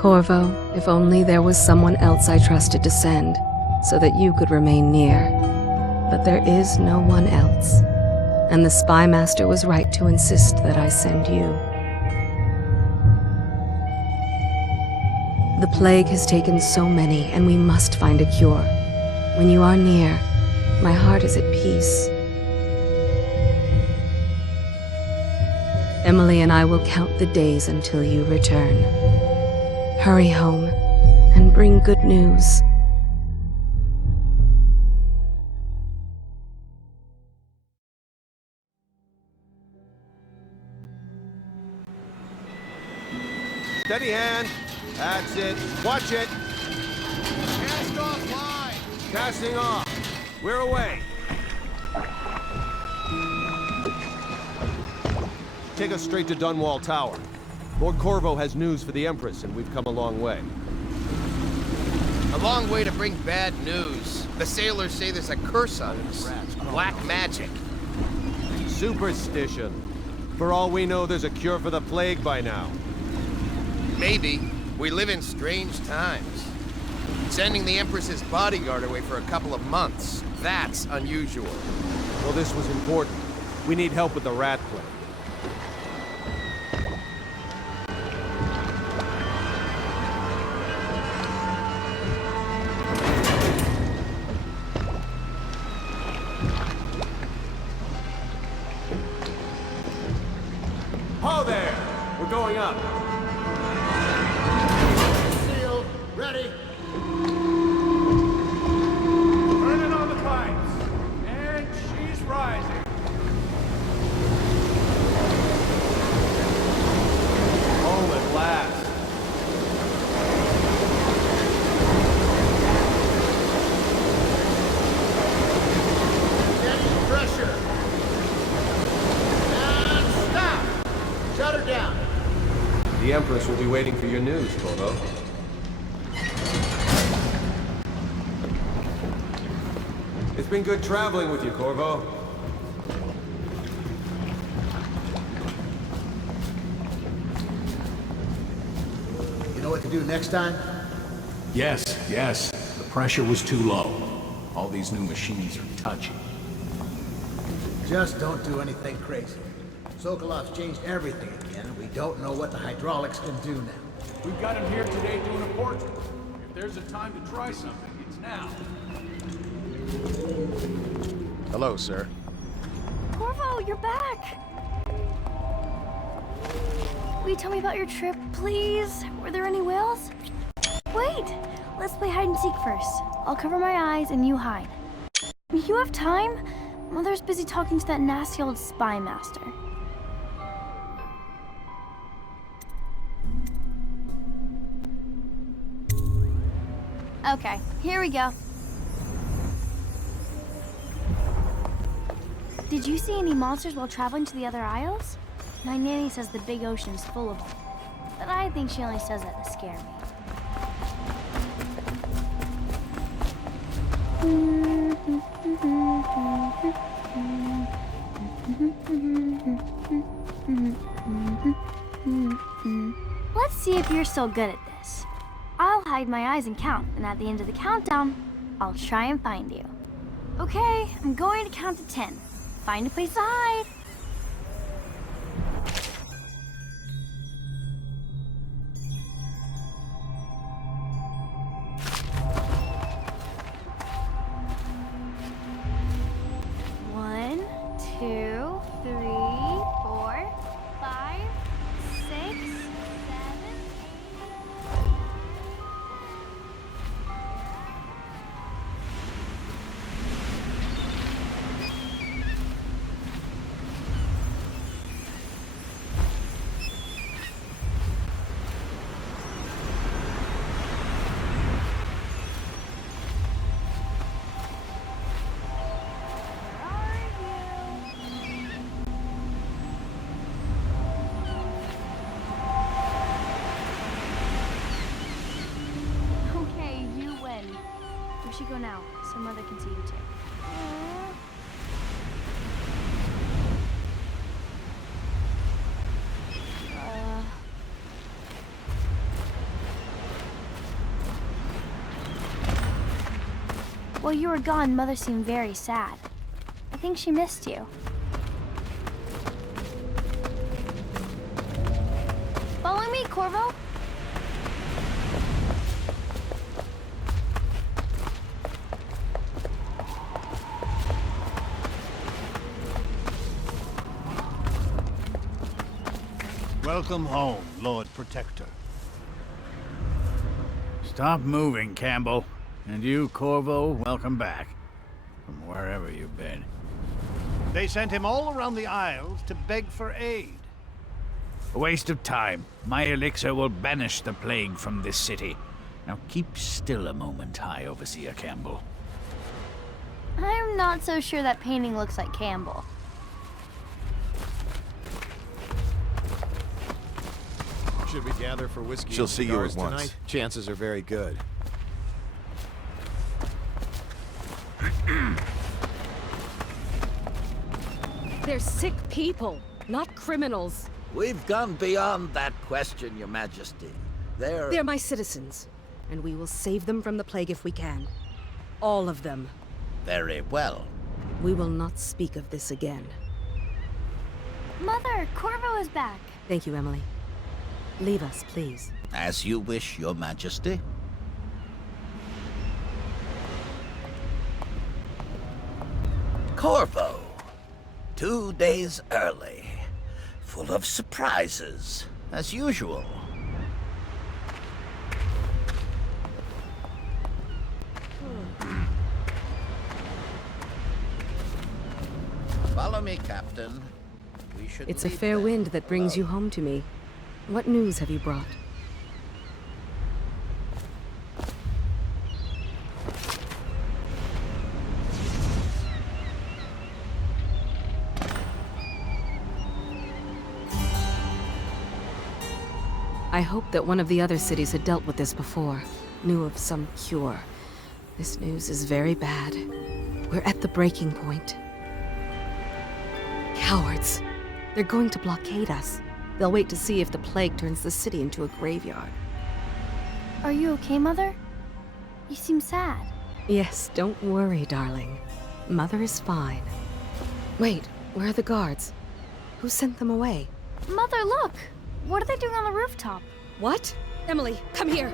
Corvo, if only there was someone else I trusted to send, so that you could remain near. But there is no one else, and the Spy Master was right to insist that I send you. The plague has taken so many, and we must find a cure. When you are near, my heart is at peace. Emily and I will count the days until you return. Hurry home, and bring good news. Steady hand. That's it. Watch it. Cast off line. Casting off. We're away. Take us straight to Dunwall Tower. Lord Corvo has news for the Empress, and we've come a long way. A long way to bring bad news. The sailors say there's a curse on us. Black magic. Superstition. For all we know, there's a cure for the plague by now. Maybe. We live in strange times. Sending the Empress's bodyguard away for a couple of months. That's unusual. Well, this was important. We need help with the rat plague. Ho there! We're going up. Sealed. Ready. Turning on the pipes. And she's rising. Home at last. Steady pressure. And stop. Shut her down. The Empress will be waiting for your news, Corvo. It's been good traveling with you, Corvo. You know what to do next time? Yes, yes. The pressure was too low. All these new machines are touchy. Just don't do anything crazy. Sokolov's changed everything again, and we don't know what the hydraulics can do now. We've got him here today doing a portrait. If there's a time to try something, it's now. Hello, sir. Corvo, you're back! Will you tell me about your trip, please? Were there any whales? Wait! Let's play hide and seek first. I'll cover my eyes and you hide. You have time? Mother's busy talking to that nasty old spy master. Okay, here we go. Did you see any monsters while traveling to the other isles? My nanny says the big ocean's full of them. But I think she only says that to scare me. Let's see if you're so good at this. I'll hide my eyes and count, and at the end of the countdown, I'll try and find you. Okay, I'm going to count to 10. Find a place to hide. One, two, three, 4, 5, 6, 7, 8. We should go now, so Mother can see you too. While you were gone, Mother seemed very sad. I think she missed you. Follow me, Corvo. Welcome home, Lord Protector. Stop moving, Campbell. And you, Corvo, welcome back. From wherever you've been. They sent him all around the Isles to beg for aid. A waste of time. My elixir will banish the plague from this city. Now keep still a moment, High Overseer Campbell. I'm not so sure that painting looks like Campbell. Should we gather for whiskey? She'll and see you cigars at once. tonight? Chances are very good. They're sick people, not criminals. We've gone beyond that question, Your Majesty. They're my citizens, and we will save them from the plague if we can. All of them. Very well. We will not speak of this again. Mother, Corvo is back. Thank you, Emily. Leave us, please. As you wish, Your Majesty. Corvo. 2 days early. Full of surprises, as usual. Follow me, Captain. We should It's a leave fair them wind that brings you alone. home to me. What news have you brought? I hoped that one of the other cities had dealt with this before, knew of some cure. This news is very bad. We're at the breaking point. Cowards. They're going to blockade us. They'll wait to see if the plague turns the city into a graveyard. Are you okay, Mother? You seem sad. Yes, don't worry, darling. Mother is fine. Wait, where are the guards? Who sent them away? Mother, look! What are they doing on the rooftop? What? Emily, come here!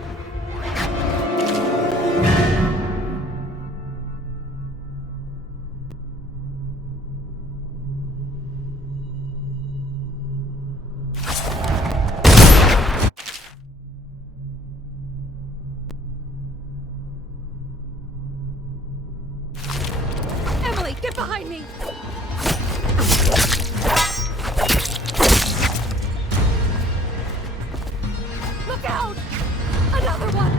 Emily, get behind me! Look out! Another one!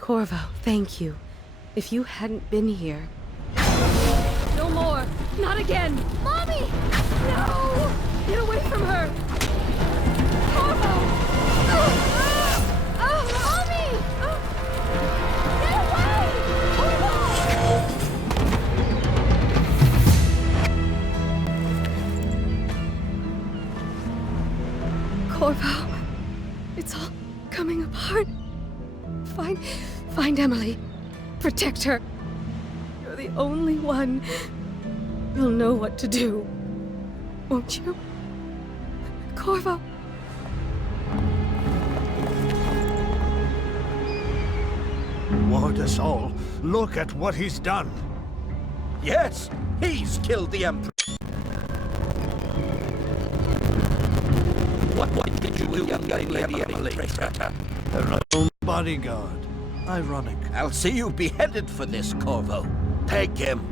Corvo, thank you. If you hadn't been here... No more! Not again! Mommy! No! Get away from her! Corvo! Mommy! Get away! Corvo, it's all coming apart. Find Emily. Protect her. You're the only one. You'll know what to do. Won't you? Corvo. Ward us all. Look at what he's done. Yes, he's killed the Emperor. What did you do, young lady Emily? Her own bodyguard. Ironic. I'll see you beheaded for this, Corvo. Take him.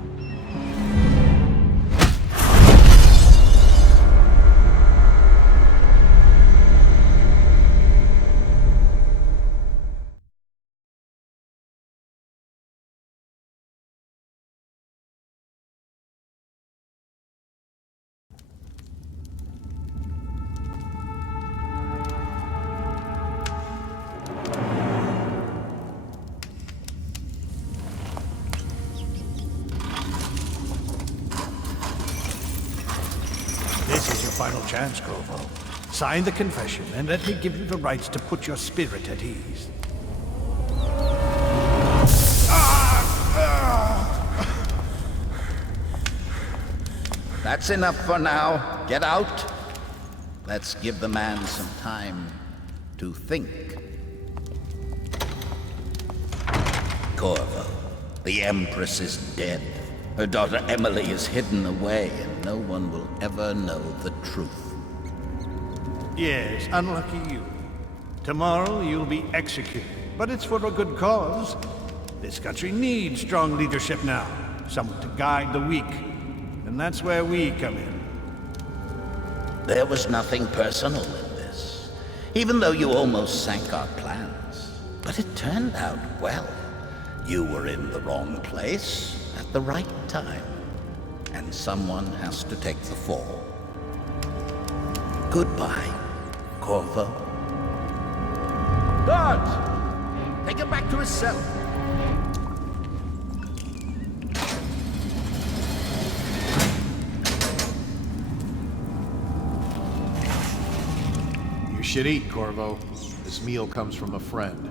This is your final chance, Corvo. Sign the confession, and let me give you the rights to put your spirit at ease. That's enough for now. Get out. Let's give the man some time to think. Corvo, the Empress is dead. Her daughter Emily is hidden away, and no one will ever know the truth. Yes, unlucky you. Tomorrow you'll be executed, but it's for a good cause. This country needs strong leadership now, someone to guide the weak. And that's where we come in. There was nothing personal in this, even though you almost sank our plans. But it turned out well. You were in the wrong place at the right time, and someone has to take the fall. Goodbye, Corvo. Guards! Take him back to his cell. You should eat, Corvo. This meal comes from a friend.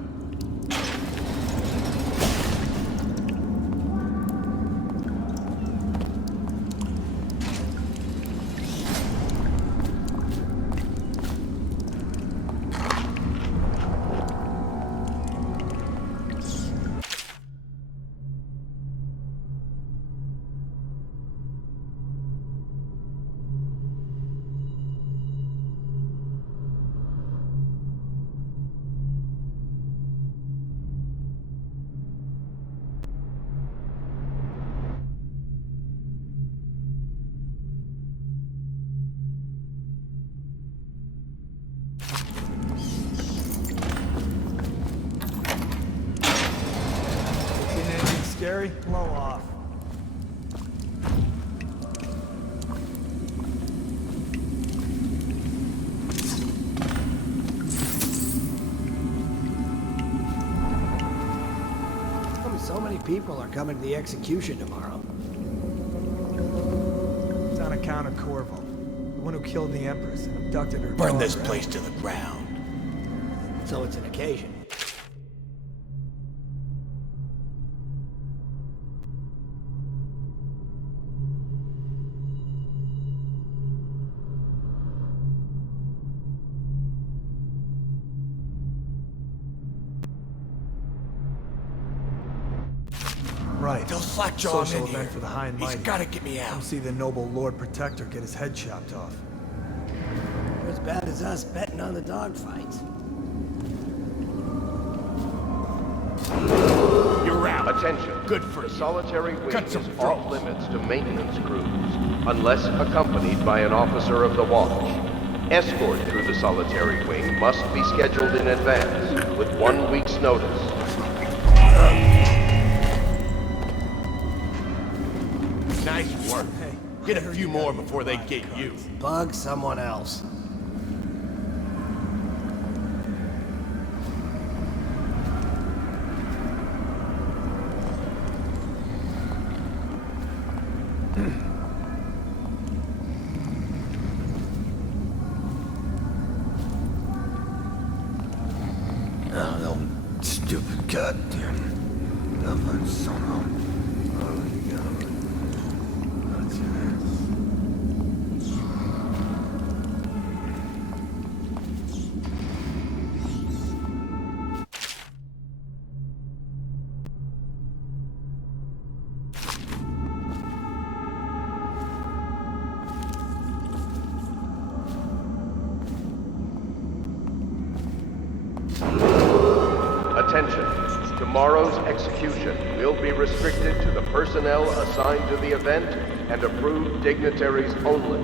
Scary? Blow off. So many people are coming to the execution tomorrow. It's on account of Corvo, the one who killed the Empress and abducted her Burn daughter. this place to the ground. So it's an occasion. Right. They'll slackjaw him Social in event here. for the high and mighty. He's gotta get me Come out. see the noble Lord Protector get his head chopped off. You're as bad as us betting on the dogfights. You're out. Attention. Good for the you. solitary wing Cut is some off throats. limits to maintenance crews, unless accompanied by an officer of the watch. Escort through the solitary wing must be scheduled in advance, with 1 week's notice. Nice work. Hey, Get a few more before they get you. Bug someone else. Oh, no stupid goddamn. Attention. Tomorrow's execution will be restricted to the personnel assigned to the event and approved dignitaries only.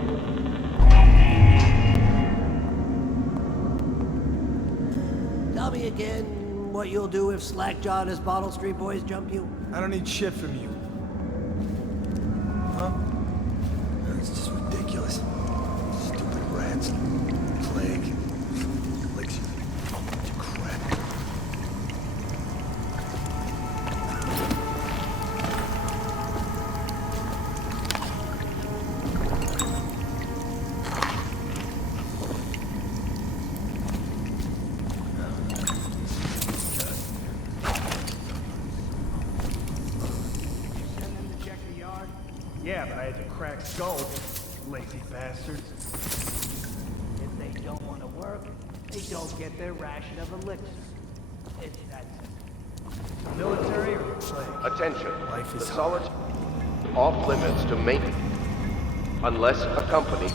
Tell me again what you'll do if Slackjaw and his Bottle Street boys jump you. I don't need shit from you. Huh? It's just ridiculous. Stupid rats. Plague. Licks you. Crap. Yeah, but I had to crack skulls. Lazy bastards. If they don't want to work, they don't get their ration of elixir. It's that simple. Military or plague? Attention. Life is the solid off limits to maintenance unless accompanied.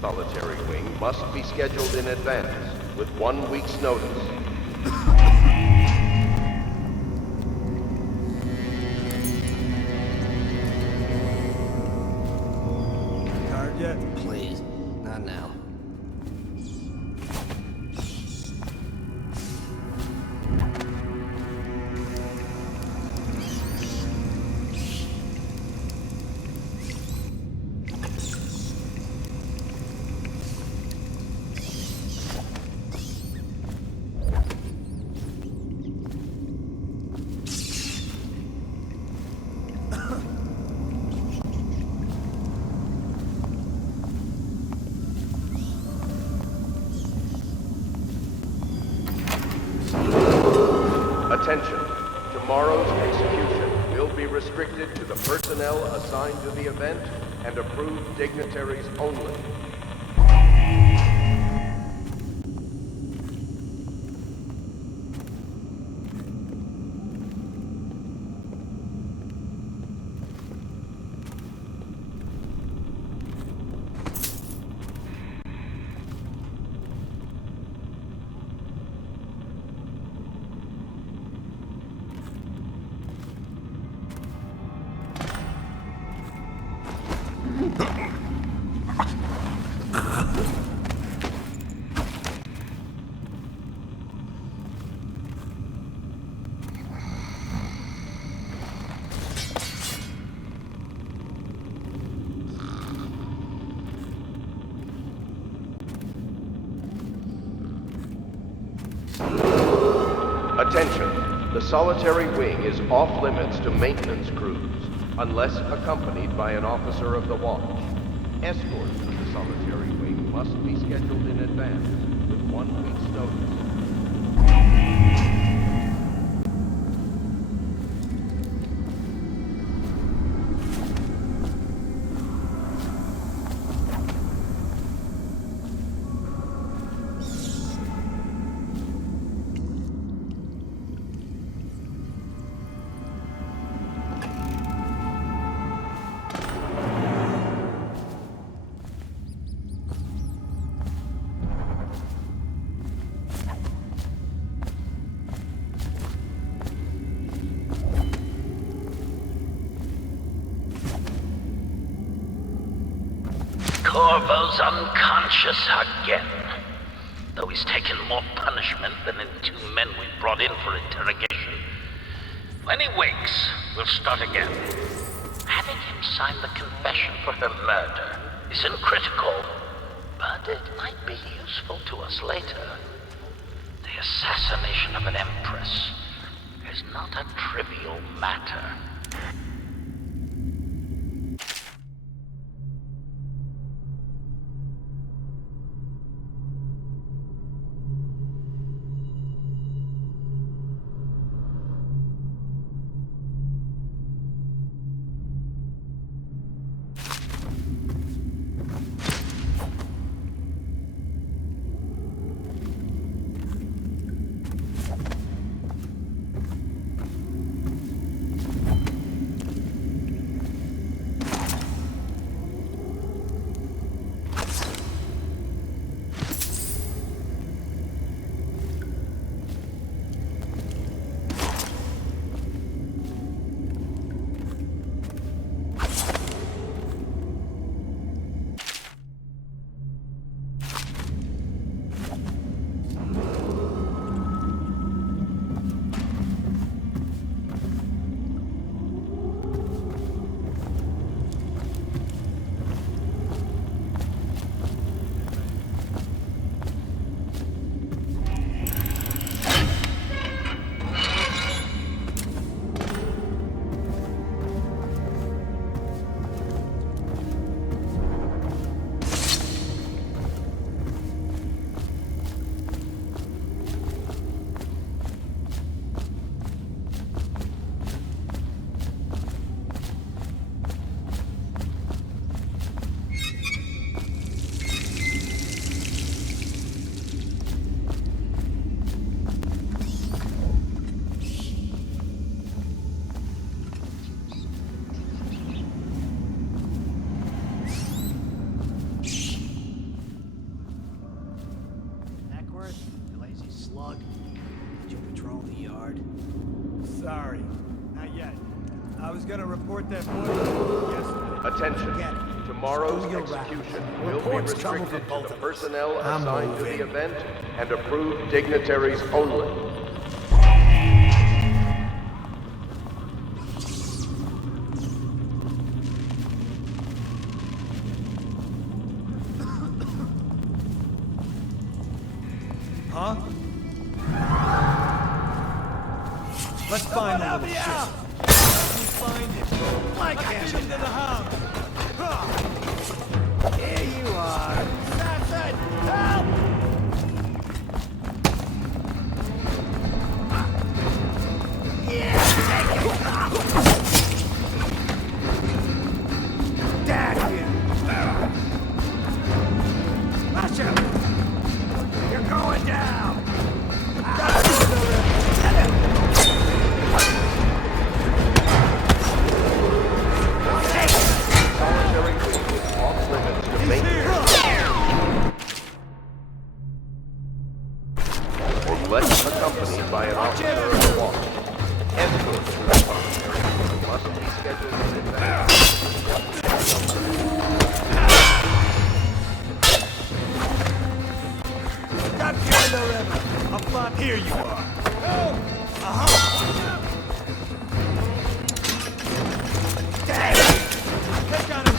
Solitary wing must be scheduled in advance with 1 week's notice. Card yet? Please, not now. Attention. Tomorrow's execution will be restricted to the personnel assigned to the event and approved dignitaries only. Attention. The solitary wing is off limits to maintenance crews, unless accompanied by an officer of the watch. Escort to the solitary wing must be scheduled in advance with 1 week's notice. Corvo's unconscious again. Though he's taken more punishment than the 2 men we brought in for interrogation. When he wakes, we'll start again. Having him sign the confession for her murder isn't critical, but it might be useful to us later. The assassination of an empress is not a trivial matter. Farnsworth, you lazy slug. Did you patrol the yard? Sorry, not yet. I was gonna report that boiler yesterday. Attention. Tomorrow's execution will be restricted to the personnel assigned to the event and approved dignitaries only. Huh? Let's find the little shit. We find it. Like him into the house. Here you are. Assassin! Help! Yeah, take it! Damn you! Smash him! You're going down! Solitary wing is off limits to maintenance. Unless accompanied by an officer of the watch. Escort to the solitary wing must be scheduled in advance. Stop killing the river. Up front, here you are. Damn it! Take on him.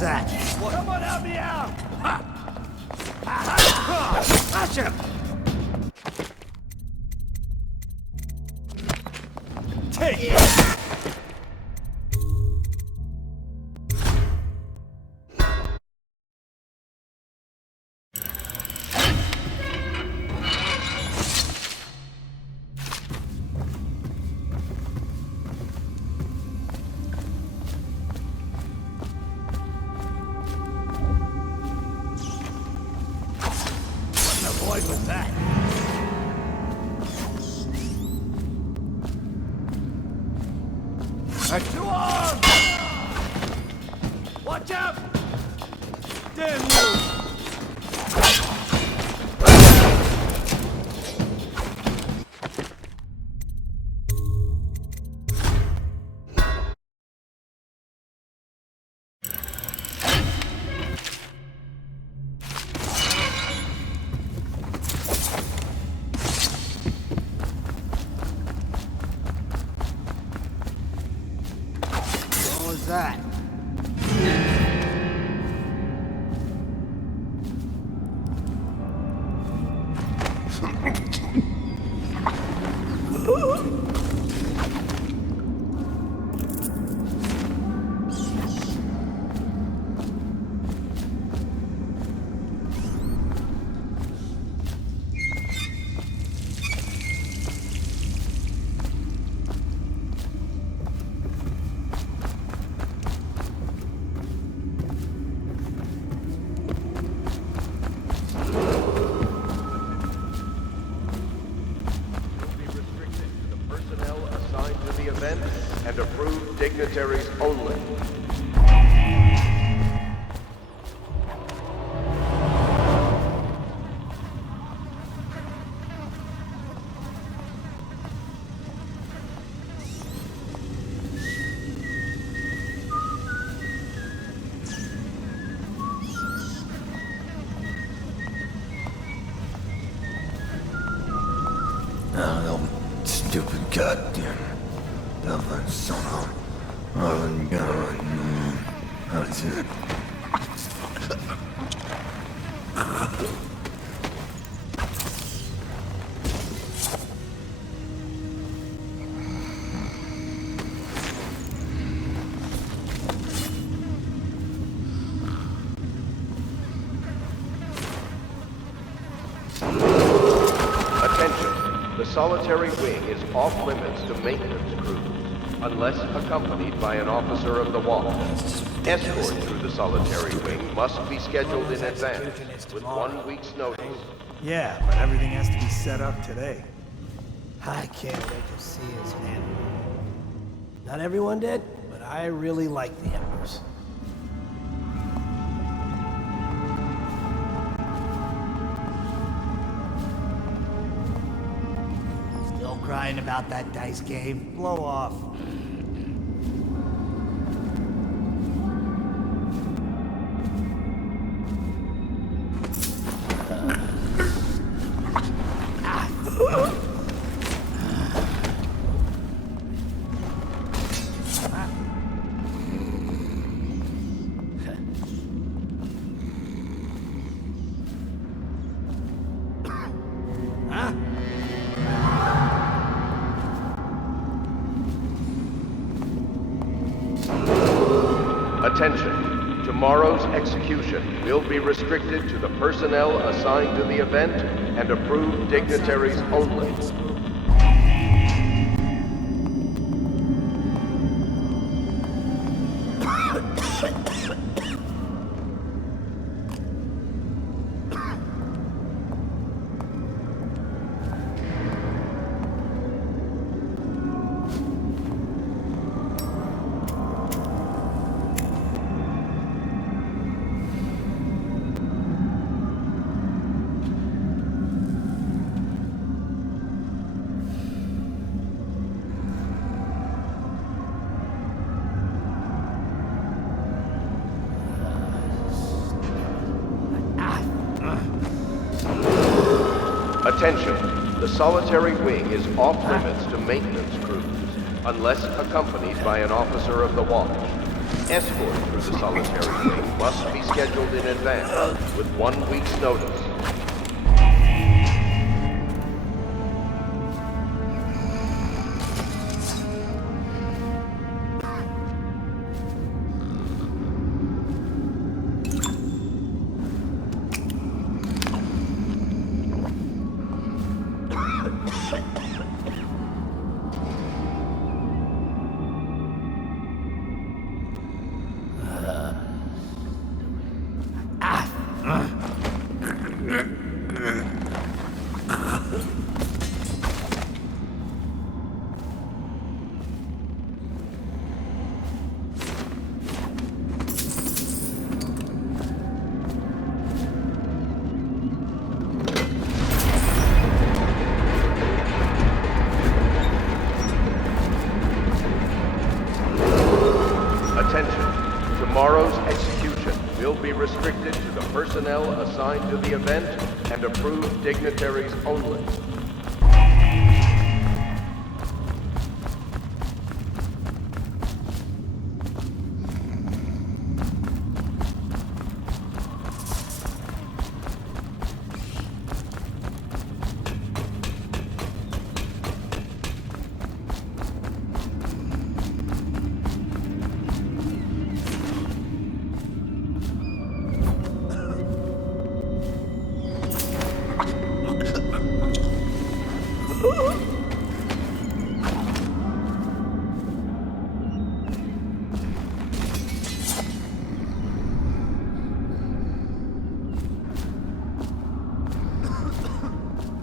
That? Someone help me out! Smash him! Take it! What was that? To arms! Watch out! Damn you! What was that? And approved dignitaries only. The solitary wing is off limits to maintenance crews, unless accompanied by an officer of the watch. Escort through the solitary wing must be scheduled in advance, with 1 week's notice. Yeah, but everything has to be set up today. I can't wait to see his hand. Not everyone did, but I really like the Embers. Still crying about that dice game? Blow off. Attention. Tomorrow's execution will be restricted to the personnel assigned to the event and approved dignitaries only. Attention, the solitary wing is off limits to maintenance crews, unless accompanied by an officer of the watch. Escort through the solitary wing must be scheduled in advance, with 1 week's notice. Tomorrow's execution will be restricted to the personnel assigned to the event and approved dignitaries only.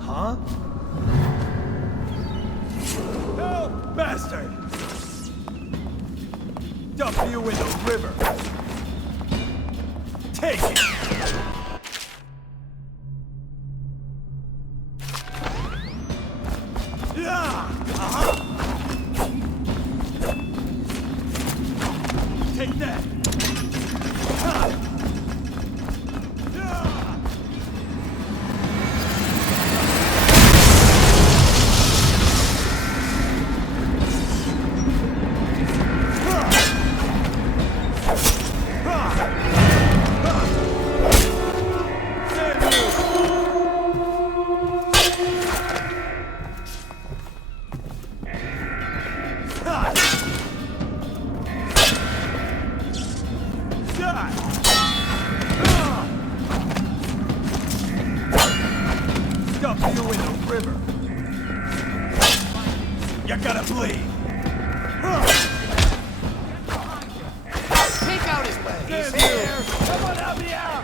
Huh? No, bastard! Dump you in the river! Take it! Take that! You're gonna bleed. Take out his leg. He's He's here. here. Someone help me out.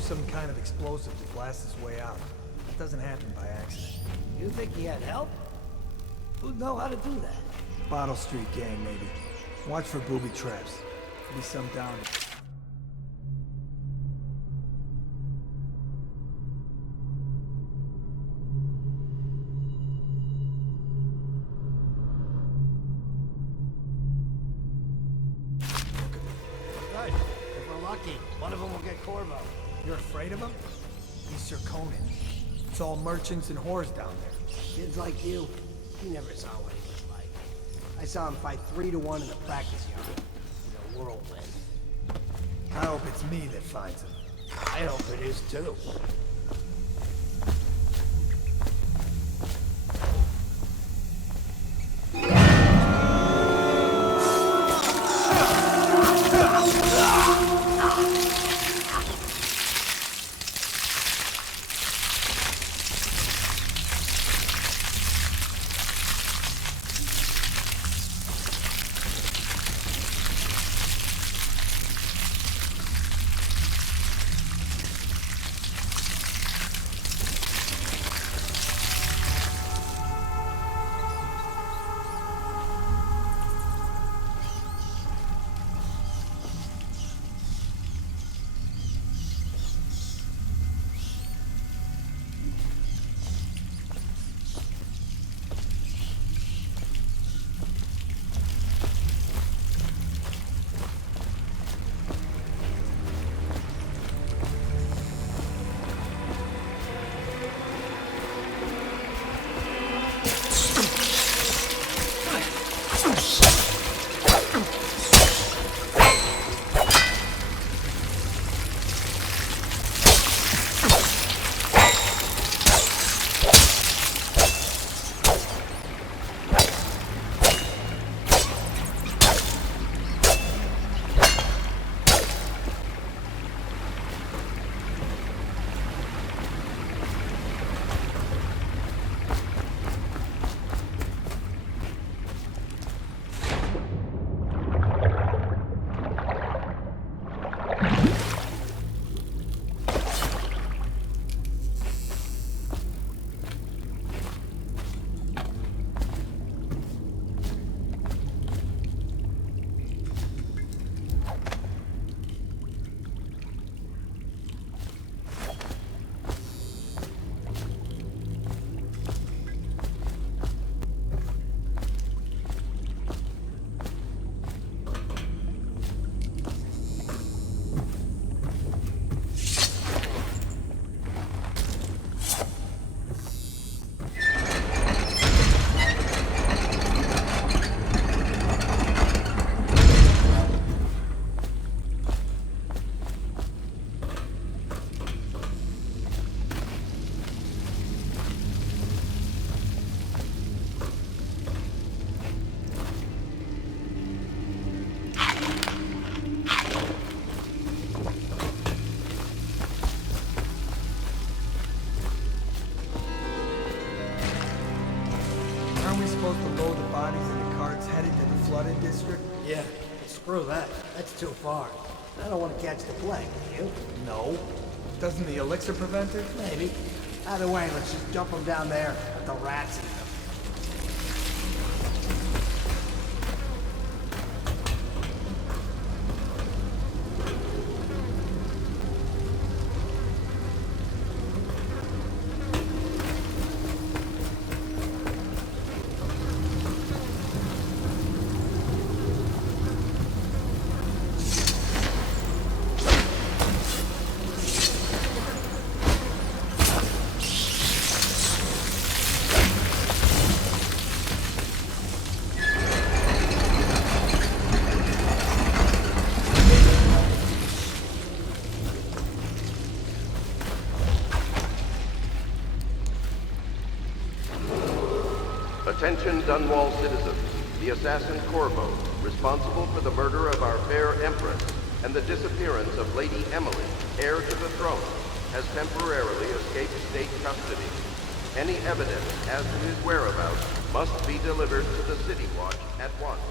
Some kind of explosive to blast his way out. It doesn't happen by accident. You think he had help? Who'd know how to do that? Bottle Street gang, maybe. Watch for booby traps. Could be some down. Good. If we're lucky, one of them will get Corvo. You're afraid of him? He's Sir Conan. It's all merchants and whores down there. Kids like you, you never saw what he was like. I saw him fight 3-1 in the practice yard. In a whirlwind. I hope it's me that finds him. I hope it is too. flooded district? Yeah, screw that. That's too far. I don't want to catch the plague, do you? No. Doesn't the elixir prevent it? Maybe. Either way, let's just dump them down there. Let the rats eat them. Attention Dunwall citizens. The assassin Corvo, responsible for the murder of our fair Empress and the disappearance of Lady Emily, heir to the throne, has temporarily escaped state custody. Any evidence as to his whereabouts must be delivered to the City Watch at once.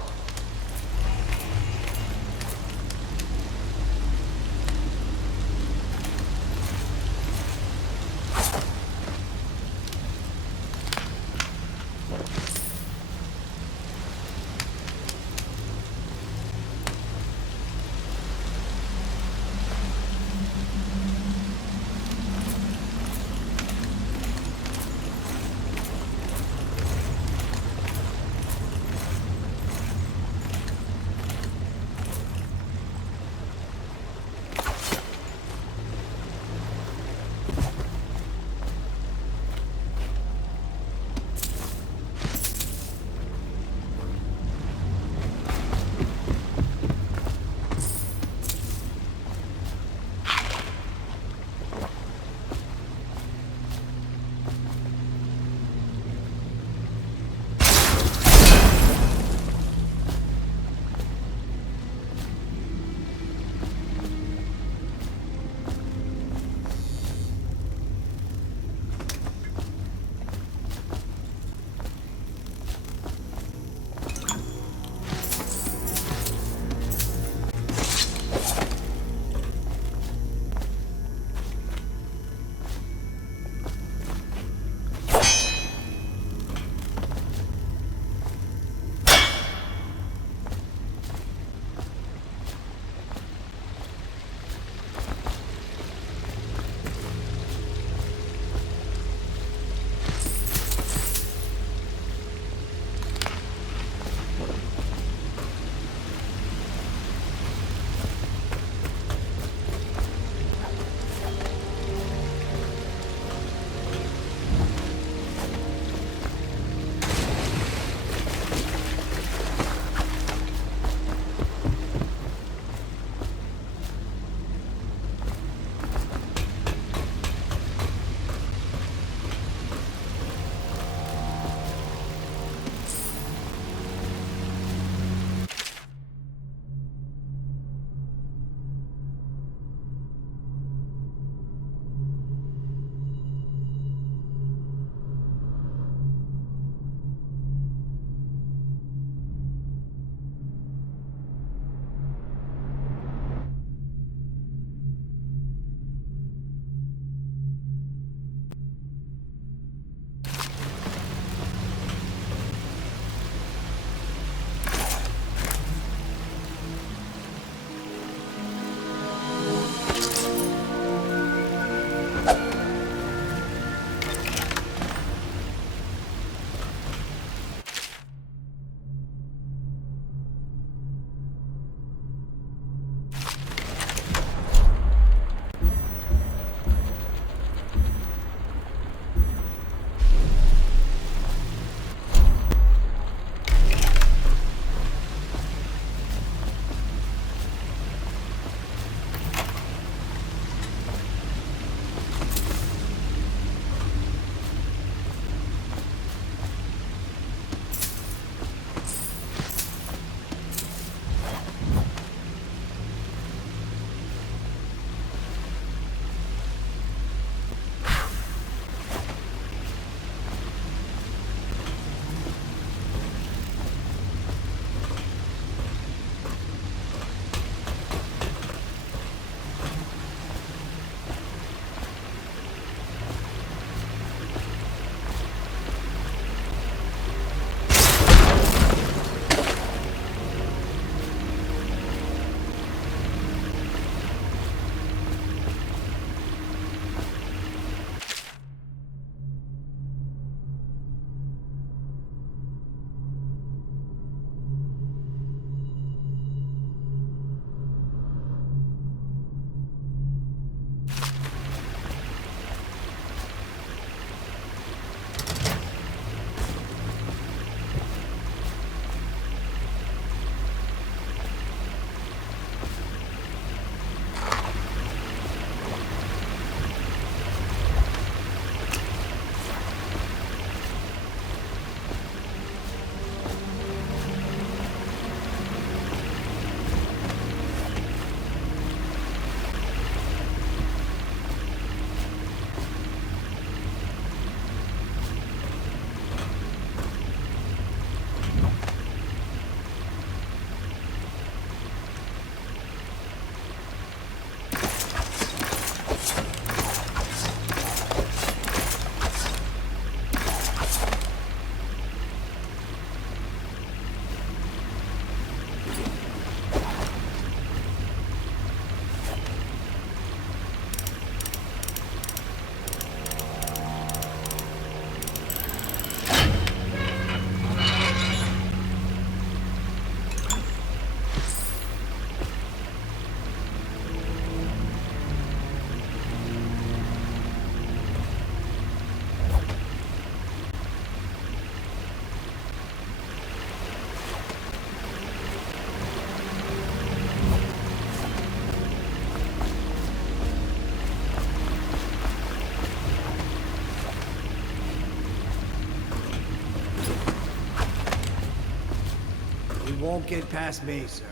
won't get past me, sir.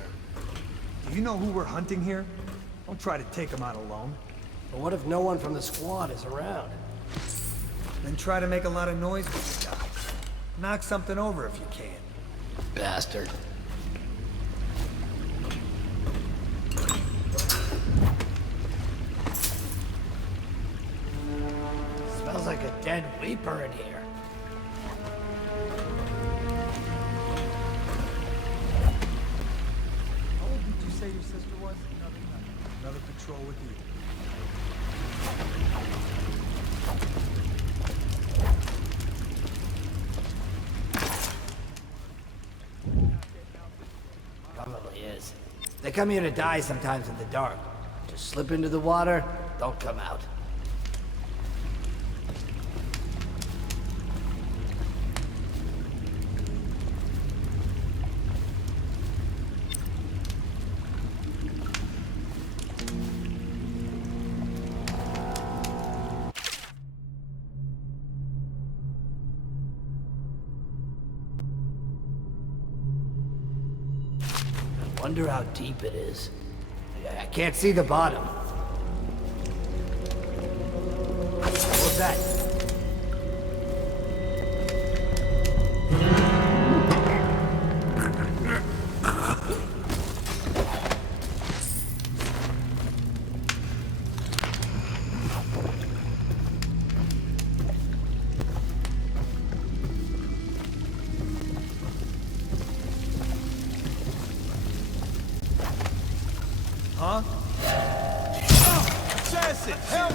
Do you know who we're hunting here? Don't try to take him out alone. But what if no one from the squad is around? Then try to make a lot of noise when you die. Knock something over if you can. Bastard. Smells like a dead weeper in here. How old did you say your sister was? Another patrol with you. Probably is. They come here to die sometimes in the dark. Just slip into the water, don't come out. Wonder how deep it is. I can't see the bottom. What's that? Huh? Assassin! Help!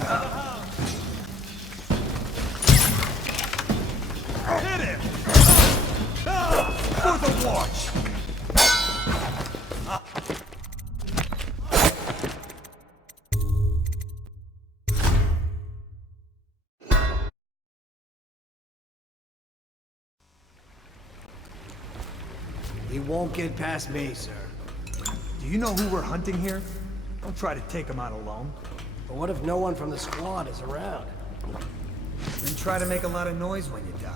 Hit him! For the watch! He won't get past me, sir. Do you know who we're hunting here? Don't try to take him out alone. But what if no one from the squad is around? Then try to make a lot of noise when you die.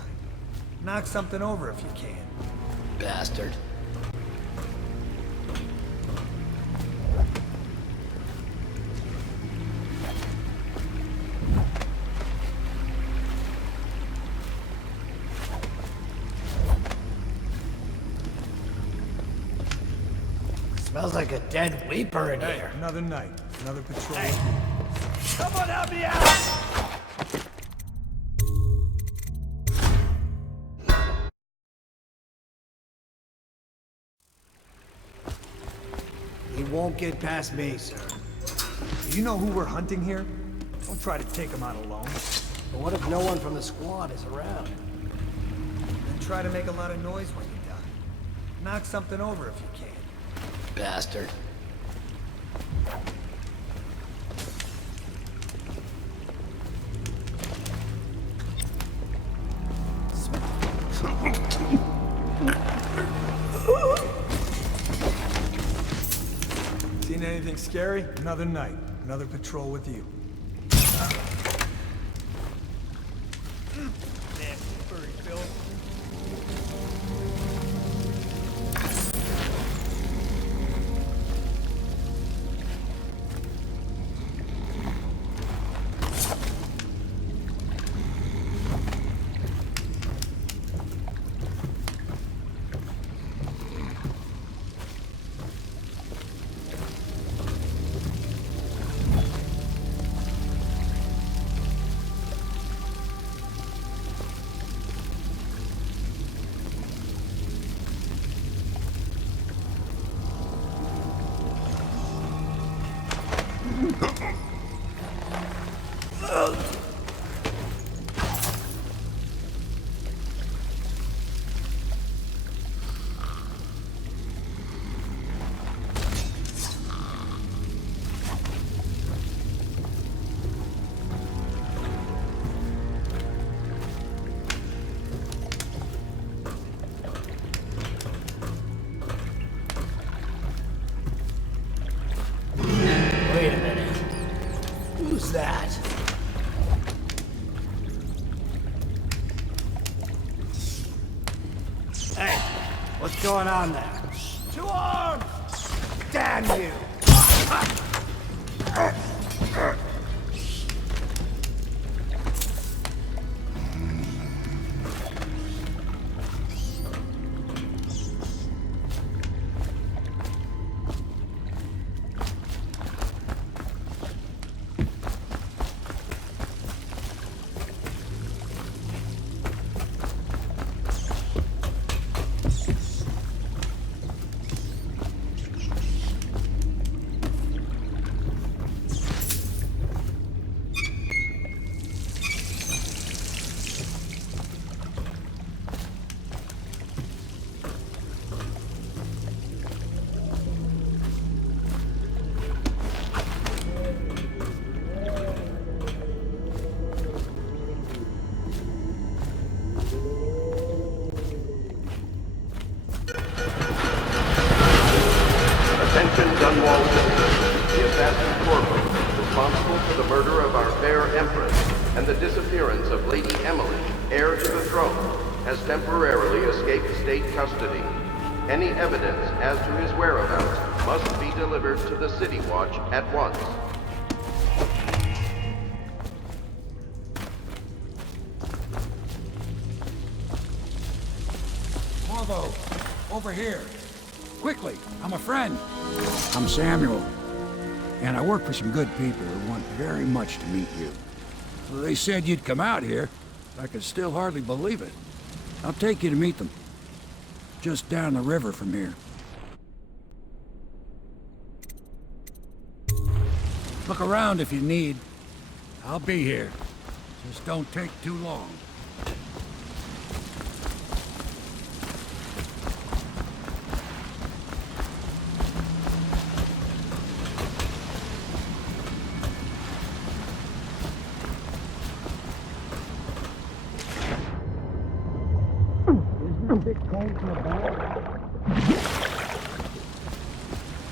Knock something over if you can. Bastard. Smells like a dead weeper in here. Another night, another patrol. Hey. Someone help me out! He won't get past me, sir. Do you know who we're hunting here? Don't try to take him out alone. But what if no one from the squad is around? Then try to make a lot of noise when you die. Knock something over if you can. Bastard. Seen anything scary? Another night, another patrol with you. Nasty furry Phil. Wait a minute. Who's that? Hey, what's going on there? arm! Damn you! Attention Dunwall citizens. The assassin Corvo, responsible for the murder of our fair Empress and the disappearance of Lady Emily, heir to the throne, has temporarily escaped state custody. Any evidence as to his whereabouts must be delivered to the City Watch at once. Corvo, over here. Quickly, I'm a friend. I'm Samuel, and I work for some good people who want very much to meet you. Well, they said you'd come out here. I could still hardly believe it. I'll take you to meet them. Just down the river from here. Look around if you need. I'll be here. Just don't take too long.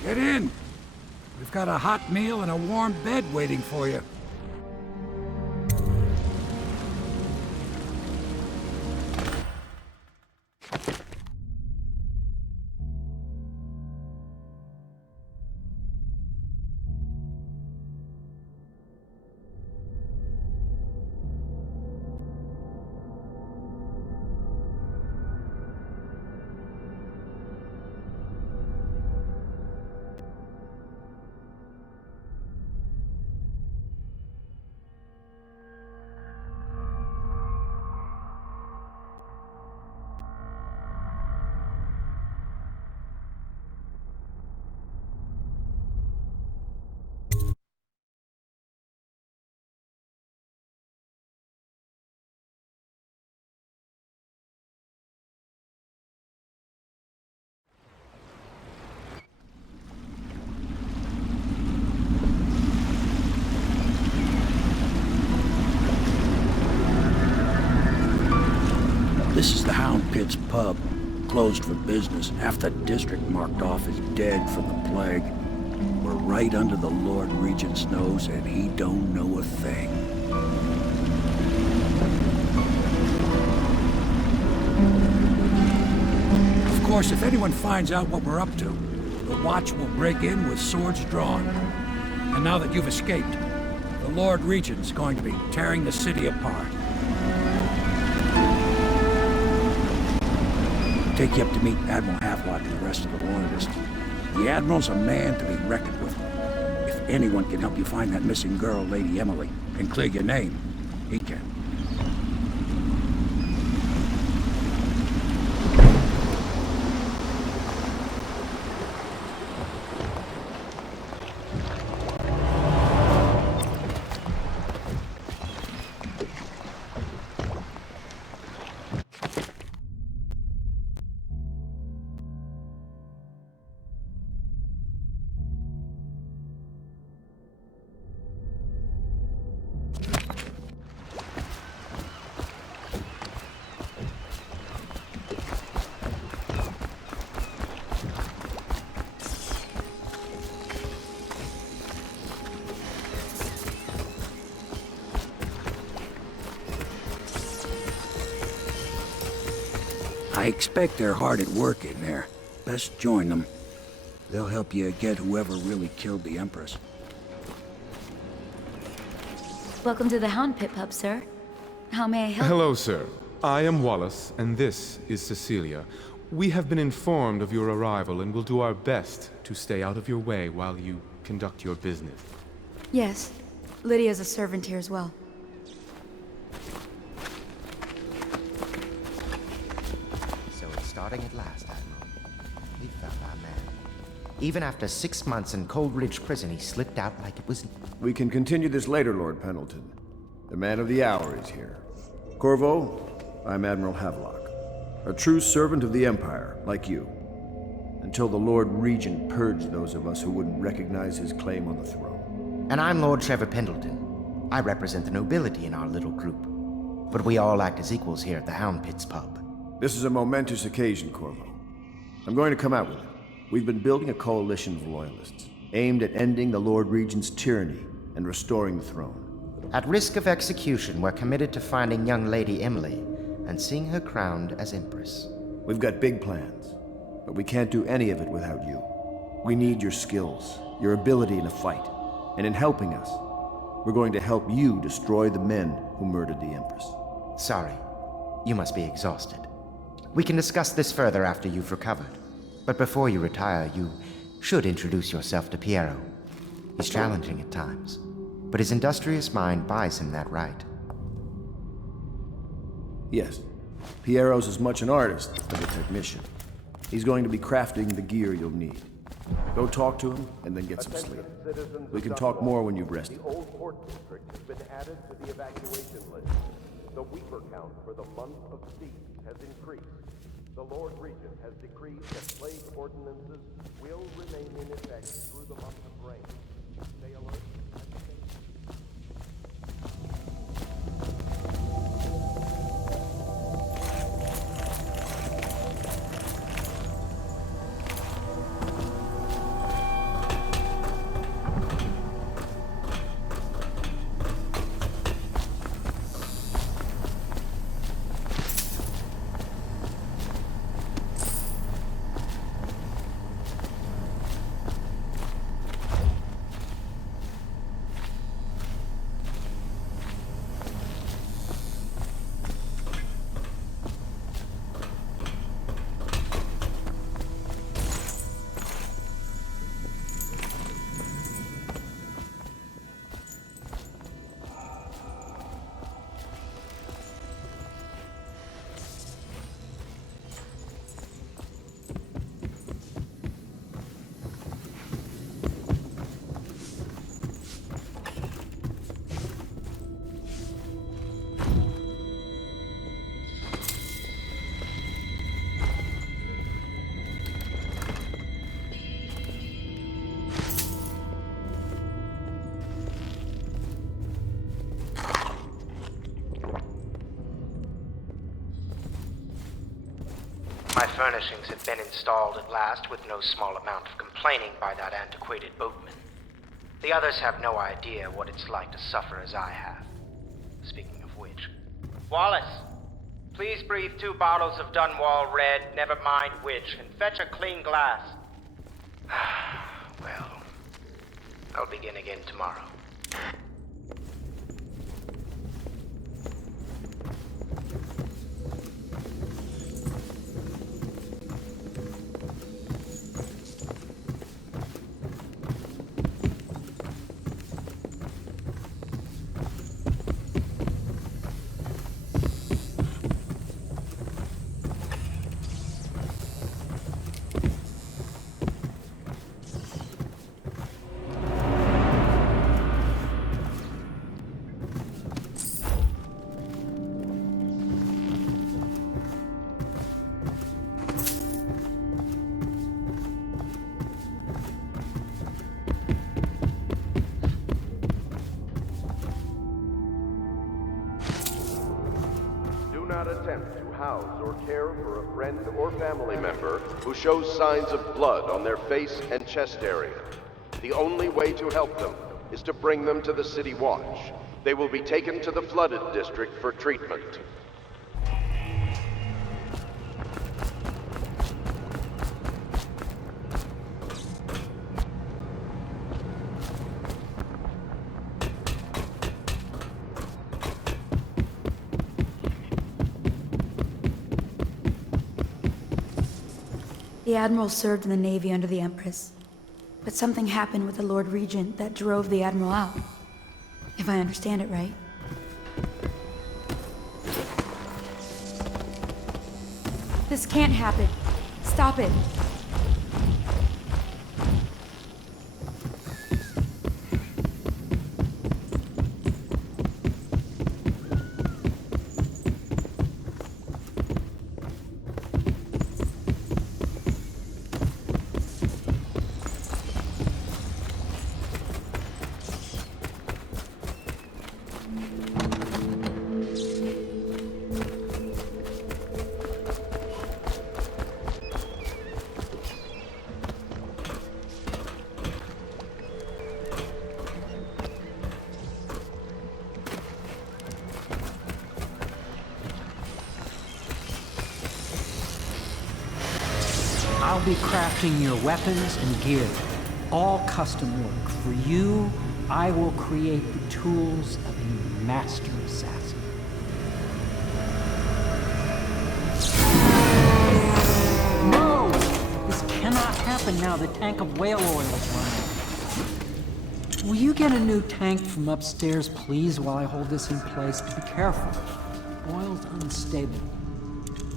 Get in. We've got a hot meal and a warm bed waiting for you. This is the Hound Pit's pub, closed for business. Half the district marked off as dead from the plague. We're right under the Lord Regent's nose, and he don't know a thing. Of course, if anyone finds out what we're up to, the Watch will break in with swords drawn. And now that you've escaped, the Lord Regent's going to be tearing the city apart. Take you up to meet Admiral Havelock and the rest of the Loyalists. The Admiral's a man to be reckoned with. If anyone can help you find that missing girl, Lady Emily, and clear your name, he can. I expect they're hard at work in there. Best join them. They'll help you get whoever really killed the Empress. Welcome to the Hound Pit Pub, sir. How may I help? Hello, sir. I am Wallace, and this is Cecilia. We have been informed of your arrival and will do our best to stay out of your way while you conduct your business. Yes. Lydia's a servant here as well. So it's starting at last, Admiral. We found our man. Even after 6 months in Cold Ridge Prison, he slipped out like it was... We can continue this later, Lord Pendleton. The man of the hour is here. Corvo, I'm Admiral Havelock. A true servant of the Empire, like you. Until the Lord Regent purged those of us who wouldn't recognize his claim on the throne. And I'm Lord Trevor Pendleton. I represent the nobility in our little group. But we all act as equals here at the Hound Pit's pub. This is a momentous occasion, Corvo. I'm going to come out with it. We've been building a coalition of loyalists, aimed at ending the Lord Regent's tyranny and restoring the throne. At risk of execution, we're committed to finding young Lady Emily and seeing her crowned as Empress. We've got big plans, but we can't do any of it without you. We need your skills, your ability in a fight, and in helping us, we're going to help you destroy the men who murdered the Empress. Sorry, you must be exhausted. We can discuss this further after you've recovered. But before you retire, you should introduce yourself to Piero. He's challenging at times, but his industrious mind buys him that right. Yes, Piero's as much an artist as a technician. He's going to be crafting the gear you'll need. Go talk to him, and then get some sleep. We can talk more when you've rested. The Old Port District has been added to the evacuation list. The weeper count for the month of siege has increased. The Lord Regent has decreed that plague ordinances will remain in effect through the month of rain. Stay alert. My furnishings have been installed at last with no small amount of complaining by that antiquated boatman. The others have no idea what it's like to suffer as I have. Speaking of which... Wallace! Please breathe 2 bottles of Dunwall Red, never mind which, and fetch a clean glass. Well, I'll begin again tomorrow. Attempt to house or care for a friend or family member who shows signs of blood on their face and chest area. The only way to help them is to bring them to the City Watch. They will be taken to the flooded district for treatment. The Admiral served in the Navy under the Empress. But something happened with the Lord Regent that drove the Admiral out. If I understand it right. This can't happen. Stop it. I'll be crafting your weapons and gear, all custom work. For you, I will create the tools of a master assassin. No! This cannot happen now. The tank of whale oil is running. Will you get a new tank from upstairs, please, while I hold this in place? Be careful. Oil's unstable.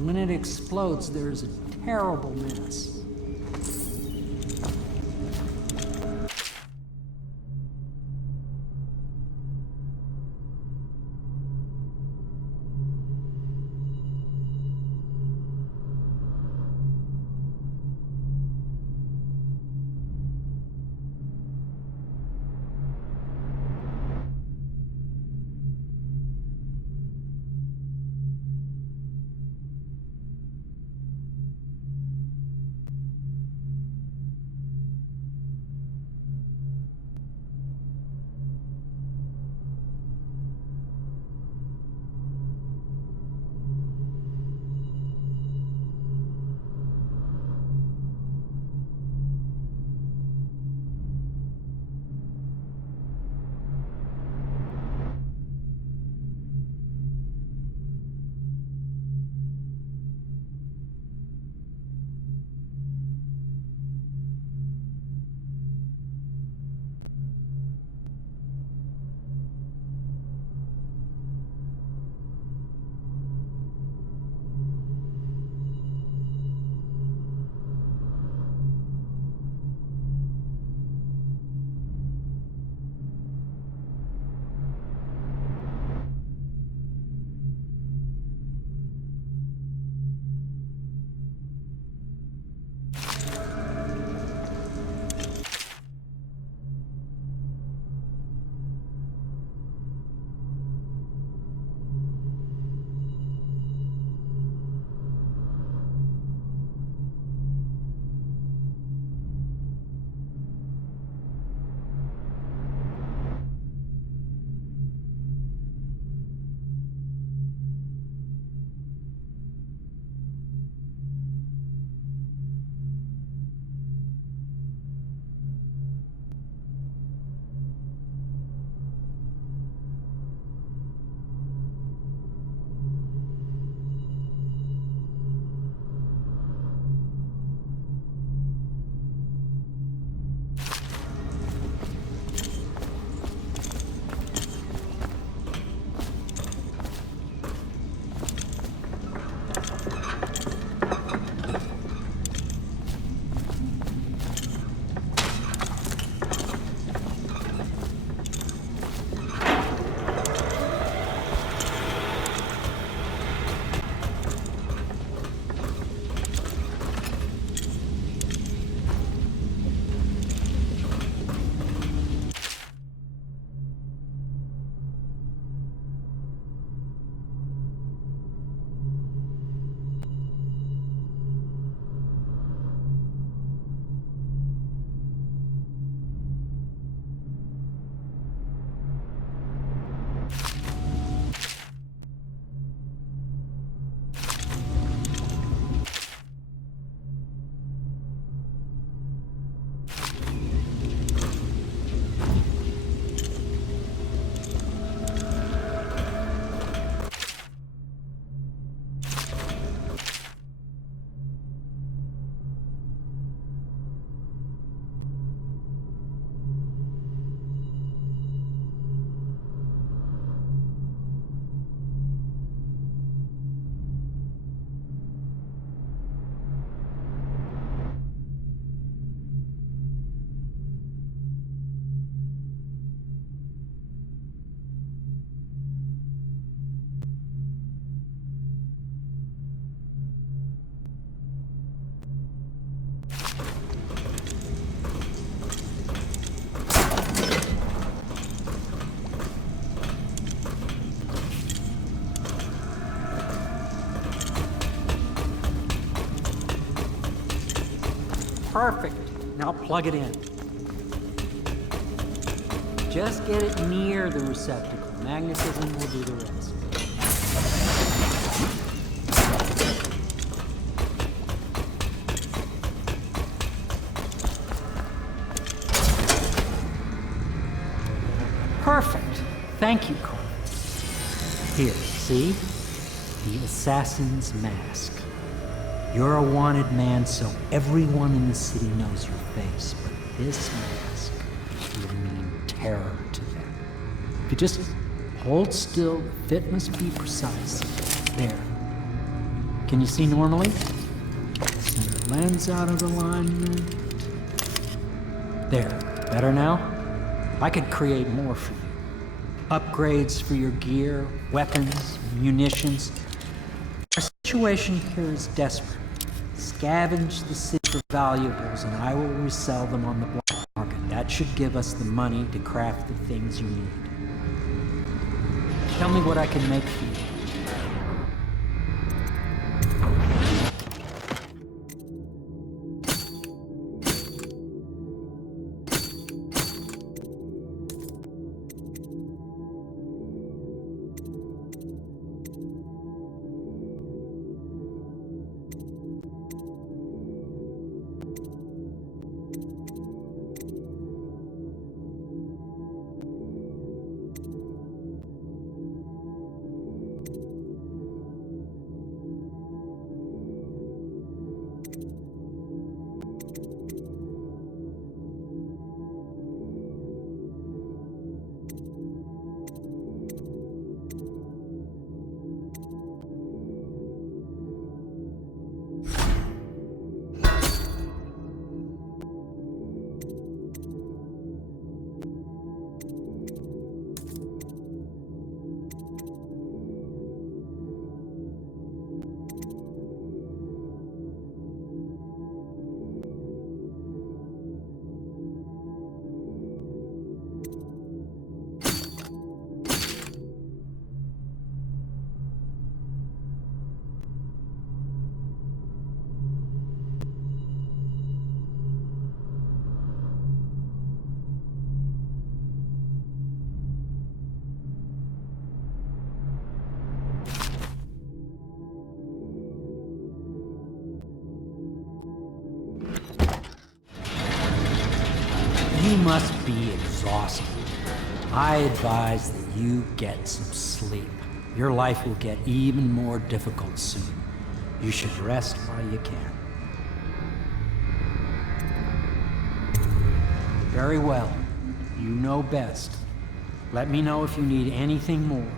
When it explodes, there's a terrible mess. Perfect. Now plug it in. Just get it near the receptacle. Magnetism will do the rest. Perfect. Thank you, Carl. Here, see? The assassin's mask. You're a wanted man, so everyone in the city knows your face, but this mask will mean terror to them. If you just hold still, the fit must be precise. There. Can you see normally? Center lens out of alignment. There. Better now? I could create more for you. Upgrades for your gear, weapons, munitions. Our situation here is desperate. Scavenge the city for valuables and I will resell them on the black market. That should give us the money to craft the things you need. Tell me what I can make for you. You must be exhausted. I advise that you get some sleep. Your life will get even more difficult soon. You should rest while you can. Very well. You know best. Let me know if you need anything more.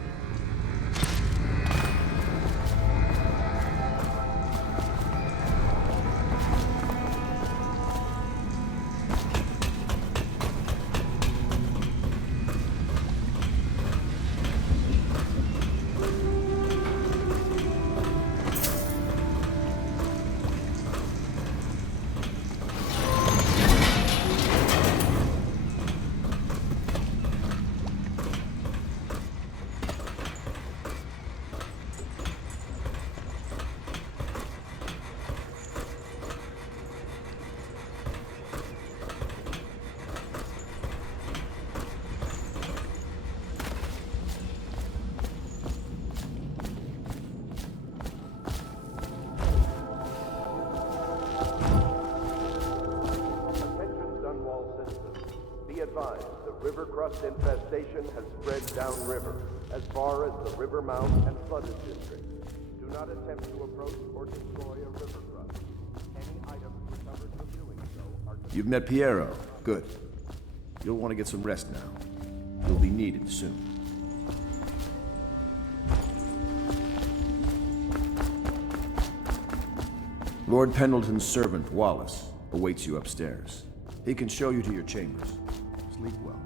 River crust infestation has spread downriver, as far as the river mouth and flooded district. Do not attempt to approach or destroy a river crust. Any items recovered from doing so are... You've met Piero. Good. You'll want to get some rest now. You'll be needed soon. Lord Pendleton's servant, Wallace, awaits you upstairs. He can show you to your chambers. Sleep well.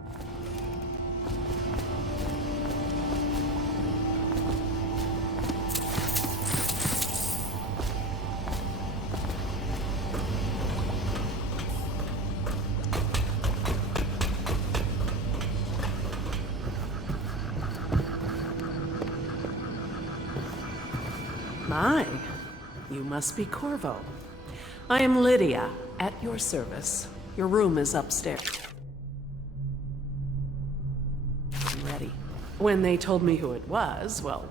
My, you must be Corvo. I am Lydia, At your service. Your room is upstairs. Ready. When they told me who it was, well,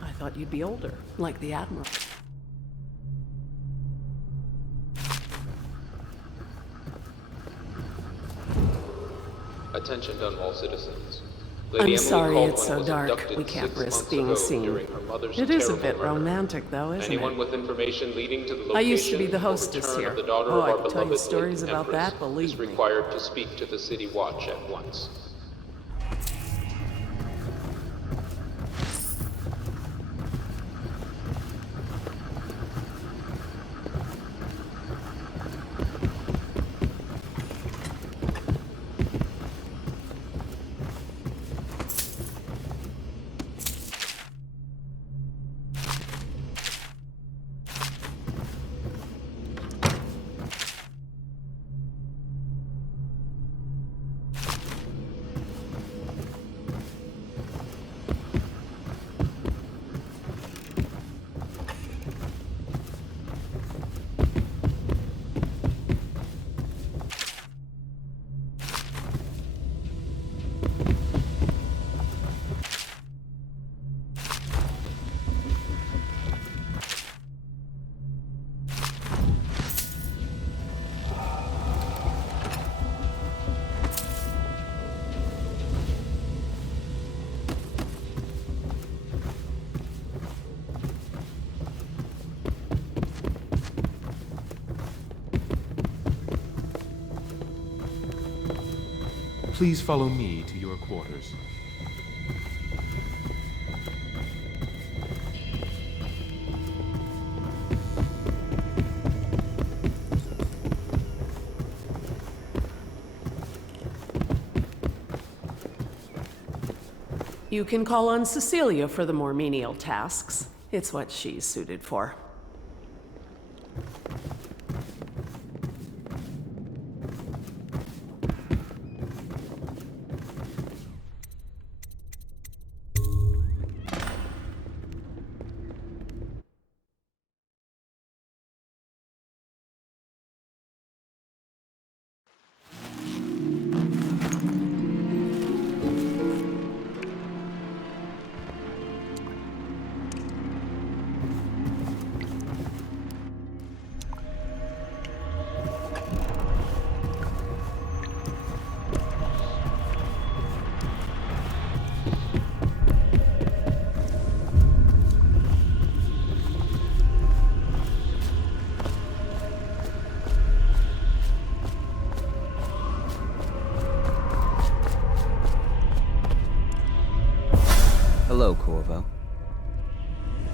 I thought you'd be older, like the Admiral. Attention Dunwall citizens. I'm sorry it's so dark. We can't risk being seen. It is a bit romantic, though, isn't Anyone it? with information leading to the location I used to be the hostess or return here. of the daughter Oh, of I our could tell you beloved stories late about Empress that, believe is me. required to speak to the City Watch at once. Please follow me to your quarters. You can call on Cecilia for the more menial tasks. It's what she's suited for. Hello, Corvo.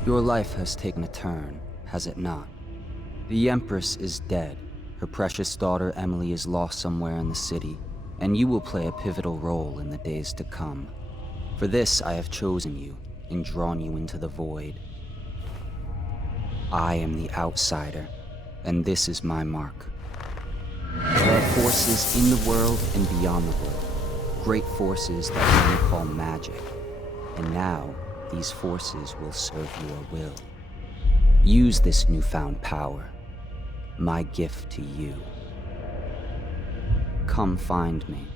Your life has taken a turn, has it not? The Empress is dead. Her precious daughter Emily is lost somewhere in the city, and you will play a pivotal role in the days to come. For this, I have chosen you and drawn you into the void. I am the outsider, and this is my mark. There are forces in the world and beyond the world, great forces that men call magic. And now, these forces will serve your will. Use this newfound power, my gift to you. Come find me.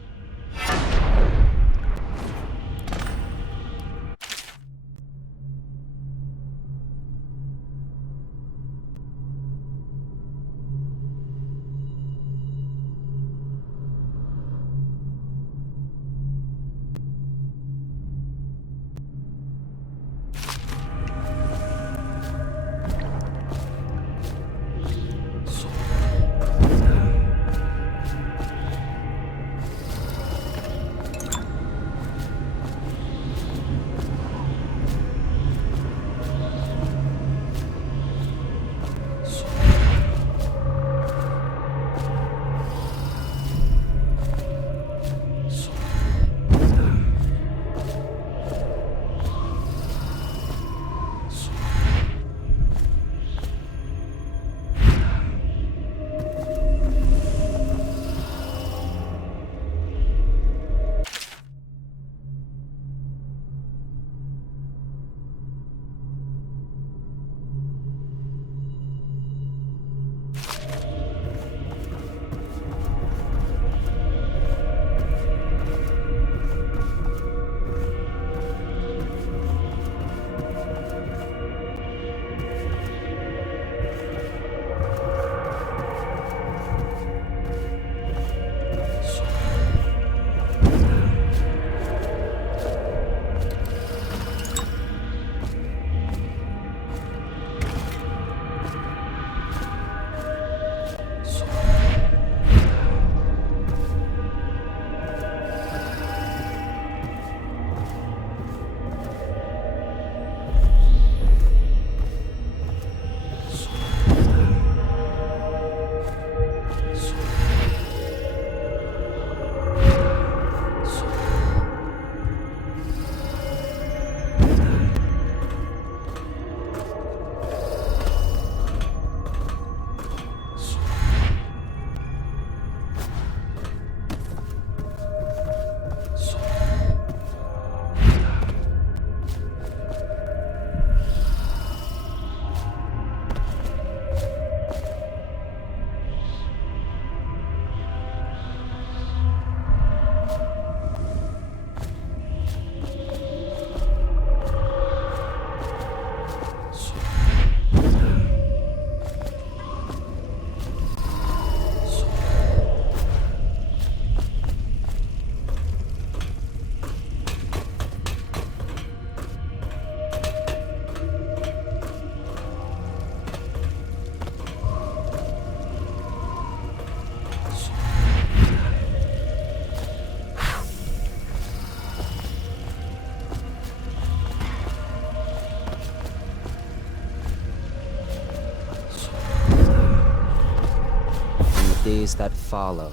days that follow,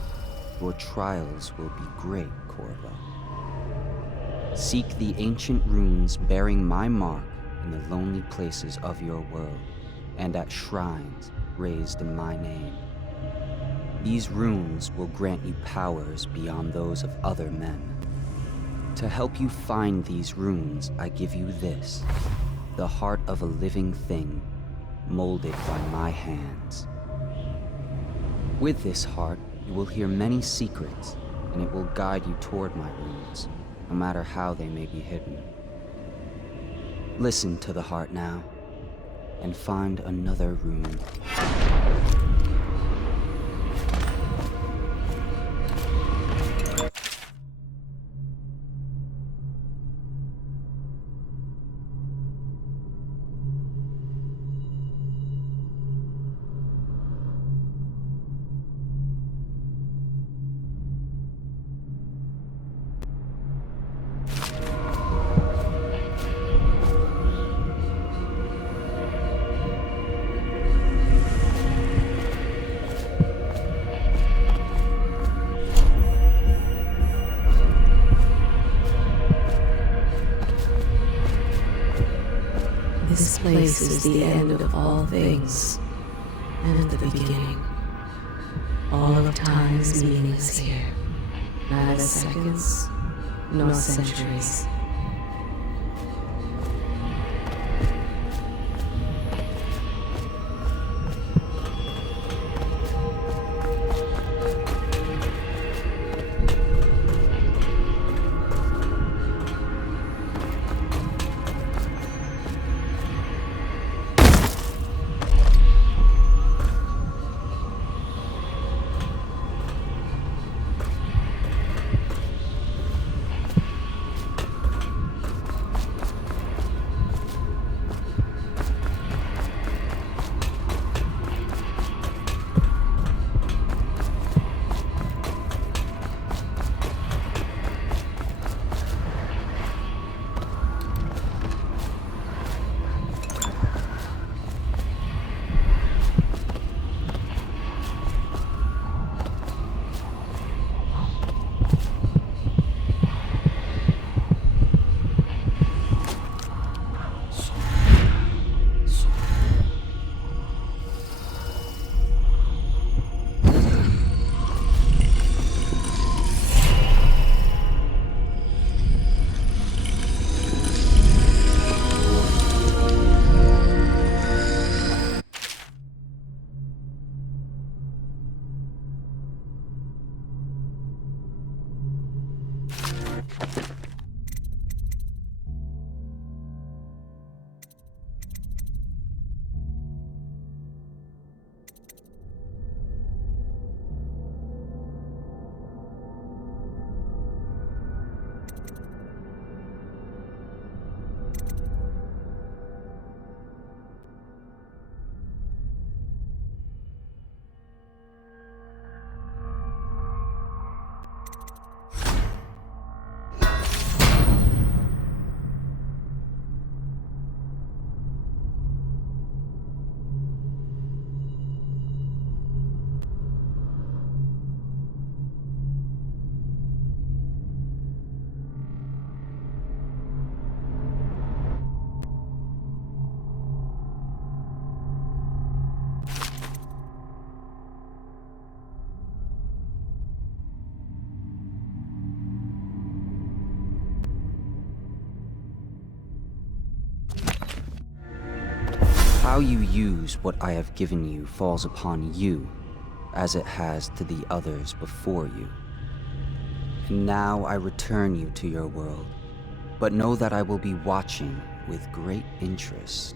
your trials will be great, Corvo. Seek the ancient runes bearing my mark in the lonely places of your world, and at shrines raised in my name. These runes will grant you powers beyond those of other men. To help you find these runes, I give you this, the heart of a living thing, molded by my hands. With this heart, you will hear many secrets, and it will guide you toward my runes, no matter how they may be hidden. Listen to the heart now, and find another rune. This place is the end of all things, and the beginning. All of time is meaningless here. Neither seconds, nor centuries. How you use what I have given you falls upon you, as it has to the others before you. And now I return you to your world, but know that I will be watching with great interest.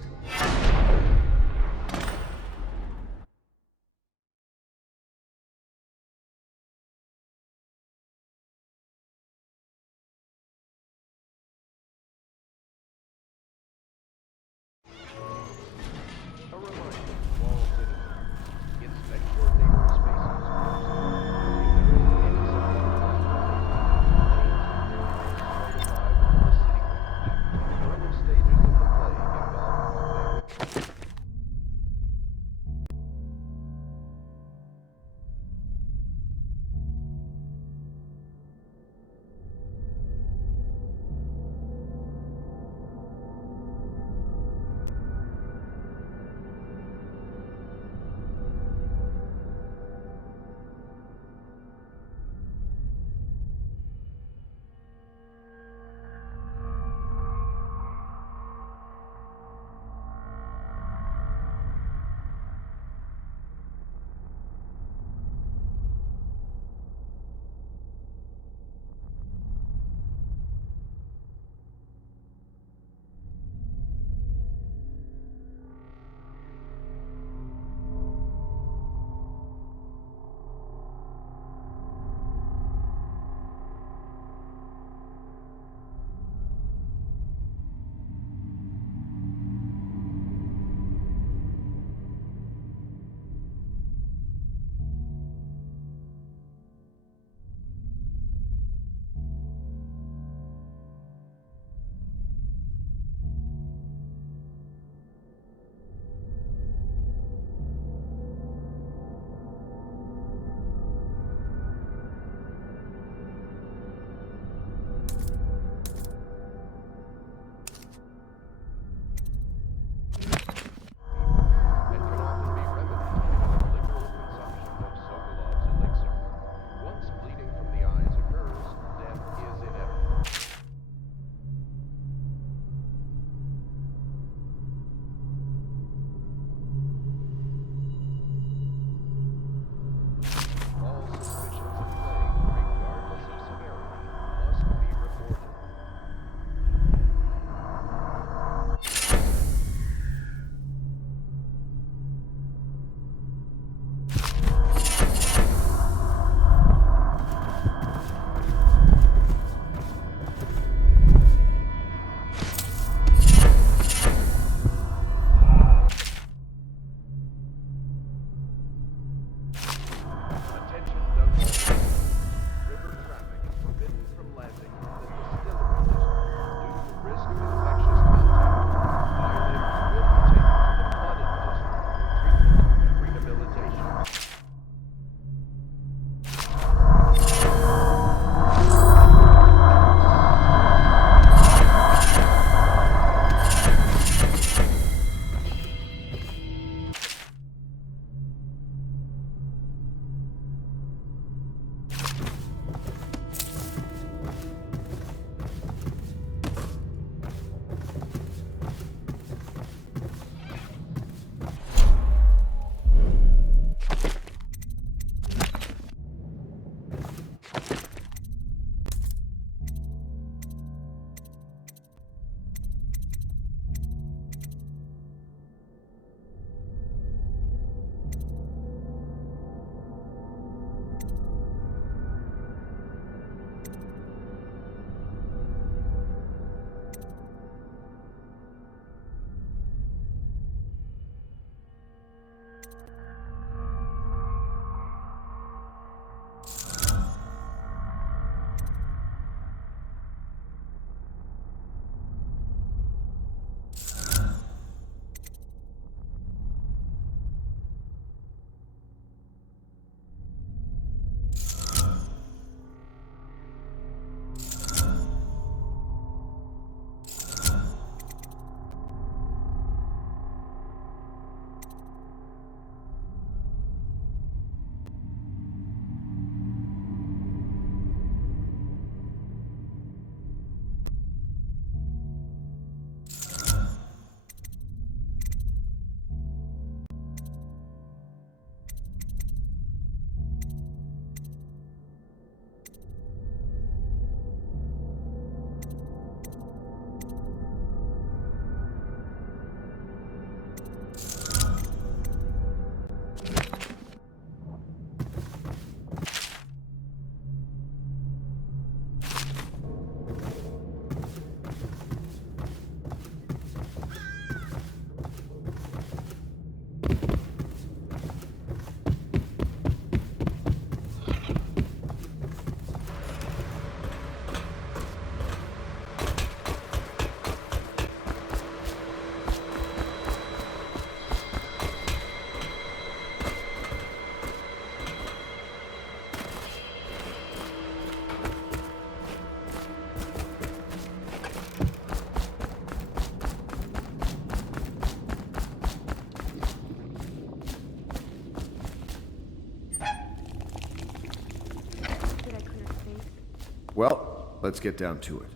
Well, let's get down to it.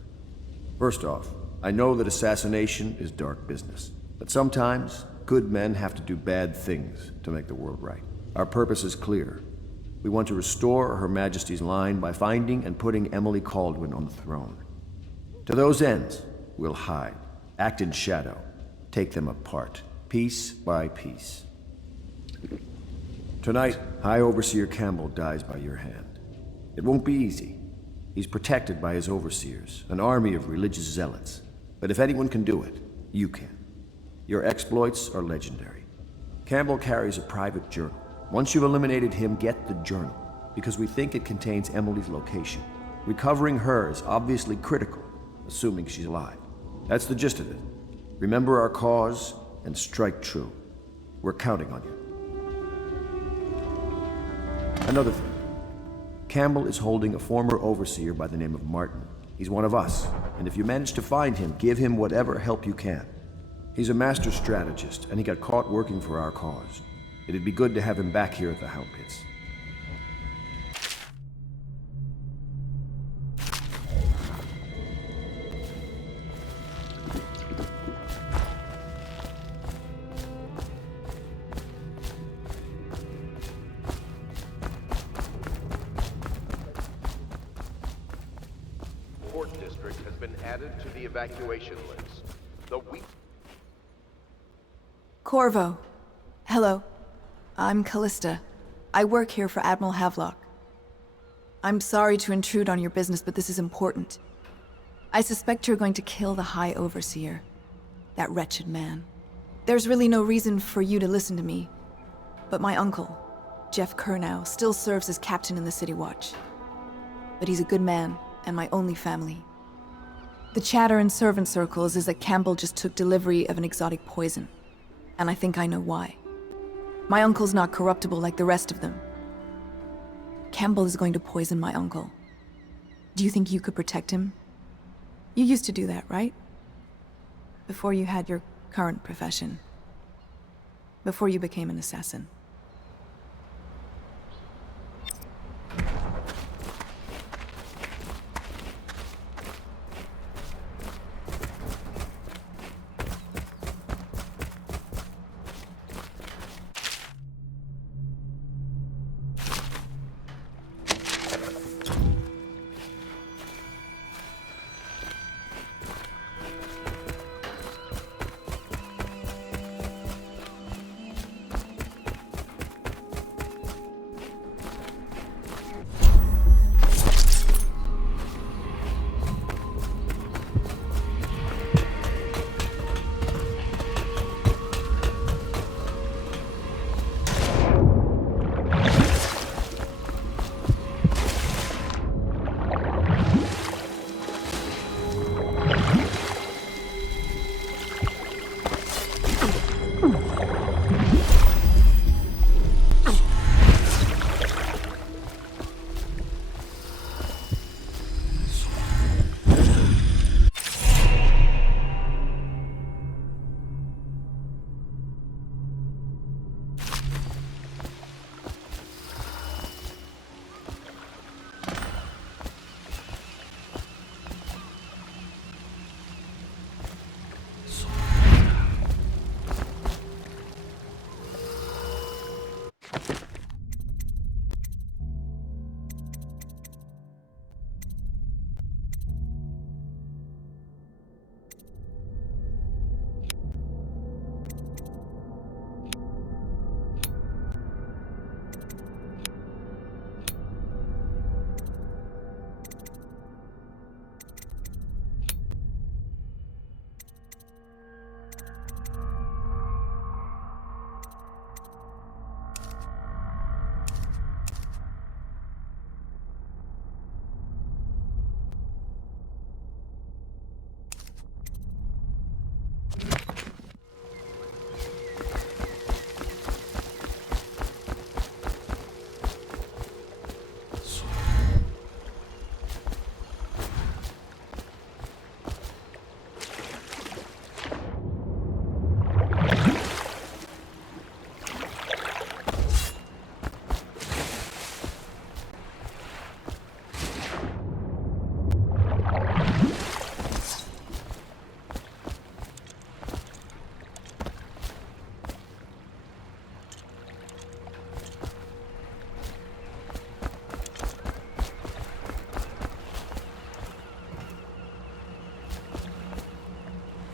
First off, I know that assassination is dark business, but sometimes good men have to do bad things to make the world right. Our purpose is clear. We want to restore Her Majesty's line by finding and putting Emily Kaldwin on the throne. To those ends, we'll hide, act in shadow, take them apart, piece by piece. Tonight, High Overseer Campbell dies by your hand. It won't be easy. He's protected by his overseers, an army of religious zealots. But if anyone can do it, you can. Your exploits are legendary. Campbell carries a private journal. Once you've eliminated him, get the journal, because we think it contains Emily's location. Recovering her is obviously critical, assuming she's alive. That's the gist of it. Remember our cause and strike true. We're counting on you. Another thing. Campbell is holding a former overseer by the name of Martin. He's one of us, and if you manage to find him, give him whatever help you can. He's a master strategist, and he got caught working for our cause. It'd be good to have him back here at the Hound Pits. Evacuation list. Corvo. Hello. I'm Callista. I work here for Admiral Havelock. I'm sorry to intrude on your business, but this is important. I suspect you're going to kill the High Overseer. That wretched man. There's really no reason for you to listen to me, but my uncle, Jeff Kernow, still serves as captain in the City Watch. But he's a good man, and my only family. The chatter in servant circles is that Campbell just took delivery of an exotic poison, and I think I know why. My uncle's not corruptible like the rest of them. Campbell is going to poison my uncle. Do you think you could protect him? You used to do that, right? Before you had your current profession. Before you became an assassin.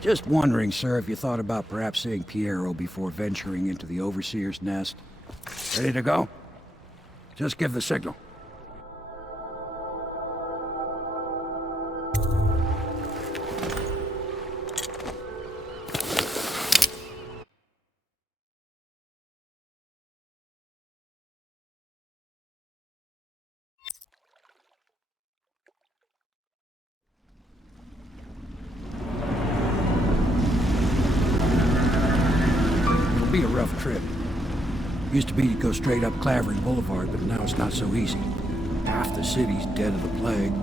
Just wondering, sir, if you thought about perhaps seeing Piero before venturing into the Overseer's nest. Ready to go? Just give the signal. Be a rough trip. Used to be to go straight up Clavering Boulevard, but now it's not so easy. Half the city's dead of the plague.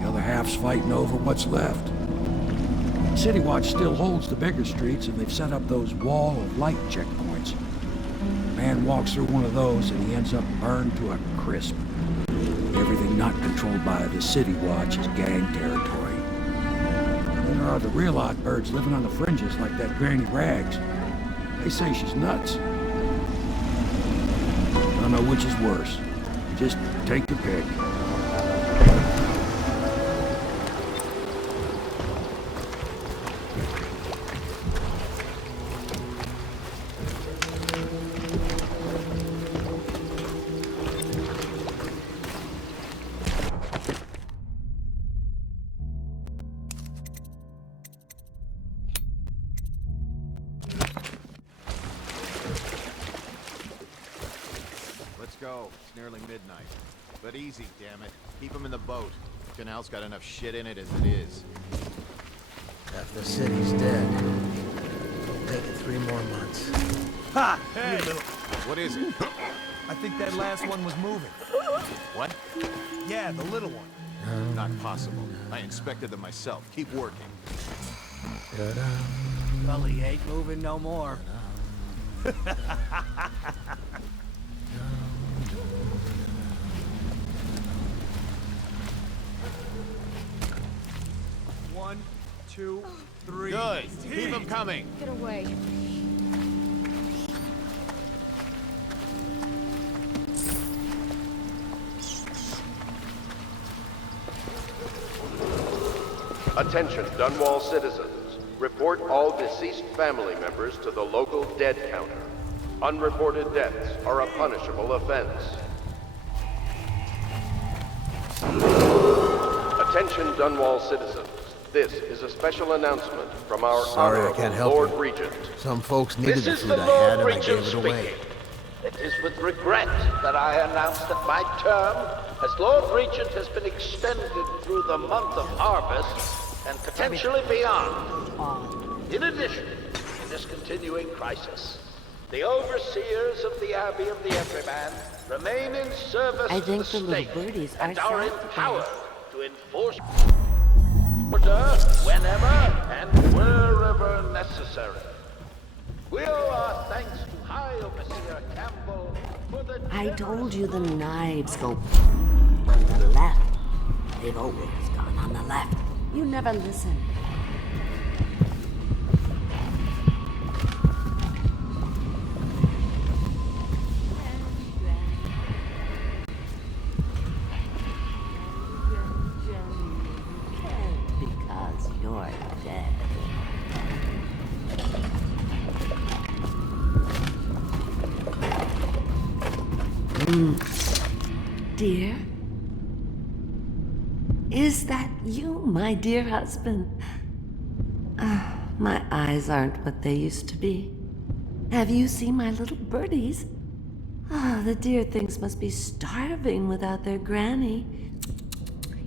The other half's fighting over what's left. City Watch still holds the bigger streets, and they've set up those wall of light checkpoints. A man walks through one of those, and he ends up burned to a crisp. Everything not controlled by the City Watch is gang territory. Then there are the real odd birds living on the fringes, like that Granny Rags. They say she's nuts. Don't know which is worse. Just take your pick. Go. It's nearly midnight. But easy, damn it. Keep them in the boat. The canal's got enough shit in it as it is. Half the city's dead. Take it 3 more months. Ha! Hey! What is it? I think that last one was moving. What? Yeah, the little one. Not possible. I inspected them myself. Keep working. Well, he ain't moving no more. One, 2, 3. Good. Keep them coming. Get away. Attention, Dunwall citizens. Report all deceased family members to the local dead counter. Unreported deaths are a punishable offense. Attention, Dunwall citizens. This is a special announcement from our Sorry, I Honorable can't help Lord it. Regent. Some folks needed This the is food the I had Lord and I Regent gave it speaking. away. It is with regret that I announce that my term as Lord Regent has been extended through the month of harvest and potentially beyond. In addition, in this continuing crisis, the overseers of the Abbey of the Everyman remain in service I to think the the little state birdies are and are satisfied. empowered to enforce order whenever and wherever necessary. We owe our thanks to High Overseer Campbell for the... I told you the knives go on the left. They've always gone on the left. You never listen. Because you're dead. Dear? Is that you, my dear husband? My eyes aren't what they used to be. Have you seen my little birdies? The dear things must be starving without their granny.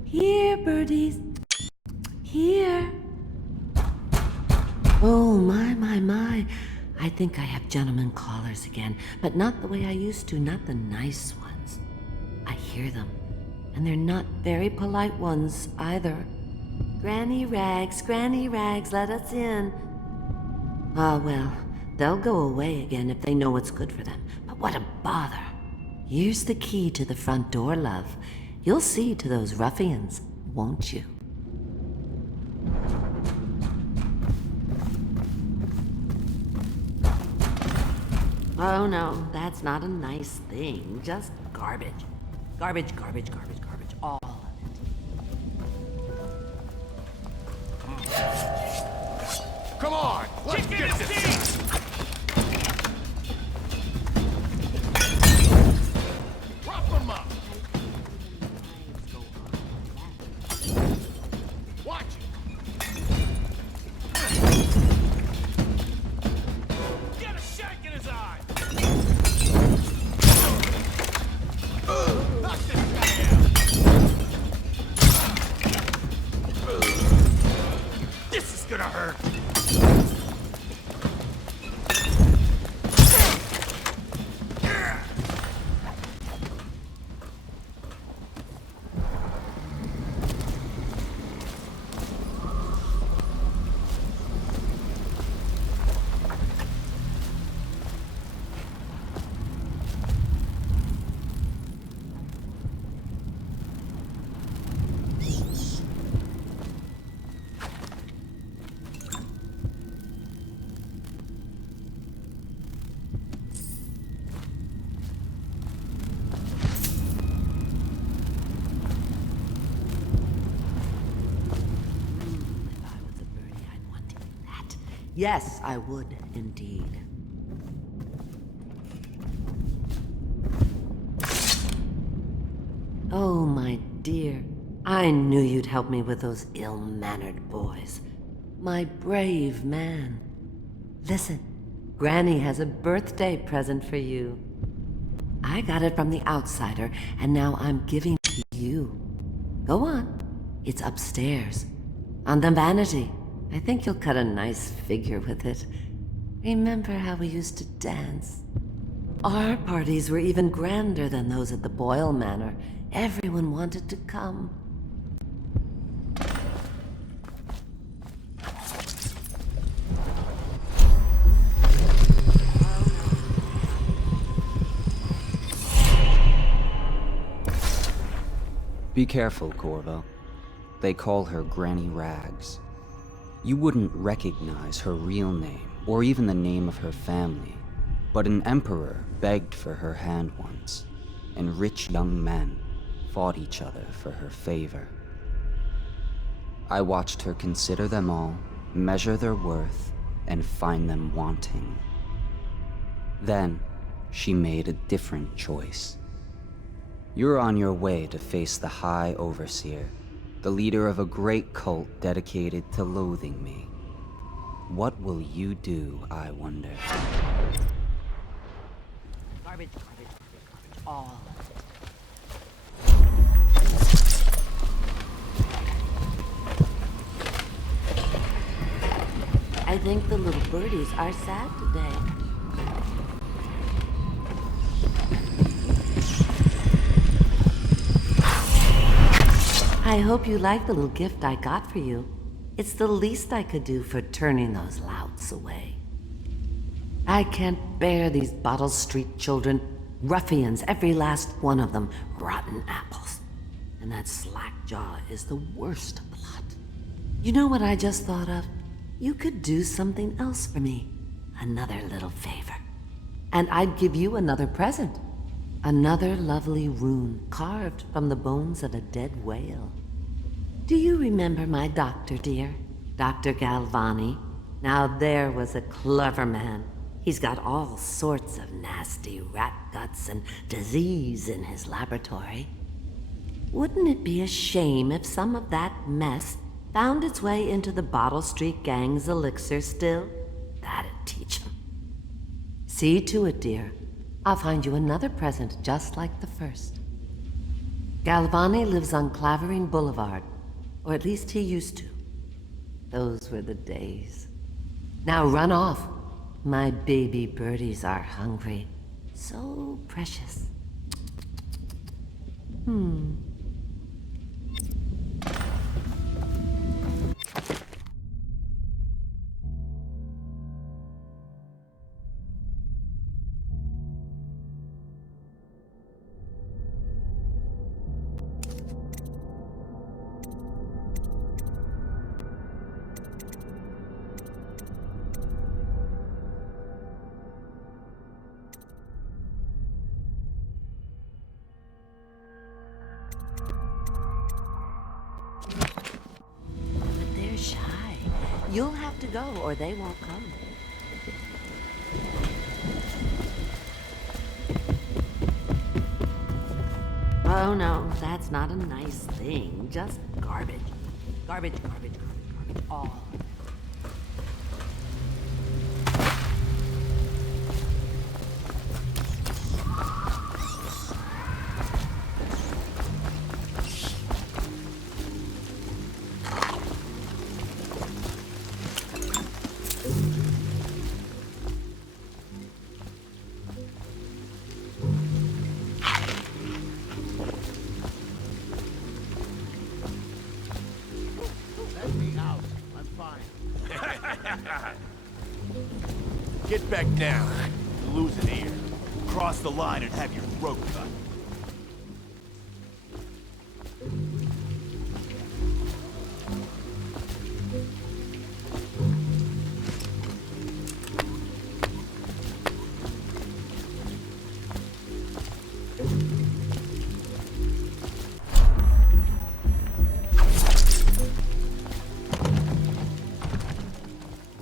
Here, birdies. Here. Oh, my. I think I have gentlemen callers again, but not the way I used to, not the nice ones. I hear them, and they're not very polite ones either. Granny Rags, let us in. Ah, well, they'll go away again if they know what's good for them. But what a bother. Here's the key to the front door, love. You'll see to those ruffians, won't you? Oh no, that's not a nice thing. Just garbage. Garbage, all of it. Come on, let's get this guy. Prop him up. Watch it. Get a shank in his eye. Knock this guy out. This is gonna hurt. Yes, I would, indeed. Oh, my dear. I knew you'd help me with those ill-mannered boys. My brave man. Listen, Granny has a birthday present for you. I got it from the outsider, and now I'm giving it to you. Go on. It's upstairs. On the vanity. I think you'll cut a nice figure with it. Remember how we used to dance? Our parties were even grander than those at the Boyle Manor. Everyone wanted to come. Be careful, Corvo. They call her Granny Rags. You wouldn't recognize her real name, or even the name of her family, but an emperor begged for her hand once, and rich young men fought each other for her favor. I watched her consider them all, measure their worth, and find them wanting. Then, she made a different choice. You're on your way to face the High Overseer, the leader of a great cult dedicated to loathing me. What will you do, I wonder? Garbage, garbage, garbage, all of it. I think the little birdies are sad today. I hope you like the little gift I got for you. It's the least I could do for turning those louts away. I can't bear these Bottle Street children. Ruffians, every last one of them. Rotten apples. And that slack-jaw is the worst lot. You know what I just thought of? You could do something else for me. Another little favor. And I'd give you another present. Another lovely rune carved from the bones of a dead whale. Do you remember my doctor, dear? Dr. Galvani? Now there was a clever man. He's got all sorts of nasty rat guts and disease in his laboratory. Wouldn't it be a shame if some of that mess found its way into the Bottle Street Gang's elixir still? That'd teach him. See to it, dear. I'll find you another present just like the first. Galvani lives on Clavering Boulevard, or at least he used to. Those were the days. Now run off. My baby birdies are hungry. So precious. go, or they won't come. Oh no, that's not a nice thing. Just garbage. Garbage, garbage, garbage, garbage. All. Get back down. You're losing here. Cross the line and have your throat cut.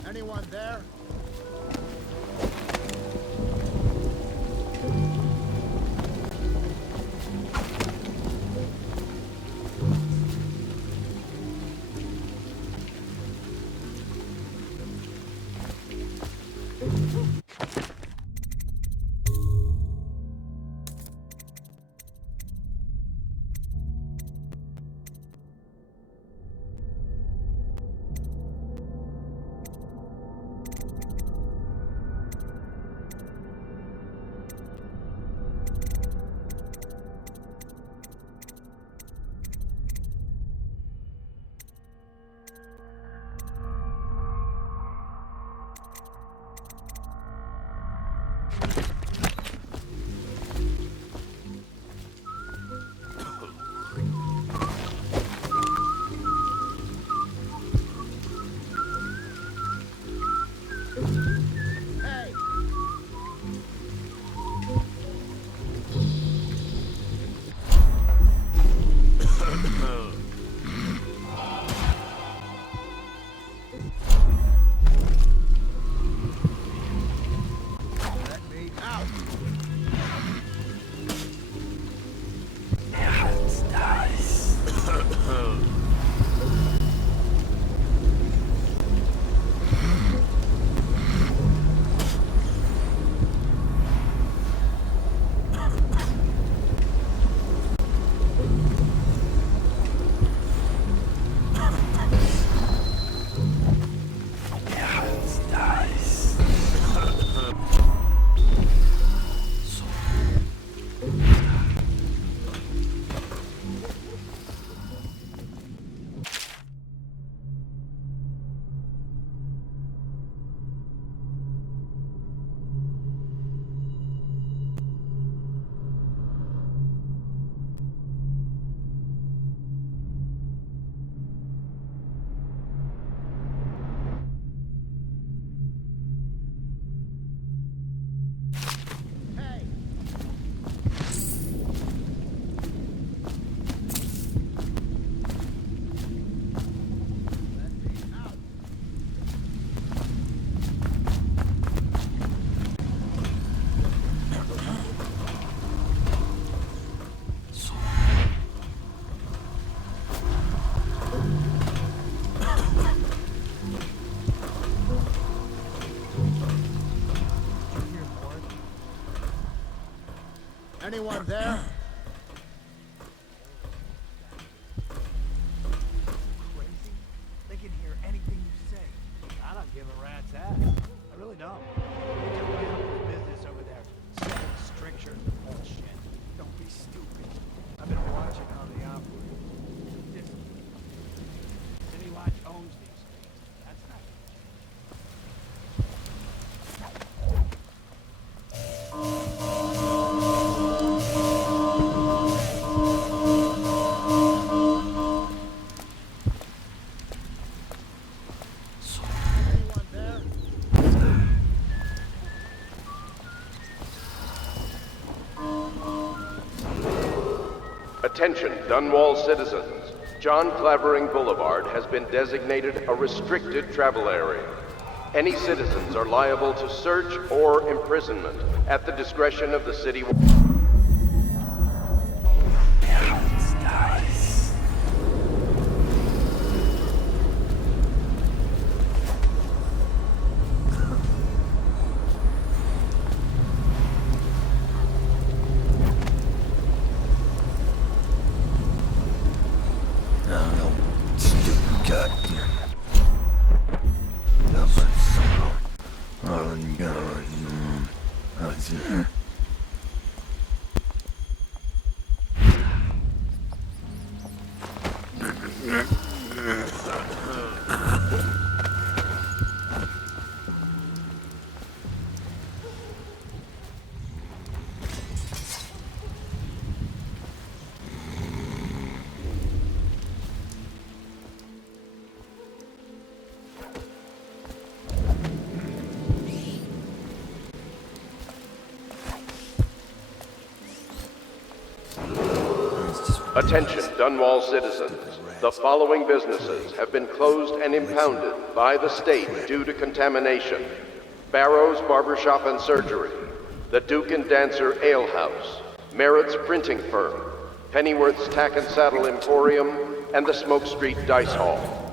Anyone there? Anyone there? Crazy? They can hear anything you say. I don't give a rat's ass. I really don't. Get your way up with business over there. Setting strictures and bullshit. Don't be stupid. I've been watching how they operate. City Watch owns these streets. That's not Attention, Dunwall citizens. John Clavering Boulevard has been designated a restricted travel area. Any citizens are liable to search or imprisonment at the discretion of the city. Attention, Dunwall citizens. The following businesses have been closed and impounded by the state due to contamination. Barrow's Barbershop and Surgery, the Duke and Dancer Ale House, Merritt's Printing Firm, Pennyworth's Tack and Saddle Emporium, and the Smoke Street Dice Hall.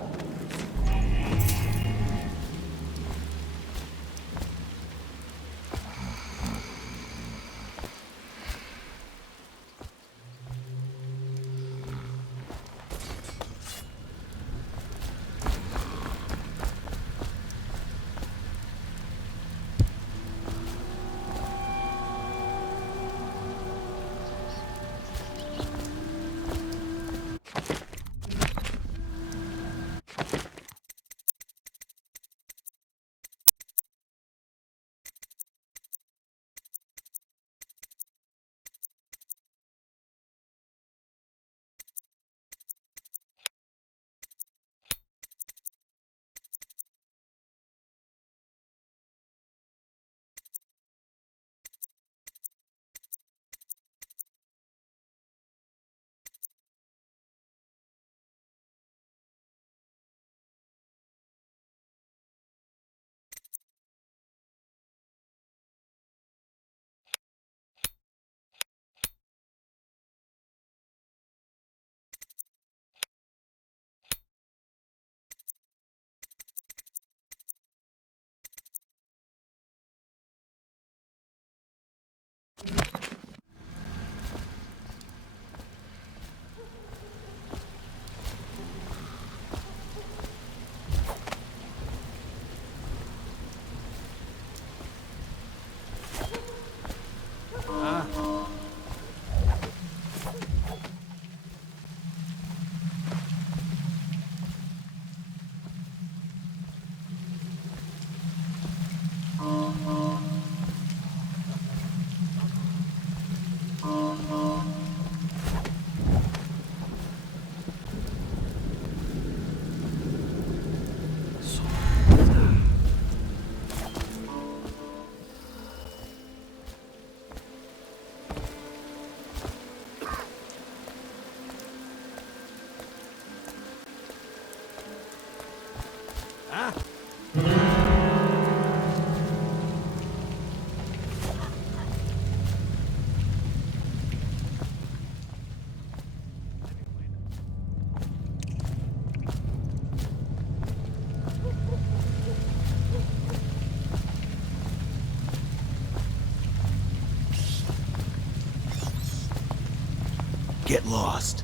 Get lost.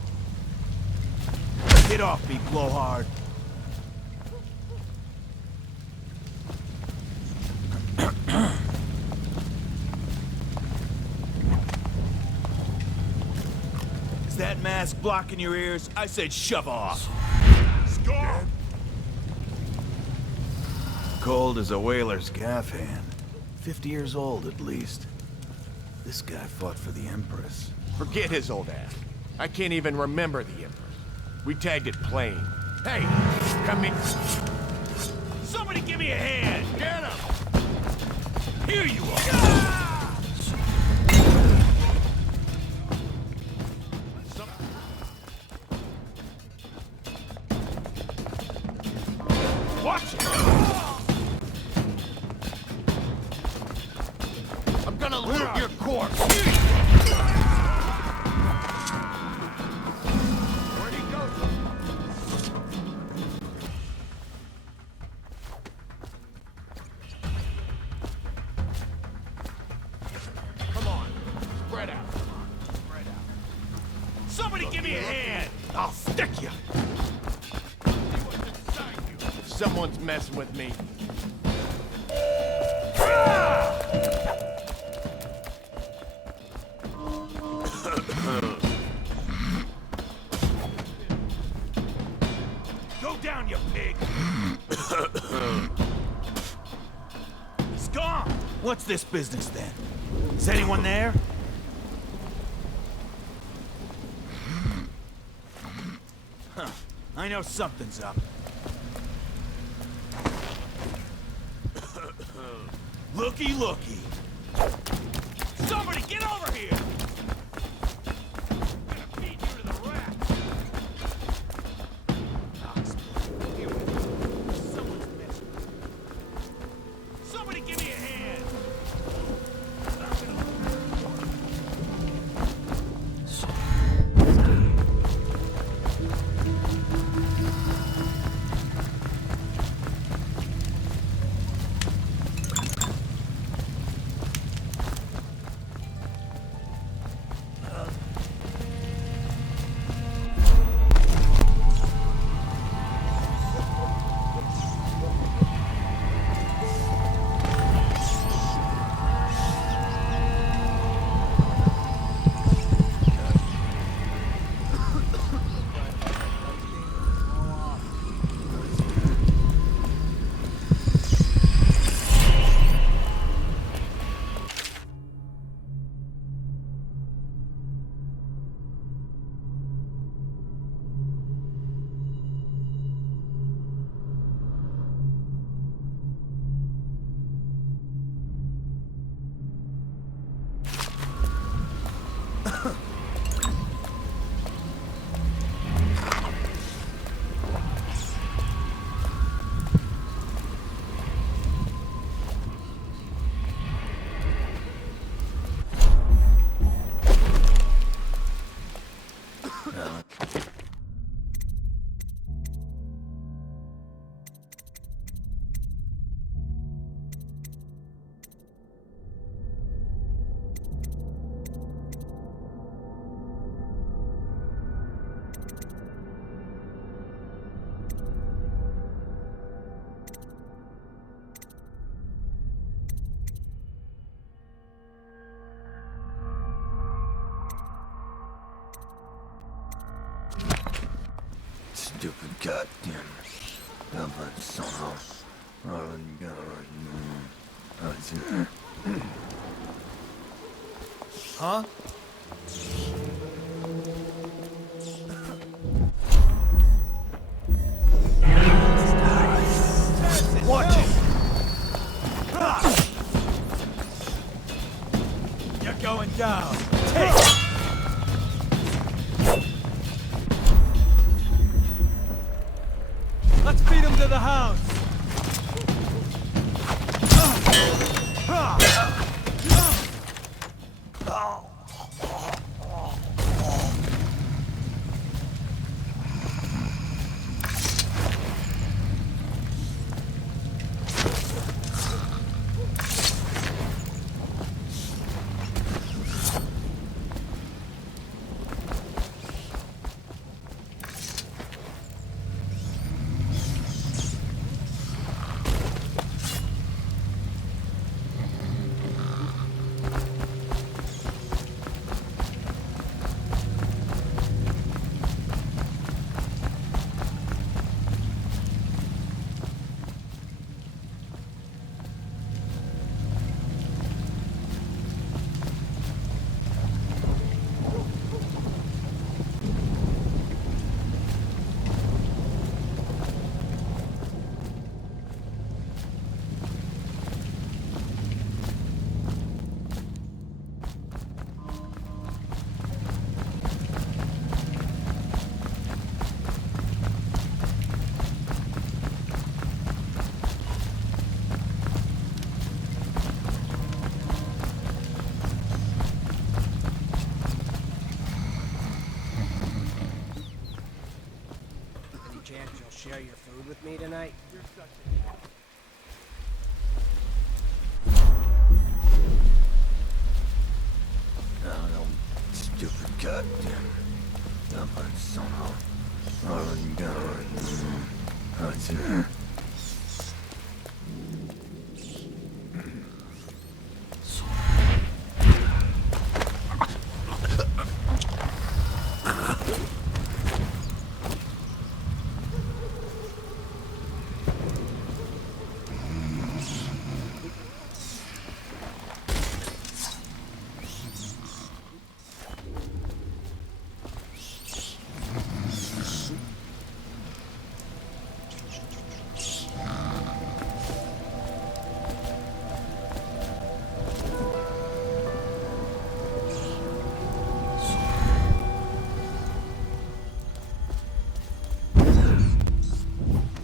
Get off me, blowhard. Is that mask blocking your ears? I said shove off. Score! Cold as a whaler's gaff hand. 50 years old, at least. This guy fought for the Empress. Forget his old ass. I can't even remember the Empress. We tagged it plain. Hey, come in. Somebody give me a hand! Get him! Here you are! Watch it! Your corpse! Where'd he go? Come on, spread out. Come on, spread out. Somebody give me a hand! I'll stick you! Someone's messing with me. Go down, you pig! He's gone! What's this business then? Is anyone there? Huh. I know something's up. Looky, looky. Somebody get over here! I'm gonna feed you to the rats! Someone's messing with me. Somebody give me a hand! Stupid goddamn goblin solo. Huh? Watch it! You're going down. Take it! Let's beat him to the house! Oh, no stupid goddamn dumb son of... Oh, you got it. Oh, it's in here.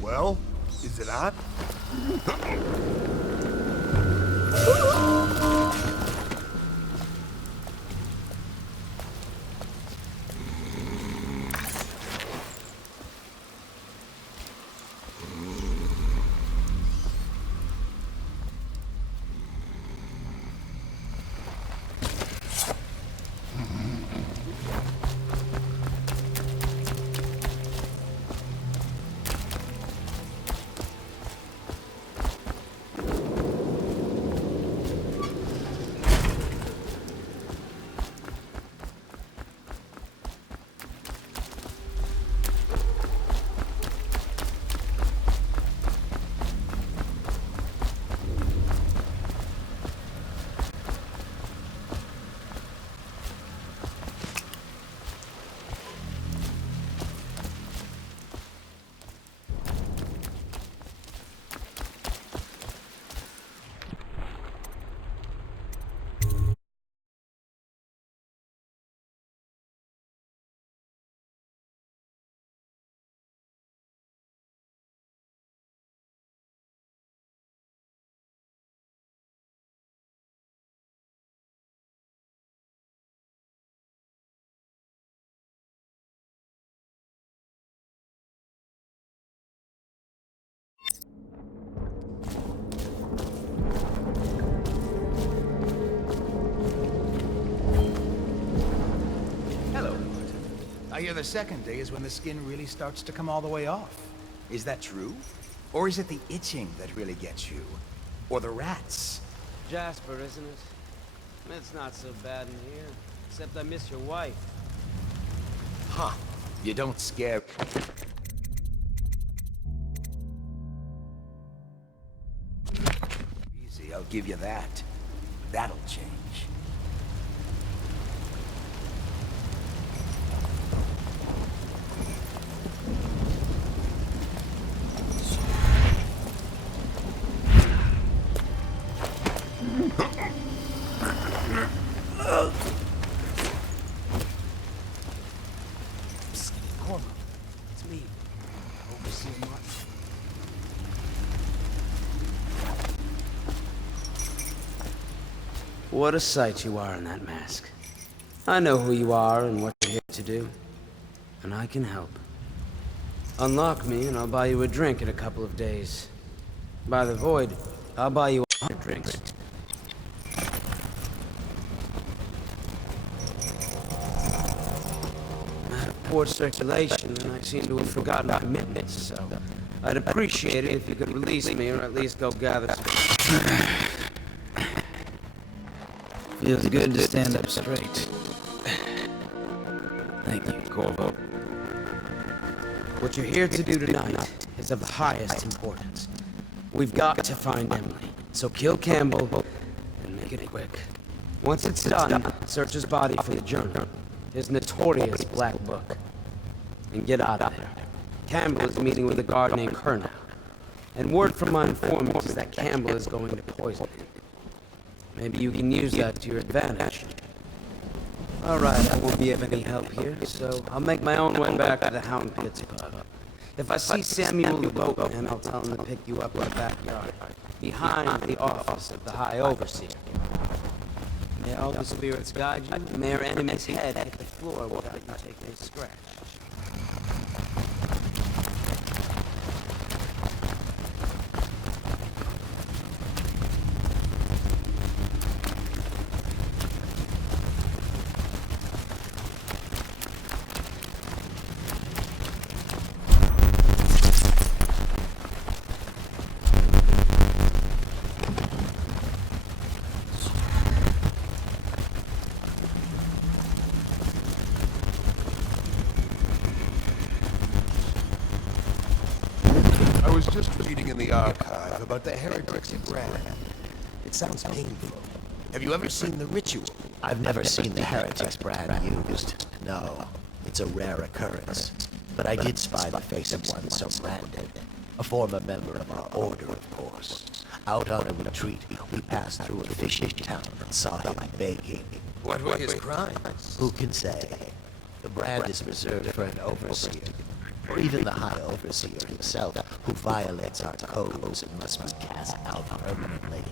Well, is it hot? I hear the second day is when the skin really starts to come all the way off. Is that true? Or is it the itching that really gets you? Or the rats? Jasper, isn't it? It's not so bad in here. Except I miss your wife. Huh. You don't scare... Easy, I'll give you that. That'll change. What a sight you are in that mask. I know who you are and what you're here to do. And I can help. Unlock me and I'll buy you a drink in a couple of days. By the Void, I'll buy you 100 drinks. I have poor circulation and I seem to have forgotten my commitments, so I'd appreciate it if you could release me or at least go gather some... Feels good to stand up straight. Thank you, Corvo. What you're here to do tonight is of the highest importance. We've got to find Emily, so kill Campbell and make it quick. Once it's done, search his body for the journal, his notorious black book, and get out of there. Campbell is meeting with a guard named Kernow, and word from my informants is that Campbell is going to poison him. Maybe you can use that to your advantage. Alright, I won't be of any help here, so I'll make my own way back to the Hound Pits pub. If I see Samuel the boatman, I'll tell him to pick you up in the backyard, behind the office of the High Overseer. May all the spirits guide you, may our enemy's head hit the floor without you taking a scratch. the archive about the heretics of Brand. It sounds painful. Have you ever seen the ritual? I've never seen the heretics brand used. No, it's a rare occurrence. But I did spy the face of one so branded. A former member of our order, of course. Out on a retreat, we passed through a fishing town and saw him begging. What were his crimes? Who can say? The brand is reserved for an overseer, or even the High Overseer himself, who violates our codes and must be cast out permanently.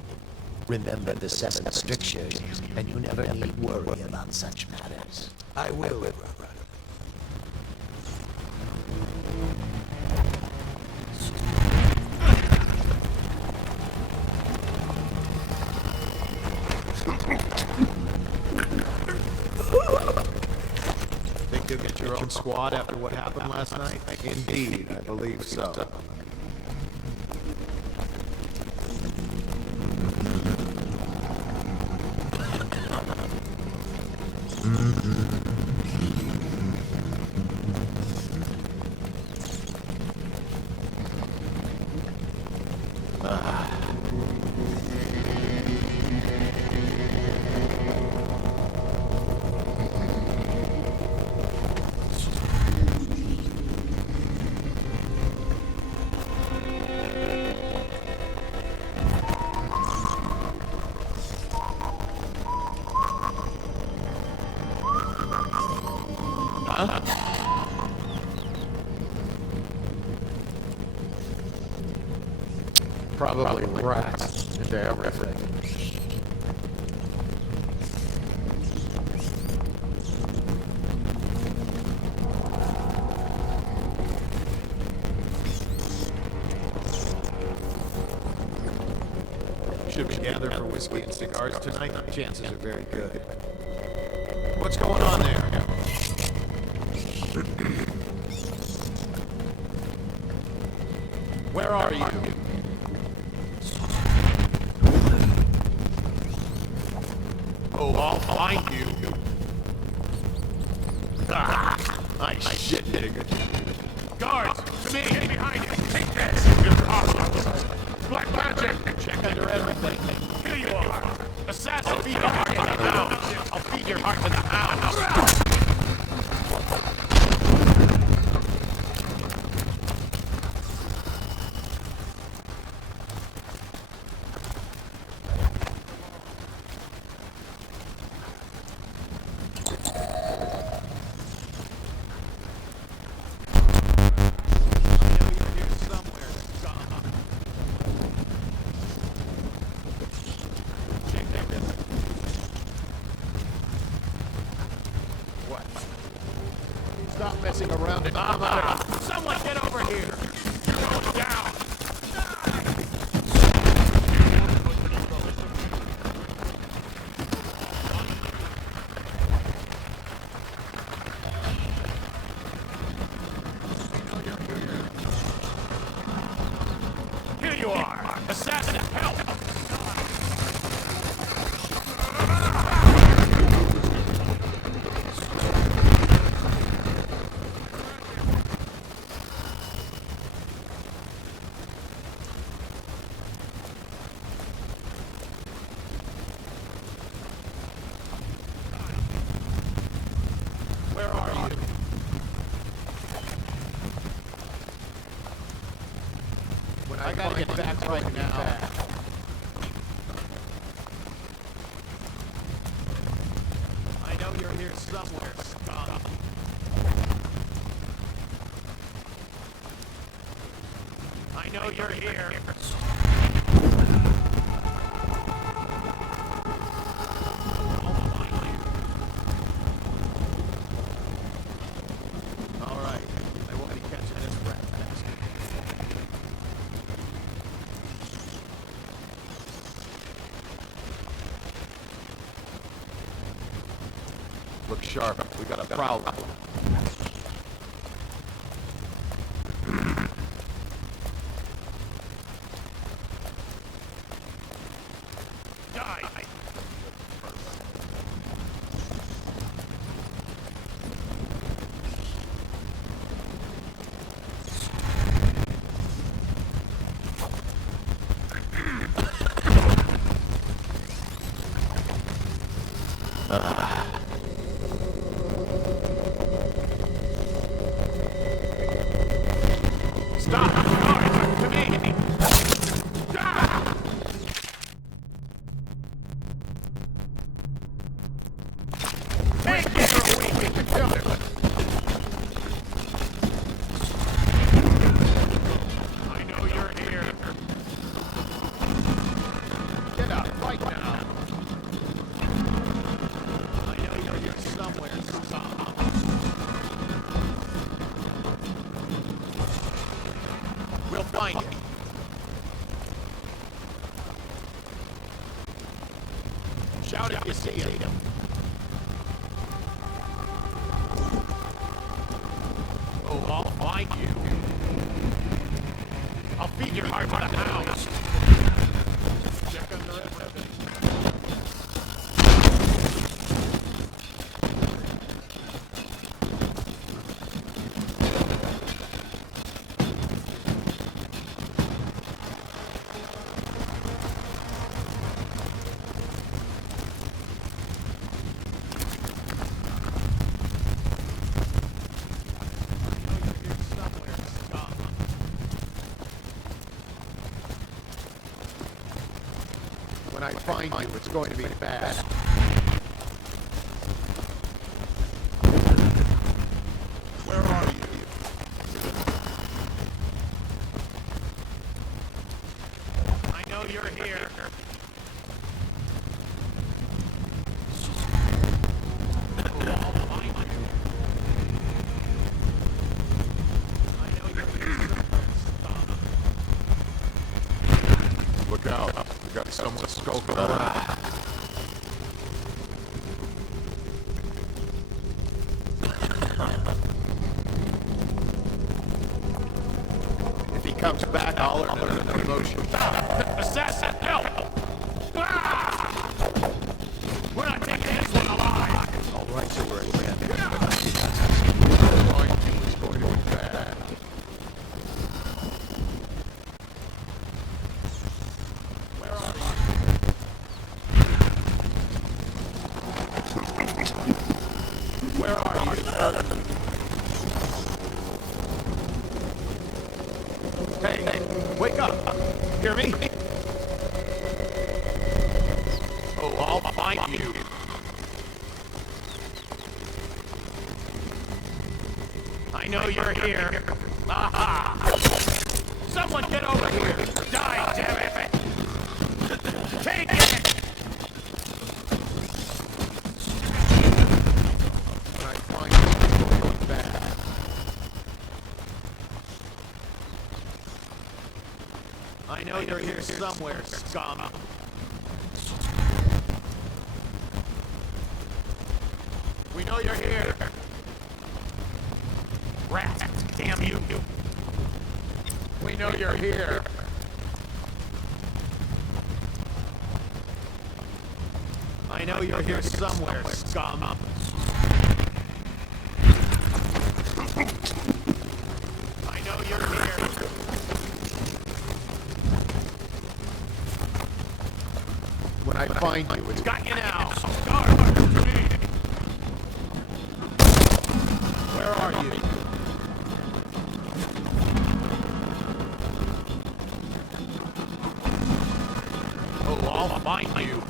Remember the 7 strictures, and you never need worry about such matters. I will, brother. Think you'll get your own squad after what happened last night? Indeed, I believe so. Probably rats into everything. Should we gather for whiskey and cigars tonight? Chances are very good. What's going on there? Where are you? Oh, I'll find you. Nice shit, nigga. Guards, to me, get behind you. Take this. Black magic. Check under everything. Here you are. Assassin, feed your heart to the hounds. I'll feed your heart to the hounds. Stop messing around and I'm out. Someone get over here. You're going down. Here you are. Assassin, help. I gotta get back right now. I know you're here somewhere, scum. I know you're here. All right, I won't be catching this rat bastard. Look sharp. We got a prowler. Die! Stop! Guards, to me! Ah! Take it or we can kill him! I know you're here. Get up, right now. I know you're here somewhere, Sam. We'll find you. Shout if you see him. Oh, I'll find you. I'll feed your heart to the house. Check under everything. When I find you, it's going to be bad. Where are you? I know you're here. I'll find you. I know you're here. Look out. We got someone skulking around. If he comes back, I'll learn an emotion. Assassin, help! Ah! We're not taking this one alive! All right, so we're again. It's going to be bad. Where are you? Hey, wake up! Hear me? Oh, I'll find you. I know you're here. Aha! Someone get over here! Die, damn it! Take it! I know you're here somewhere, scum. We know you're here. Rat, damn you. We know you're here. I know you're here somewhere, scum. I know you're here. When I find you, it's got you now. Guard to me. Where are you? Oh, I'll find you.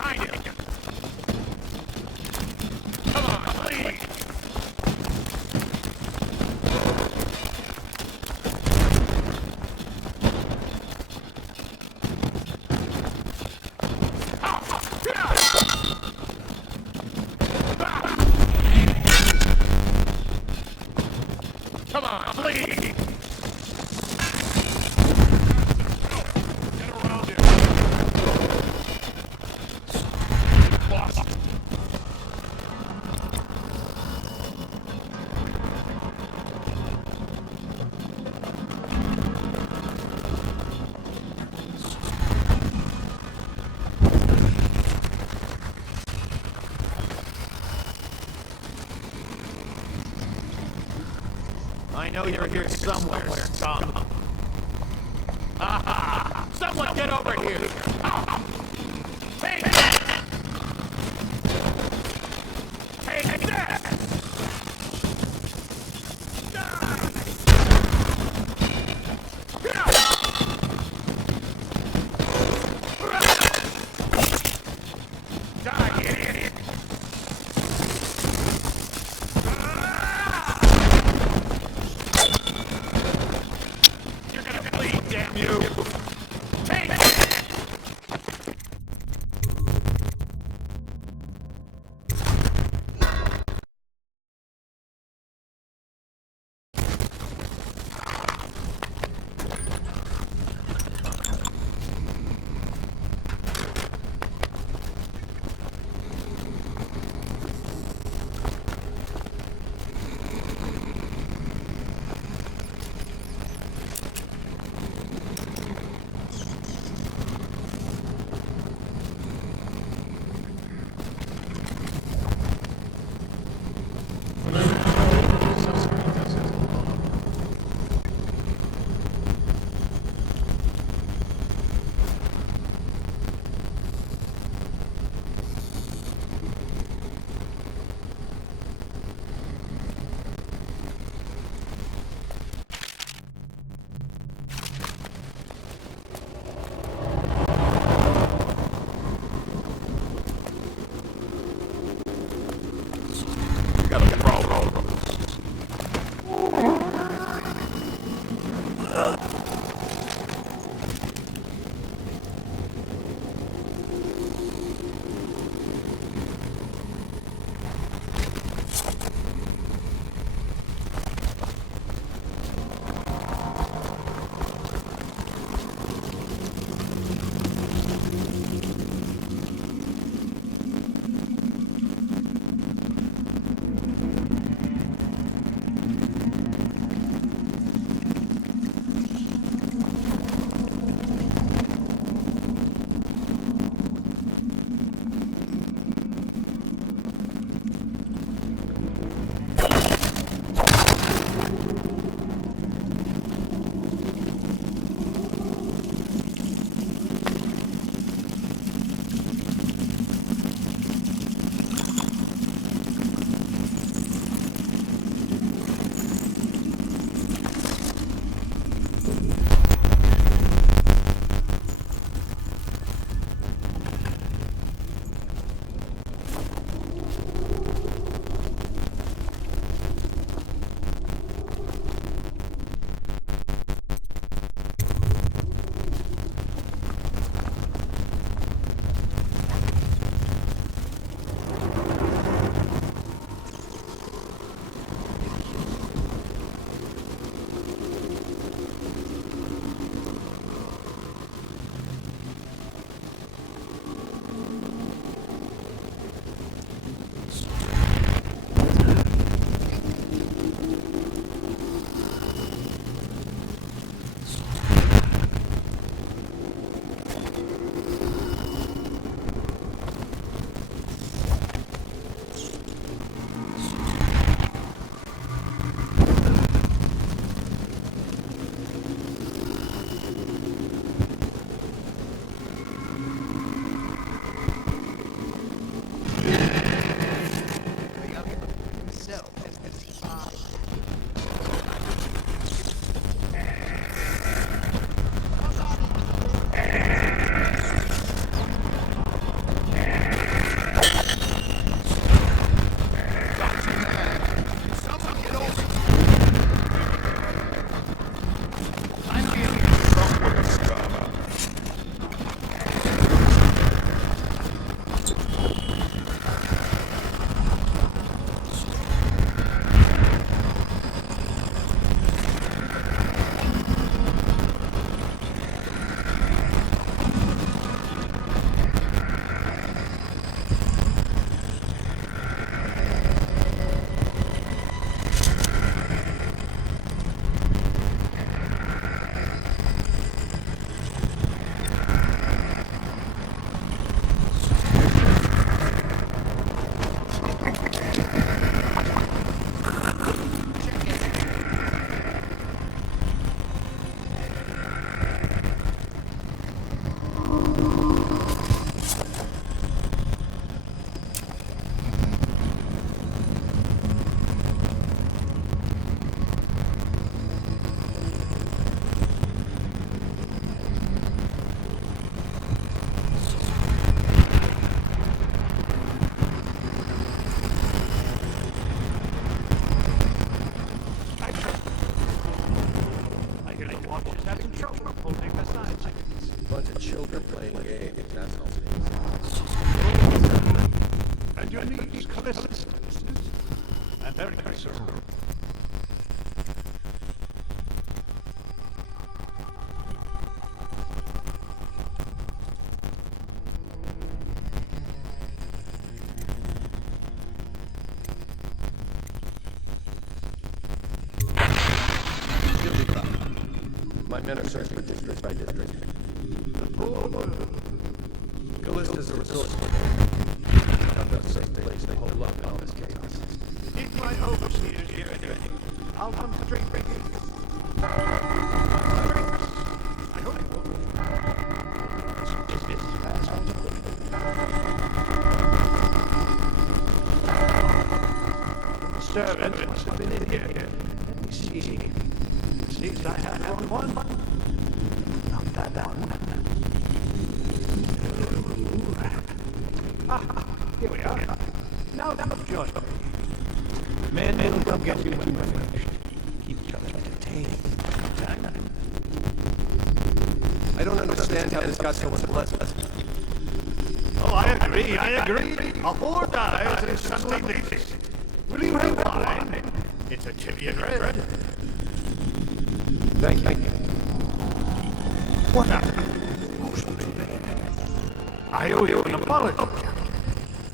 behind him! Come on, please! Come on, please! Get around him! Boss! I know you're here somewhere, scum. Someone get over here! Take that! Take that! Die, idiot! You're gonna bleed, damn you! Take it! Just having trouble holding the signs. Bunch of children playing games, that's all. And your niece, Callista. I'm very concerned. My men are searching for district by district. Callista's a resourceful man. Not the safe place to hold up in all this chaos. If my overseers hear anything, I'll come straight for you. I hope it will. Is this fast? Servant must have been in here. Let me see. Seems I had the wrong one. Not that one. Here we are. Now come join me. Men will come get you when we're finished. Keep each other entertained. I don't understand how this got so unpleasant. Oh, I agree. A whore dies and suddenly leaves. Will you have wine? It's a Tibian red. Thank you. What happened? I owe you an apology.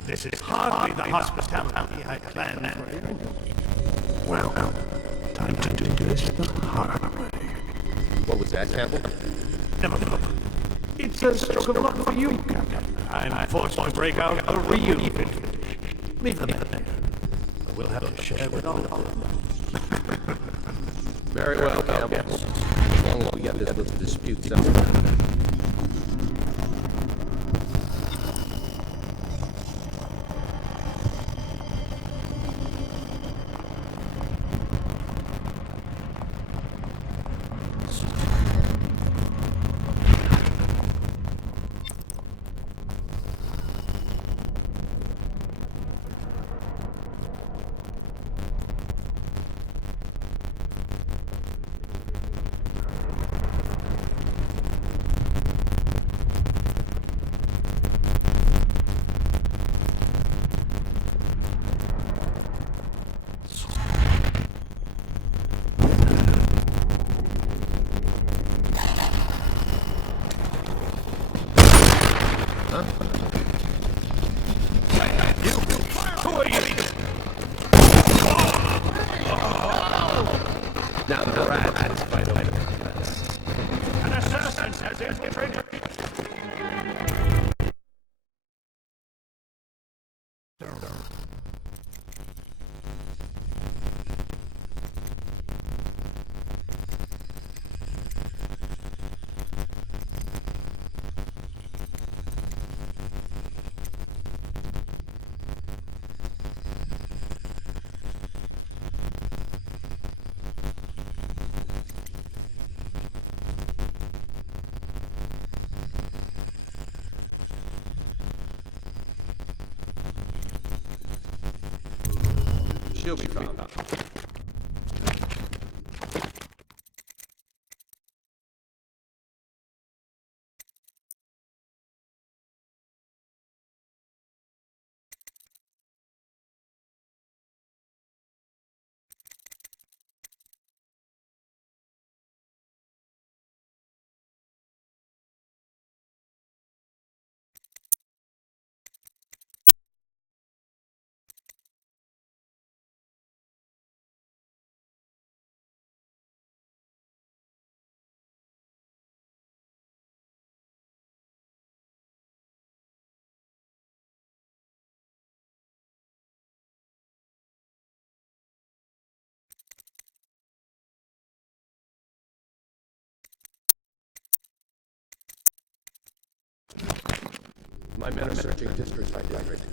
This is hardly the hospitality I planned for you. Well, time to do this the hard way. What was that, Campbell? Never mind. It's a stroke of luck for you, Captain. I'm forced to break out a reunion. Leave them there. We'll have to share with all of them. Very well, Campbell. As long as we get this little dispute settled. Now the rat is fight over. An assassin has infiltrated. She'll be found. My men are searching district by district.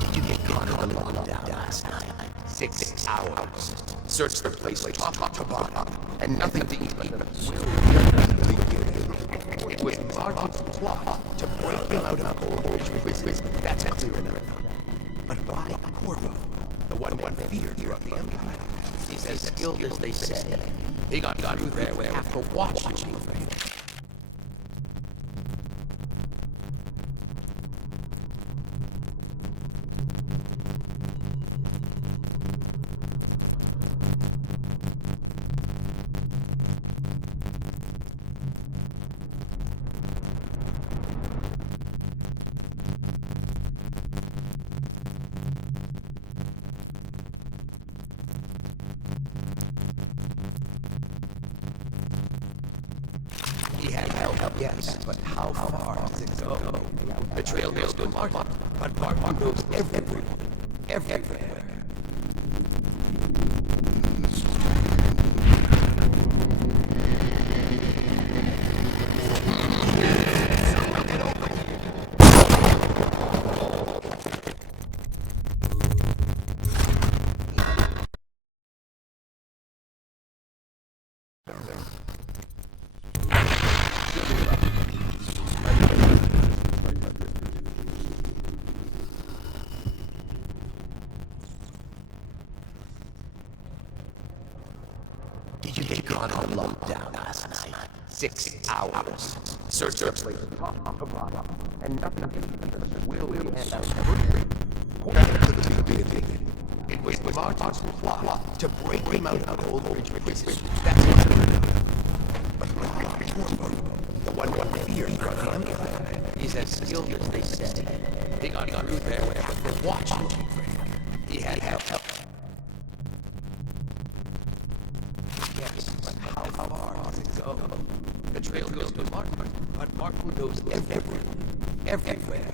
Did you get caught the lockdown last night. 6 hours. Searched the place top to bottom, and nothing to eat. It was Martin's plot to break him out of Cold Ridge. That's clear enough. But why Corvo? The one feared throughout the Empire. He's as skilled as they say. He got through there. We have to watch him for him. He had help, yes, but how far does it go? The trail goes to Martin, but Martin goes everywhere. Everywhere. Did you get caught on lockdown last night? 6 hours. Search the place top to bottom, and nothing because will we end up to the beginning. It was Martin's plot to break him out of Old Ridge prison. That's what we're doing. But Corvo, the one feared from the Empire, he's as skilled as they say. He got through there after watching him. He had help. Yes, but how far does it go? The trail goes to Martin, but Martin goes everywhere. Everywhere.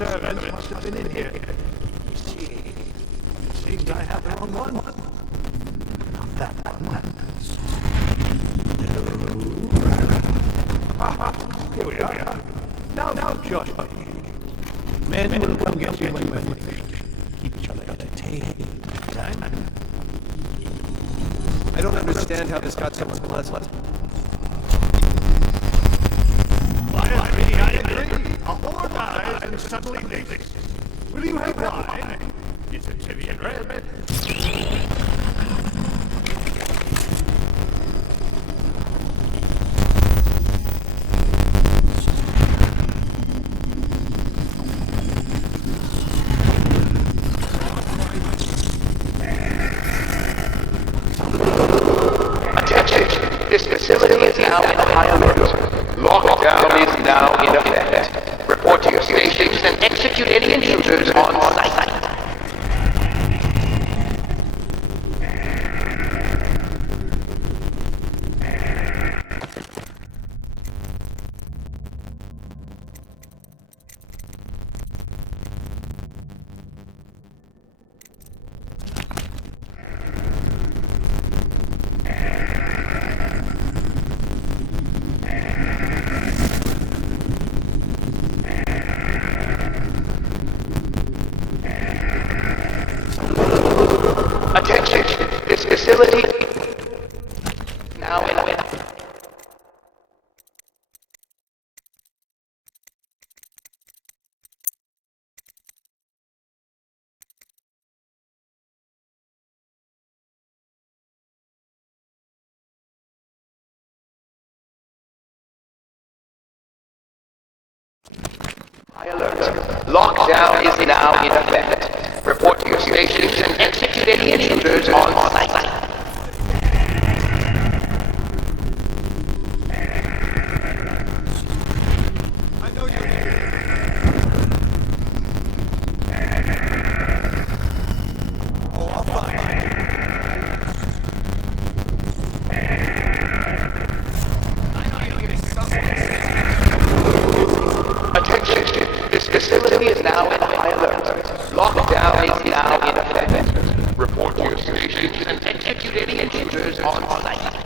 Servant must have been in here. It seems I have the wrong one. Not that one. No. Here we are. Now, Josh. Men will get you when we keep each other entertained. I don't understand how this got so unpleasant. I agree. A whore dies and suddenly thinks, will you have wine? It's a Tivian red. Attention! This facility is now in high alert. Lockdown is now in effect. Report to your stations and execute any intruders on site. Attention! This facility now in effect. High alert. Lockdown is now in effect. Report to your stations and execute any intruders on site. I know you're here. Oh, I'll find you. Lockdown is now in effect. Report to your stations and execute any intruders on site.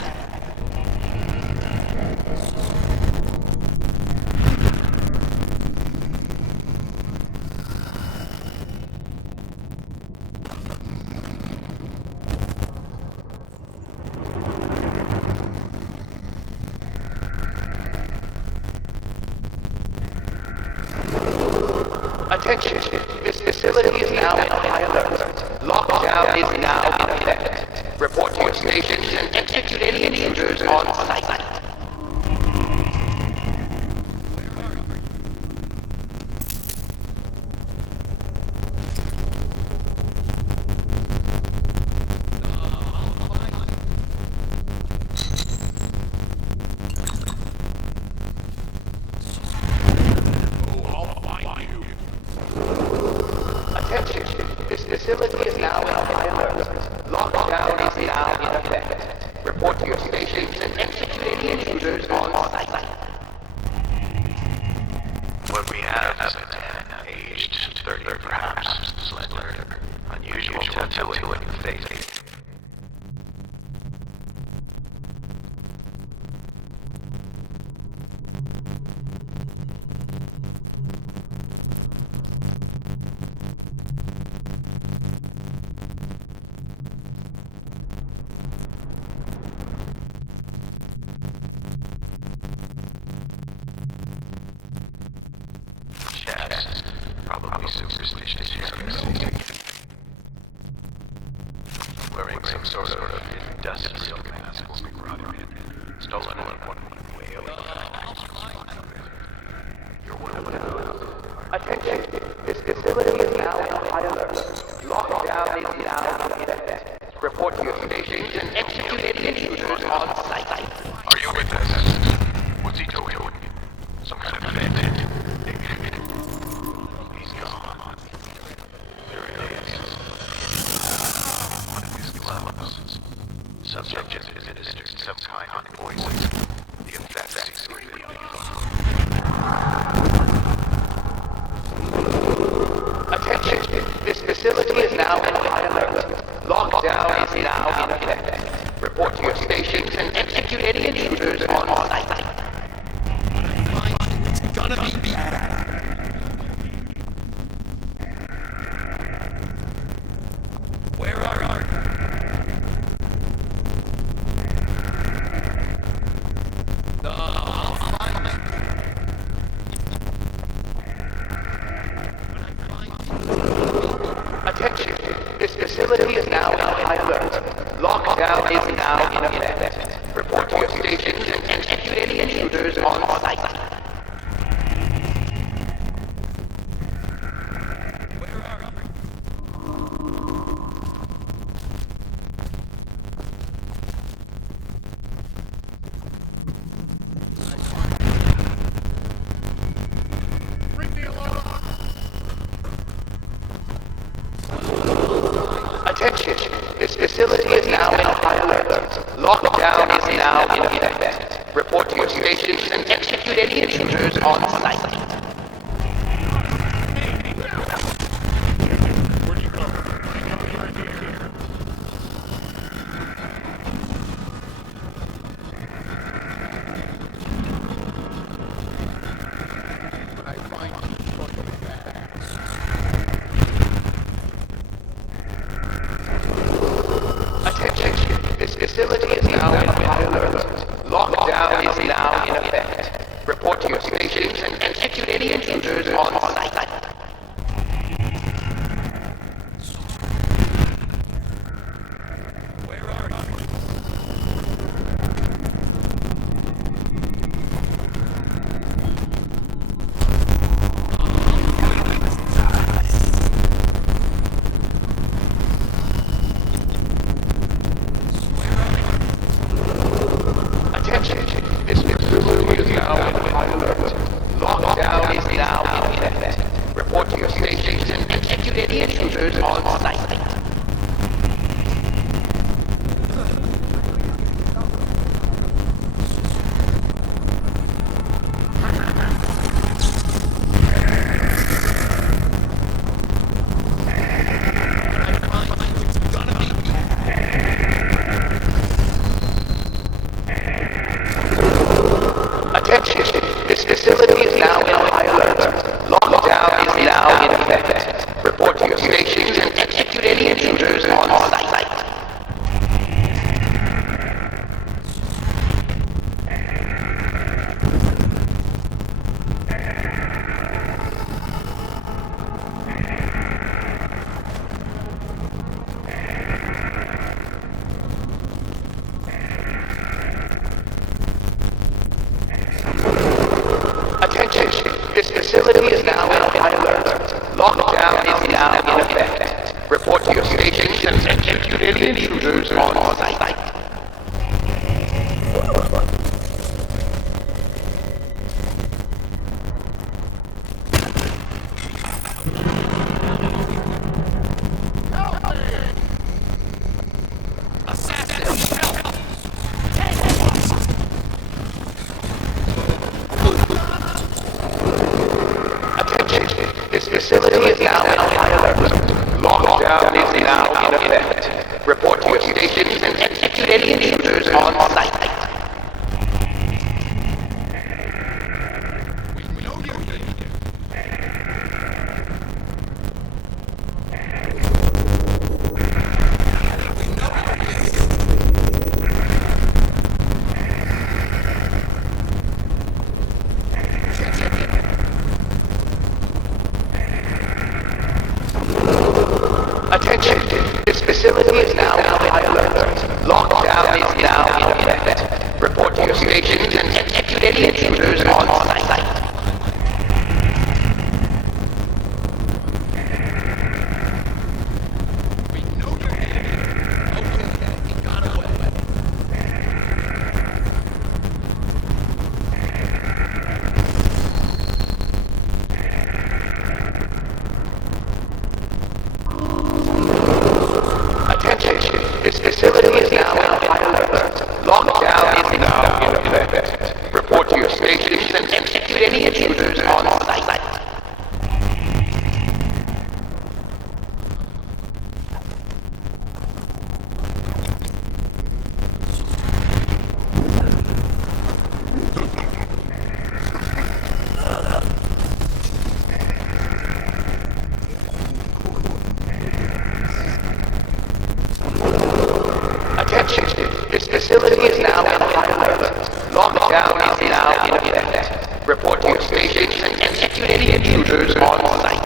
Attention, this facility is now in high alert. Lockdown is now in effect. Report to your stations and execute any intruders on site. This facility is now in high alert. Lockdown is now in effect. Report to your stations and execute any intruders on site. What we have is a man, aged 30 perhaps, slender, unusual tattoo and face. Часть, probably superstitious here. Wearing some sort of dusty silk mask will be brought in. Stolen in one way or You're one of them. Attention, this facility is now in high alert. Lockdown is now in effect. Report to your stations and execute any intruders on site. Are you with us? What's he doing? Some kind of event. He's gone. There it is. One of his gloves. Subject has administered some kind of poison. The effects secretly Attention, this facility is now in high alert. Lockdown is now in effect. Report to your stations and execute any intruders on site. It's gonna be me. Where are you? Attention, this facility is now in high alert. Lockdown is now in effect. Report to your stations and execute any intruders on site. Attention, this facility is now in high alert. Lockdown is now in effect. Report to your stations and execute any intruders on site. This facility is now in high alert. Lockdown is now in effect. Report to your stations and execute any intruders on site. This facility is now in high alert. Lockdown is now in effect. Report to your stations and execute any intruders on site. facility is now in high alert. Lockdown is now in effect. Report to your stations and execute any intruders on site. This facility is now in high alert. Lockdown is now in effect. Report to your stations and execute any intruders on site. This facility is now in high alert. Lockdown is now in effect. Report to your stations and execute any intruders on site. Attention, this facility is now in high alert. Lockdown is now in effect. Report to your stations and execute any intruders on site. This facility is now in high alert. Lockdown is now in effect. Report to your stations and execute any intruders on site. This facility is now in high alert. Lockdown is now in effect. Report to your stations and execute any intruders on site.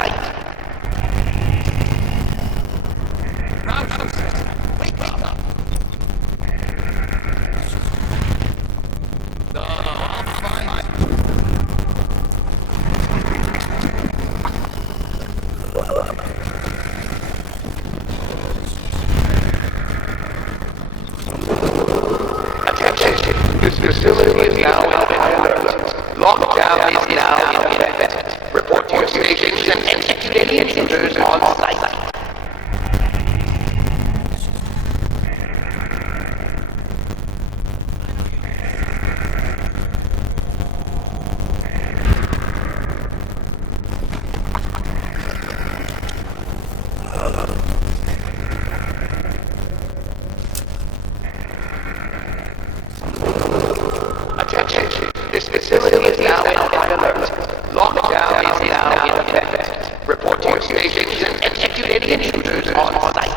Wake up! I'll find you. This facility is now in high alert. Lockdown is now in effect. Report to your stations and execute any intruders on site. This facility is now in high alert. Lockdown is now in effect. Report to your stations and execute any intruders on site.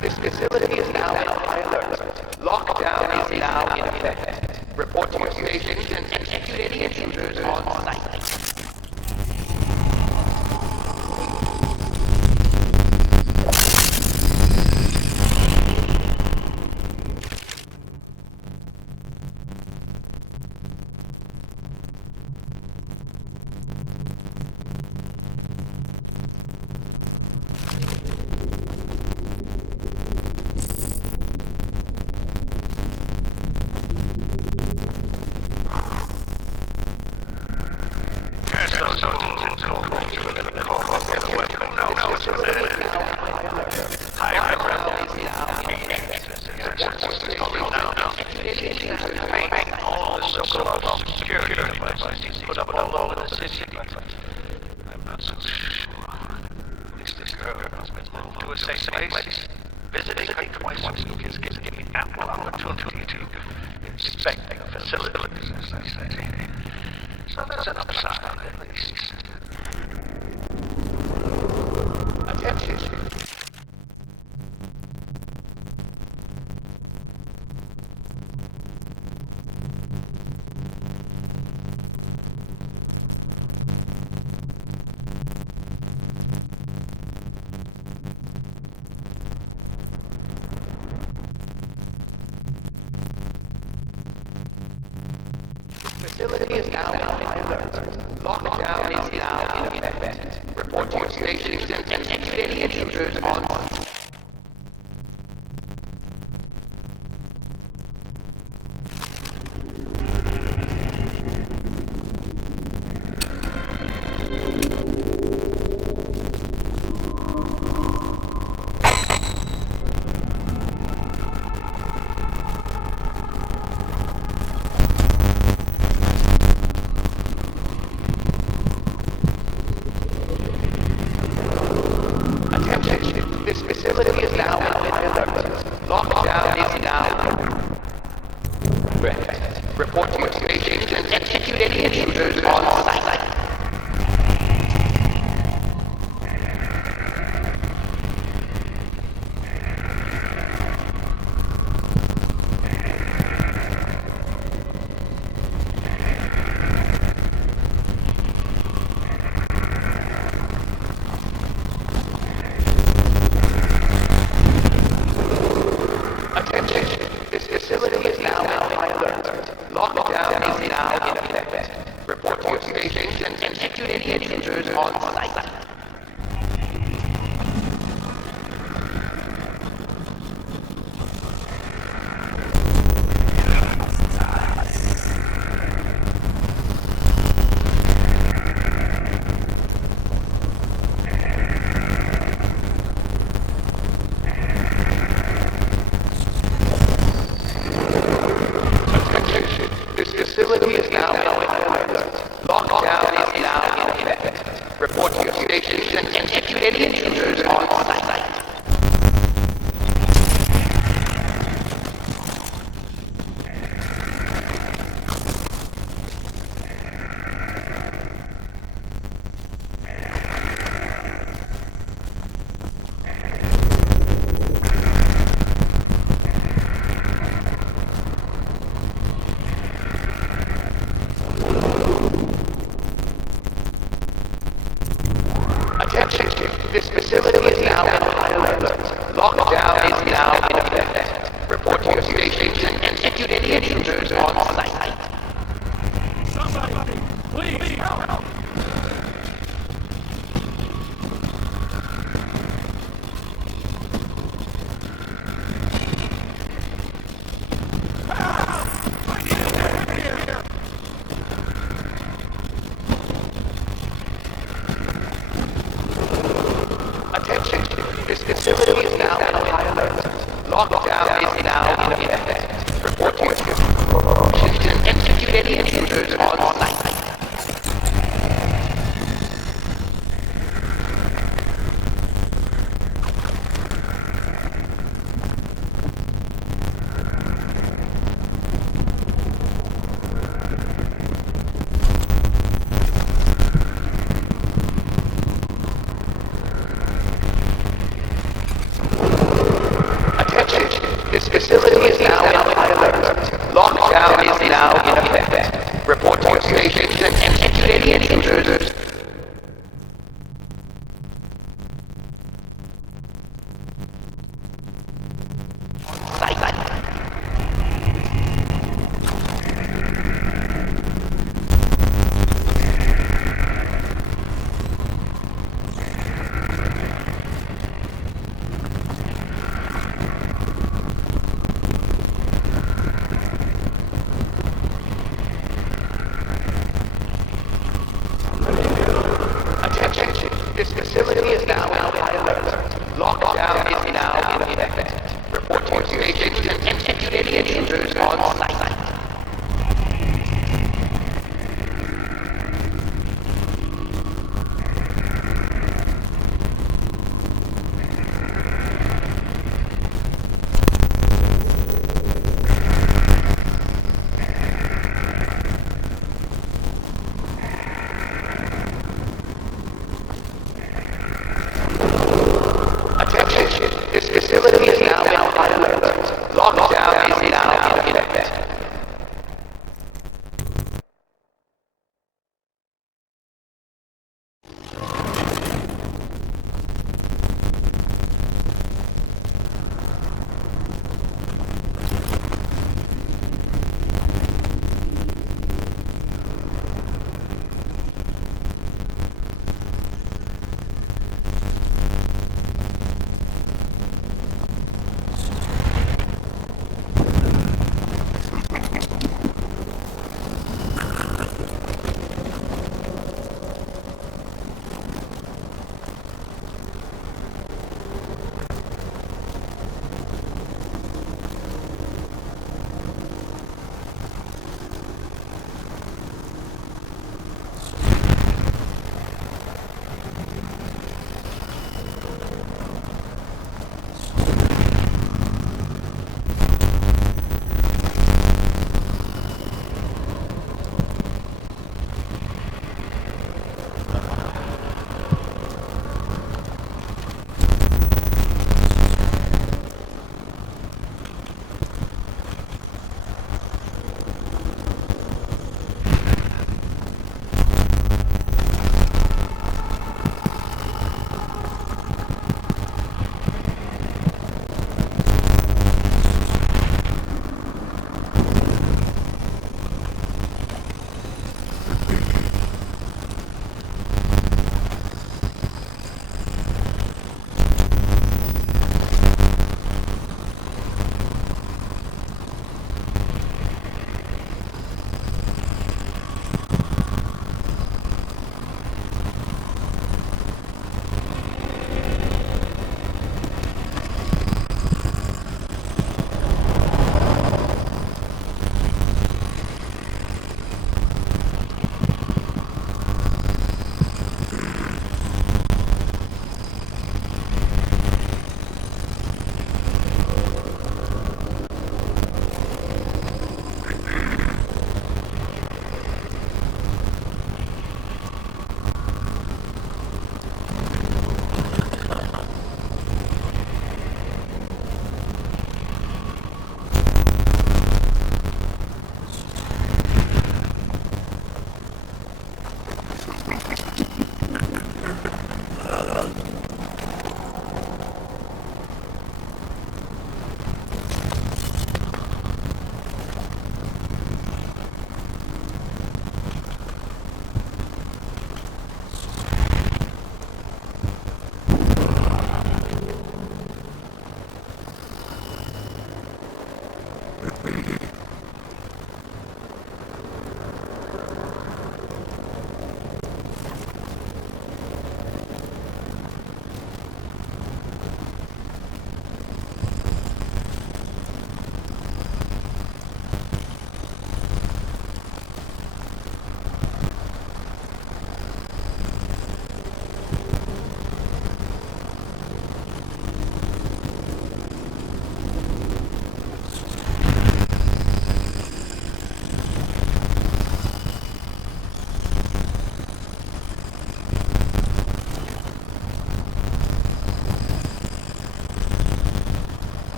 This facility is now in high alert. Lockdown is now in effect. Report to your stations and execute any intruders on site. High transport systems going down. All the so-called security devices put up all over the city. I'm not so sure. At least this girl has been moved to a safe place. Visiting her twice a week has given me ample opportunity to inspect the facilities, as I say. So there's an upside, at least. Attention. Facility is now on high alert. Lockdown is now in effect. Report to your stations and execute any intruders on site. This facility is now on high alert. Lockdown is now correct. Report to your stations and execute any intruders on site. This facility is now on high alert. Lockdown is now in effect. Report to your stations and execute any intruders on site. This facility is now on high alert. Lockdown is now in effect. Report to your stations and execute any intruders on site. This facility is now on high alert. Lockdown is now in effect. Report to your stations and execute any intruders on site. Somebody, please help! This facility is now on high alert. Lockdown is now in effect. Report to your stations and execute any intruders on site. This facility is now on high alert. Lockdown is now in effect. Report to your stations and execute any intruders. This facility is now on high alert. Lockdown is now in effect. Report Report to your stations and execute any intruders on site. This facility is now in high alert. Lockdown is now in effect.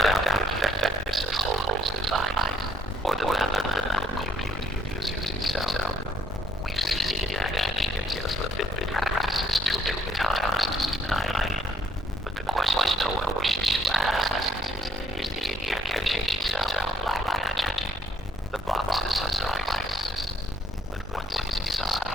doubt the effectiveness of Holmes' device, or the mathematical beauty of the music itself. We've seen it in action against the Fitbit practices too many times, but the question no one wishes to ask is the incantation itself like magic. The box is nice, but what's inside?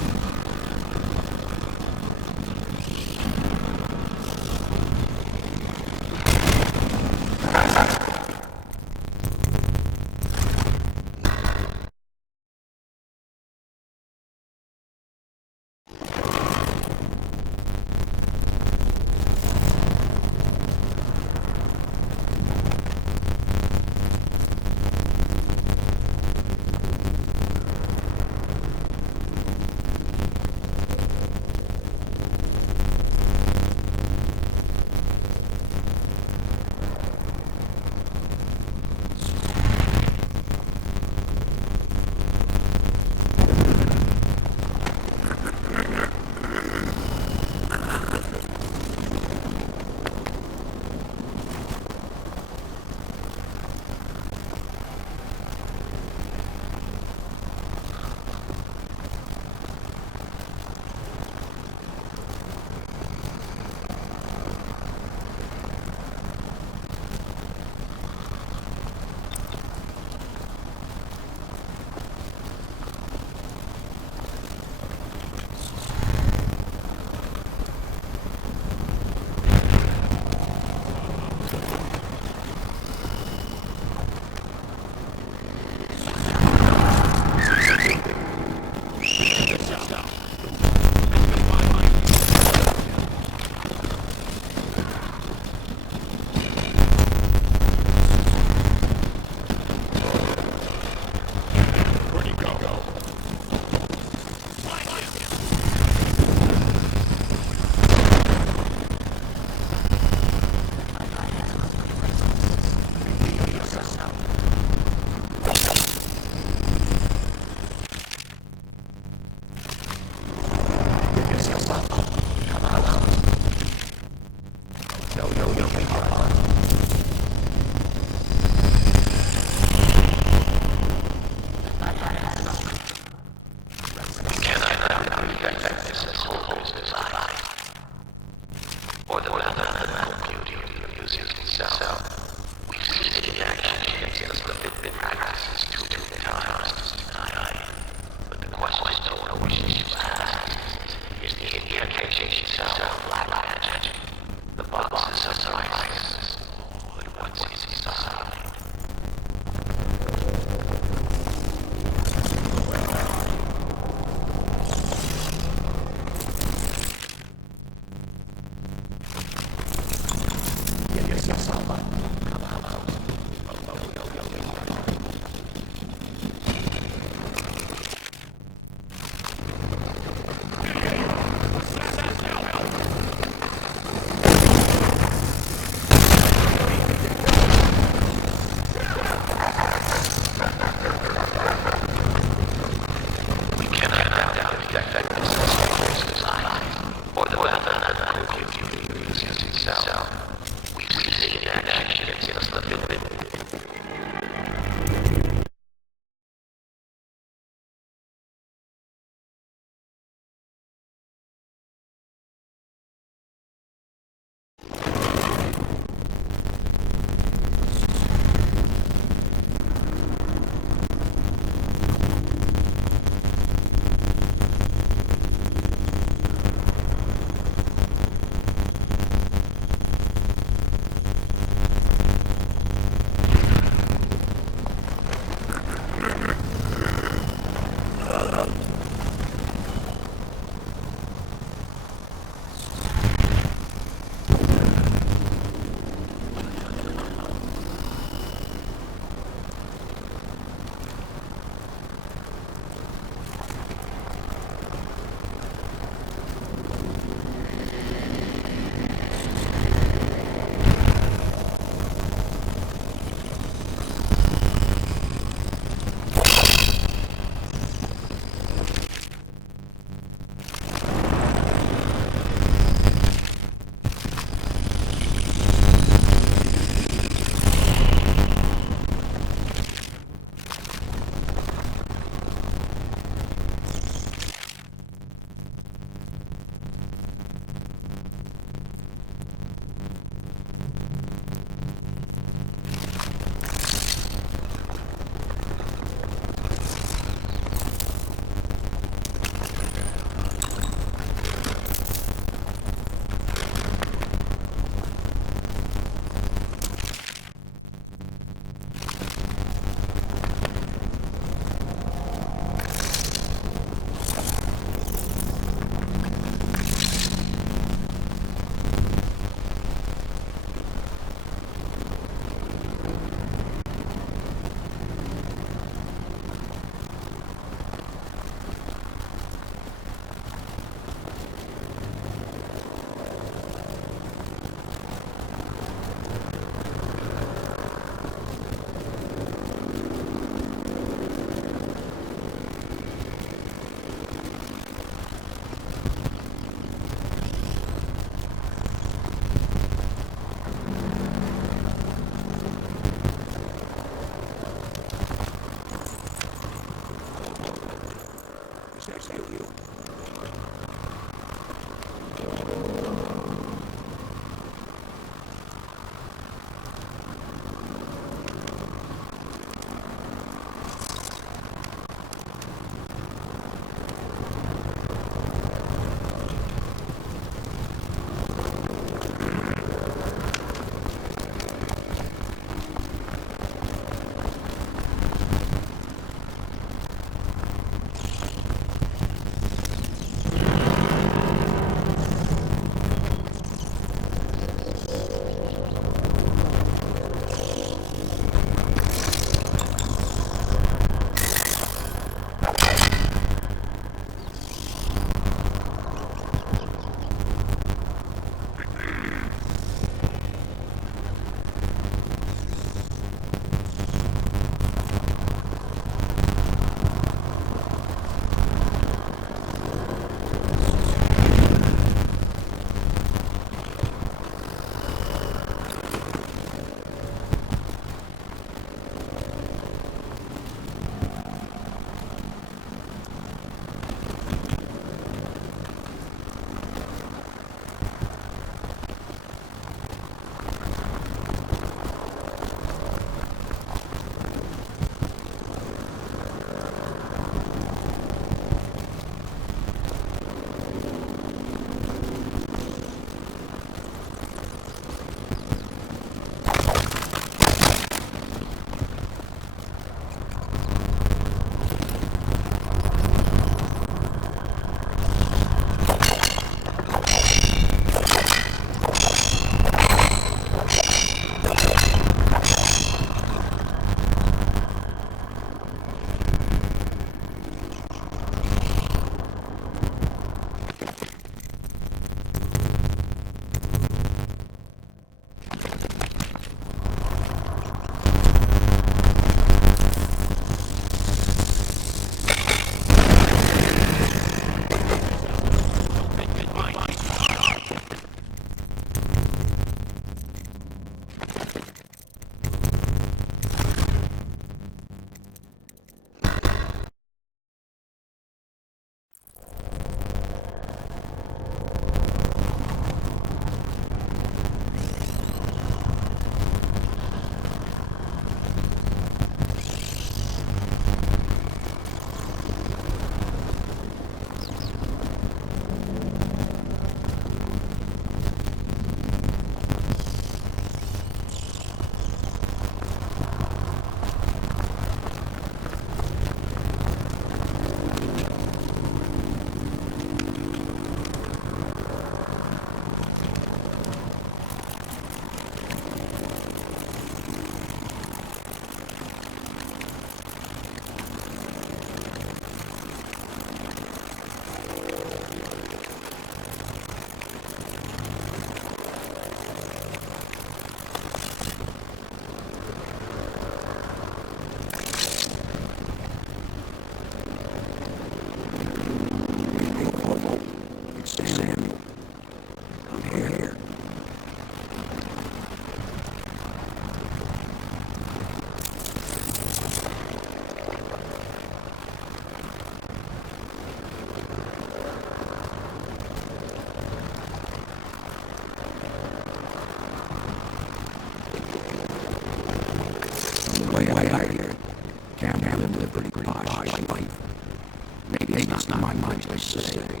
not my place to say.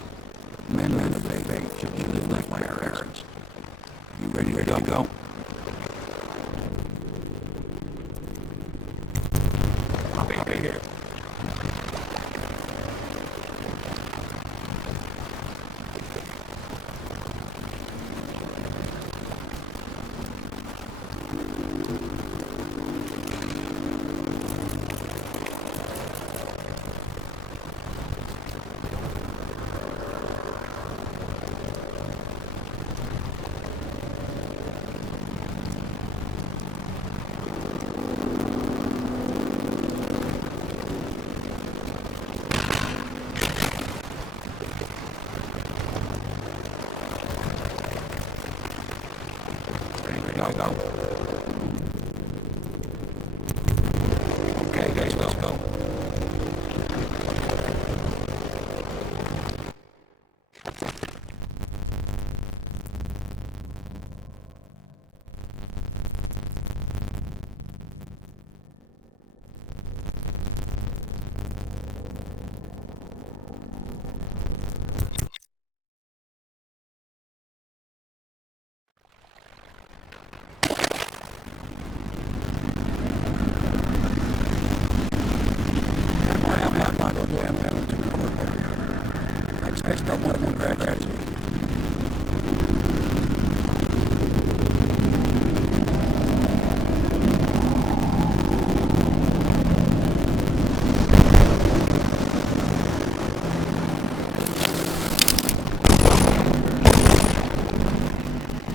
Men of faith should live like my parents. You ready to go? I'll be here. Okay, guys, let's go.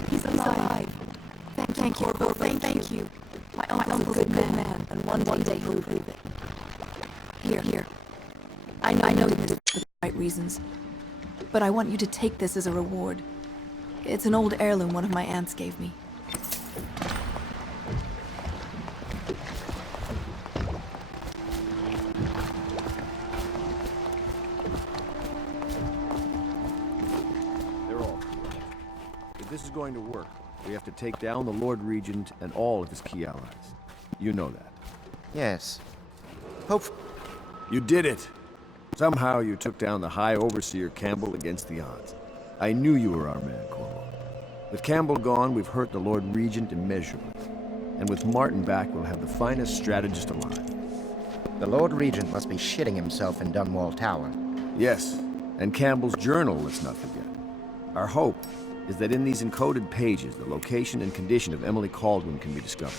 He's alive. Thank you, Corvo. Thank you. My uncle's a good man, and one day he'll prove it. Here. I know this is for the right reasons, but I want you to take this as a reward. It's an old heirloom one of my aunts gave me. They're all here. If this is going to work, we have to take down the Lord Regent and all of his key allies. You know that. Yes. You did it! Somehow you took down the High Overseer Campbell against the odds. I knew you were our man, Corvo. With Campbell gone, we've hurt the Lord Regent immeasurably. And with Martin back, we'll have the finest strategist alive. The Lord Regent must be shitting himself in Dunwall Tower. Yes, and Campbell's journal, let's not forget. Our hope is that in these encoded pages, the location and condition of Emily Kaldwin can be discovered.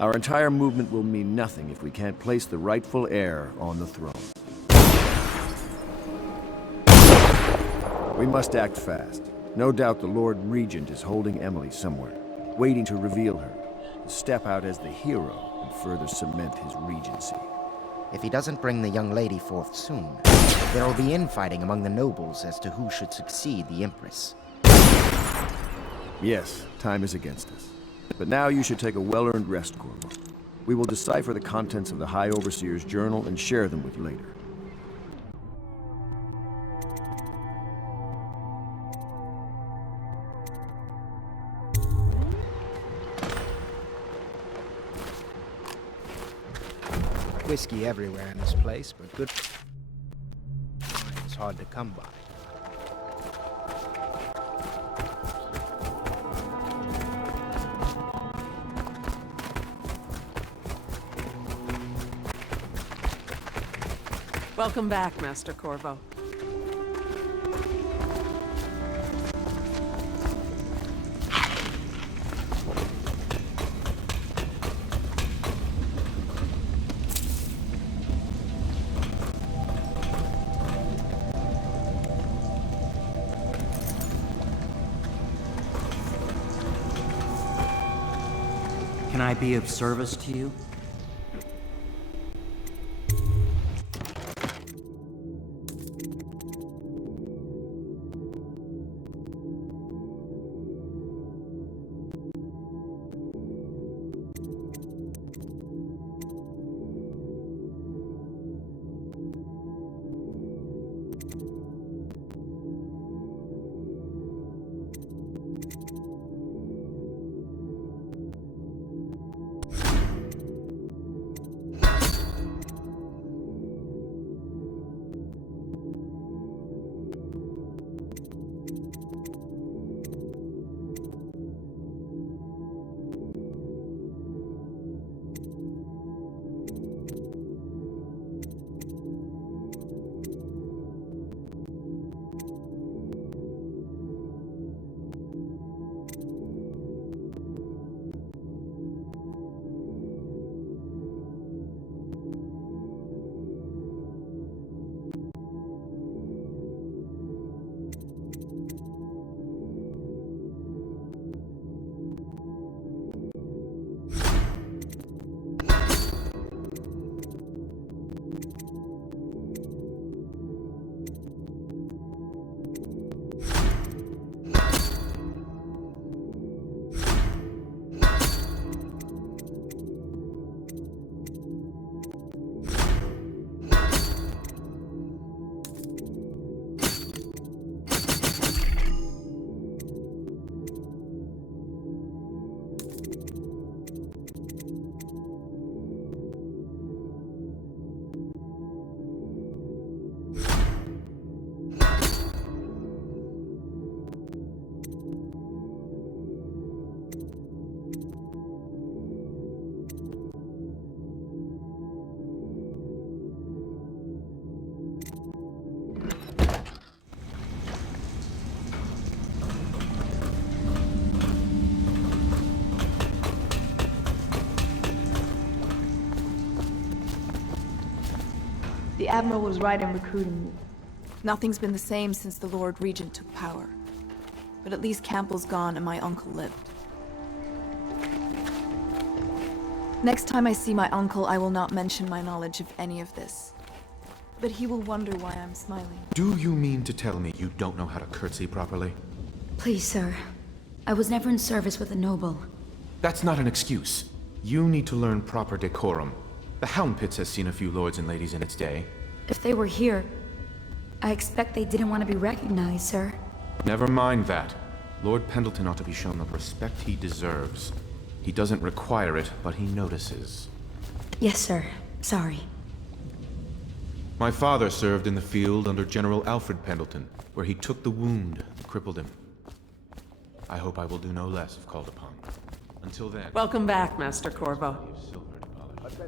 Our entire movement will mean nothing if we can't place the rightful heir on the throne. We must act fast. No doubt the Lord Regent is holding Emily somewhere, waiting to reveal her, to step out as the hero and further cement his regency. If he doesn't bring the young lady forth soon, there will be infighting among the nobles as to who should succeed the Empress. Yes, time is against us. But now you should take a well-earned rest, Corvo. We will decipher the contents of the High Overseer's journal and share them with you later. Whiskey everywhere in this place, but good wine is hard to come by. Welcome back, Master Corvo. Can I be of service to you? The Admiral was right in recruiting me. Nothing's been the same since the Lord Regent took power. But at least Campbell's gone and my uncle lived. Next time I see my uncle, I will not mention my knowledge of any of this. But he will wonder why I'm smiling. Do you mean to tell me you don't know how to curtsy properly? Please, sir. I was never in service with a noble. That's not an excuse. You need to learn proper decorum. The Hound Pits has seen a few lords and ladies in its day. If they were here, I expect they didn't want to be recognized, sir. Never mind that. Lord Pendleton ought to be shown the respect he deserves. He doesn't require it, but he notices. Yes, sir. Sorry. My father served in the field under General Alfred Pendleton, where he took the wound and crippled him. I hope I will do no less if called upon. Until then... Welcome back, Master Corvo.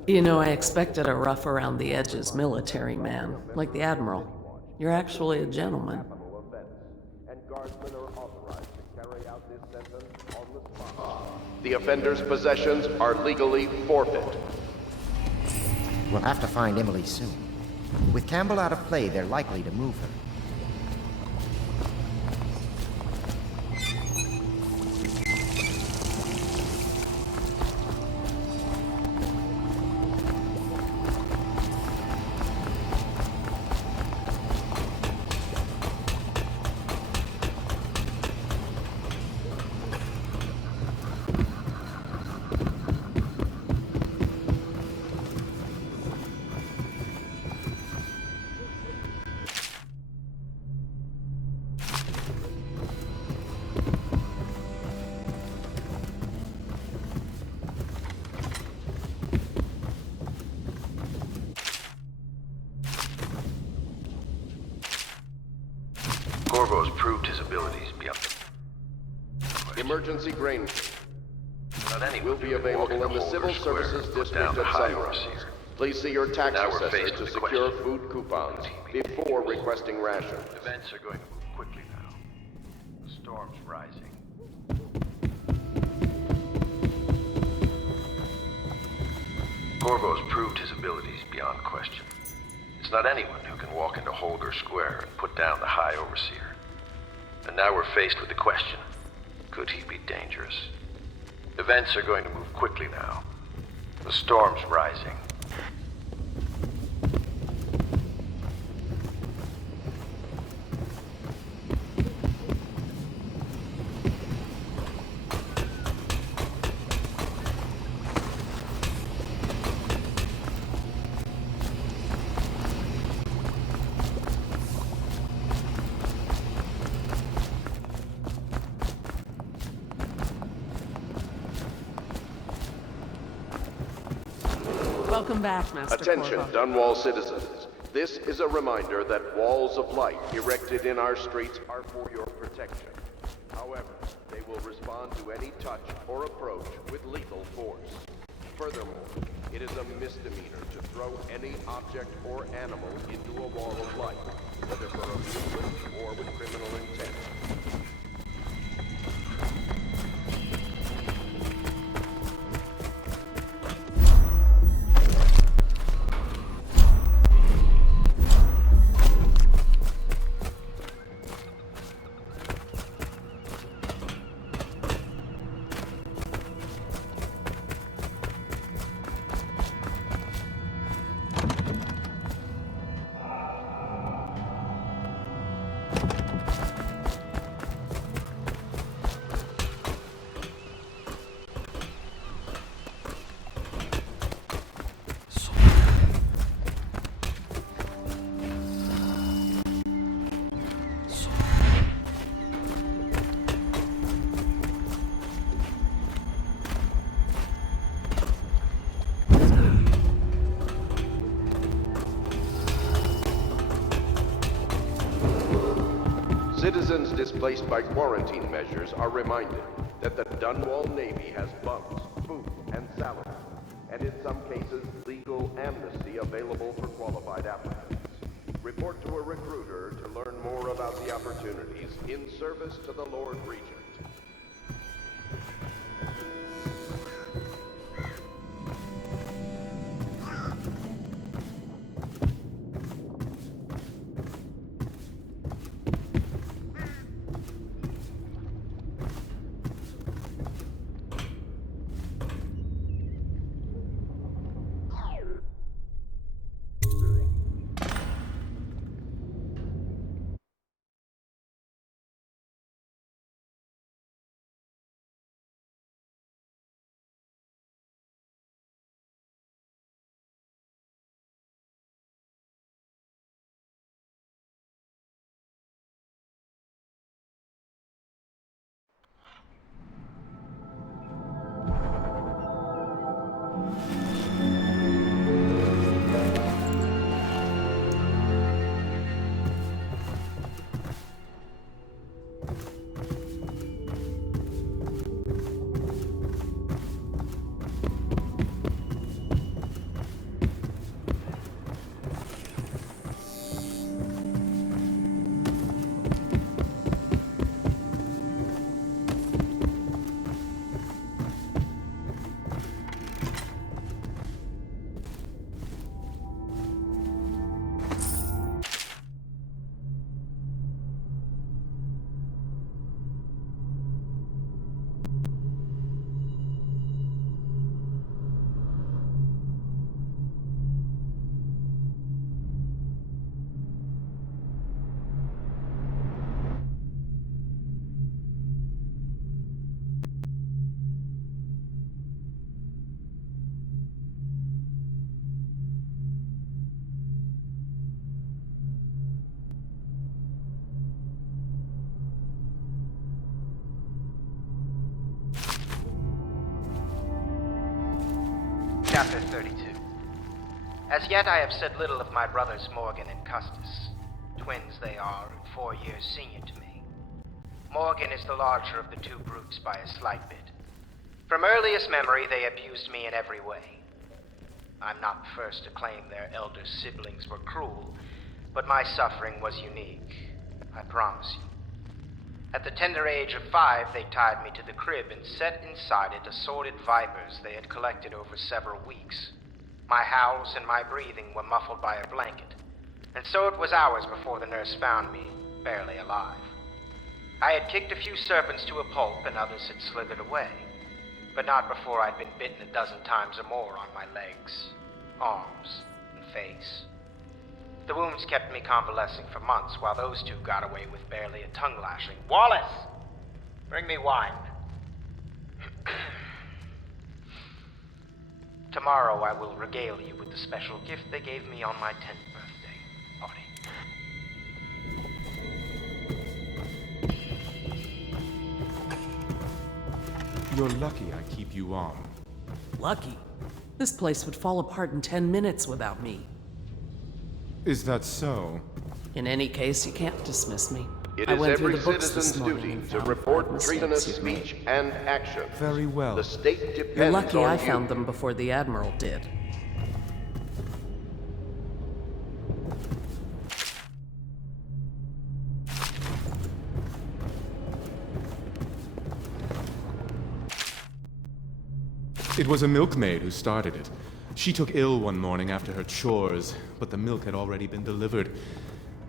You know, I expected a rough-around-the-edges military man, like the Admiral. You're actually a gentleman. The offender's possessions are legally forfeit. We'll have to find Emily soon. With Campbell out of play, they're likely to move her. Corvo's proved his abilities beyond... Emergency grain will be available in the Civil Services District of Sunrise. Please see your tax assessor to secure food coupons before requesting rations. Events are going to move quickly now. The storm's rising. Corvo's proved his abilities beyond question. It's not anyone who can walk into Holger Square and put down the High Overseer. And now we're faced with the question, could he be dangerous? Events are going to move quickly now. The storm's rising. Welcome back, Master Attention, Corvo. Dunwall citizens. This is a reminder that walls of light erected in our streets are for your protection. However, they will respond to any touch or approach with lethal force. Furthermore, it is a misdemeanor to throw any object or animal into a wall of light, whether for amusement or with criminal intent. Citizens displaced by quarantine measures are reminded that the Dunwall Navy has bunks, food, and salaries, and in some cases, legal amnesty available for qualified applicants. Report to a recruiter to learn more about the opportunities in service to the Lord Regent. Chapter 32. As yet I have said little of my brothers Morgan and Custis. Twins they are, and 4 years senior to me. Morgan is the larger of the two brutes by a slight bit. From earliest memory, they abused me in every way. I'm not the first to claim their elder siblings were cruel, but my suffering was unique. I promise you. At the tender age of 5, they tied me to the crib and set inside it assorted vipers they had collected over several weeks. My howls and my breathing were muffled by a blanket, and so it was hours before the nurse found me, barely alive. I had kicked a few serpents to a pulp and others had slithered away, but not before I'd been bitten a dozen times or more on my legs, arms, and face. The wounds kept me convalescing for months, while those two got away with barely a tongue lashing. Wallace! Bring me wine. Tomorrow I will regale you with the special gift they gave me on my 10th birthday party. You're lucky I keep you on. Lucky? This place would fall apart in 10 minutes without me. Is that so? In any case, you can't dismiss me. It I is went through every the books this citizen's morning duty and to found report 5 treasonous mistakes you've made. speech and action. Very well. The state depends You're lucky on I you. found them before the Admiral did. It was a milkmaid who started it. She took ill one morning after her chores, but the milk had already been delivered.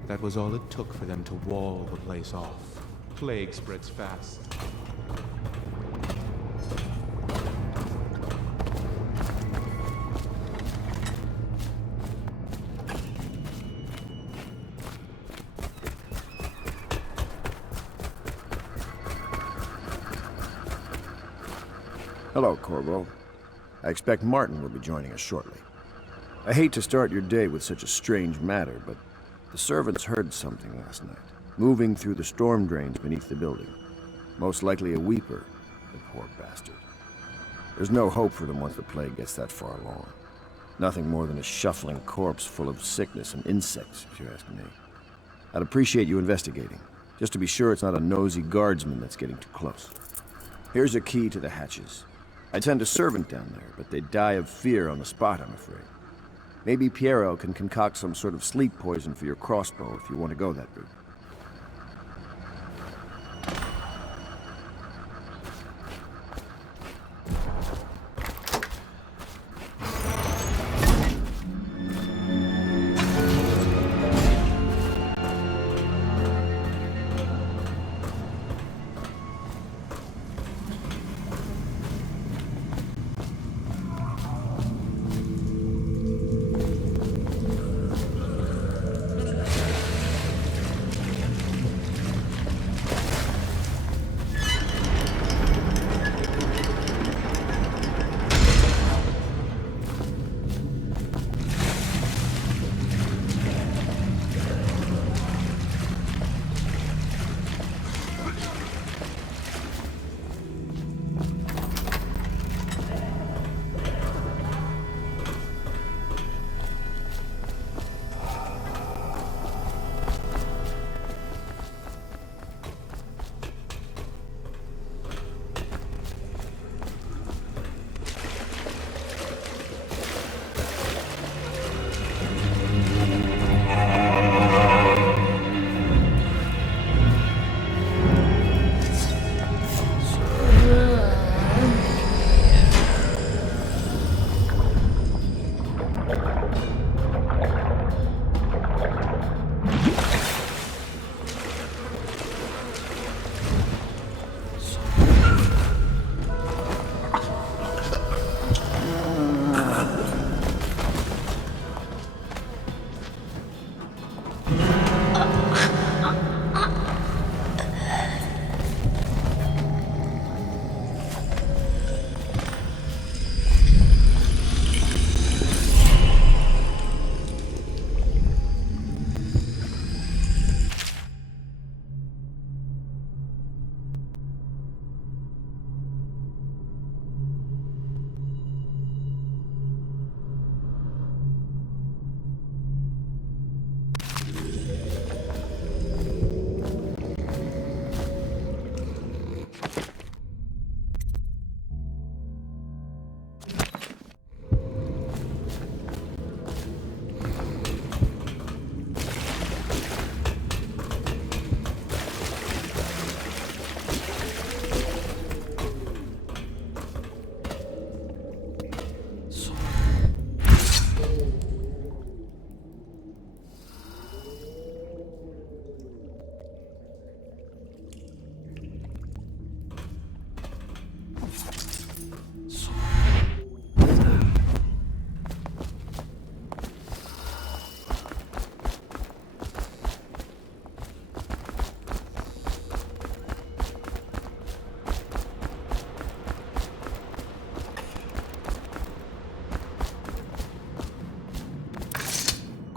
That was all it took for them to wall the place off. Plague spreads fast. Hello, Corvo. I expect Martin will be joining us shortly. I hate to start your day with such a strange matter, but the servants heard something last night, moving through the storm drains beneath the building. Most likely a weeper, the poor bastard. There's no hope for them once the plague gets that far along. Nothing more than a shuffling corpse full of sickness and insects, if you ask me. I'd appreciate you investigating, just to be sure it's not a nosy guardsman that's getting too close. Here's a key to the hatches. I'd send a servant down there, but they'd die of fear on the spot, I'm afraid. Maybe Piero can concoct some sort of sleep poison for your crossbow if you want to go that route.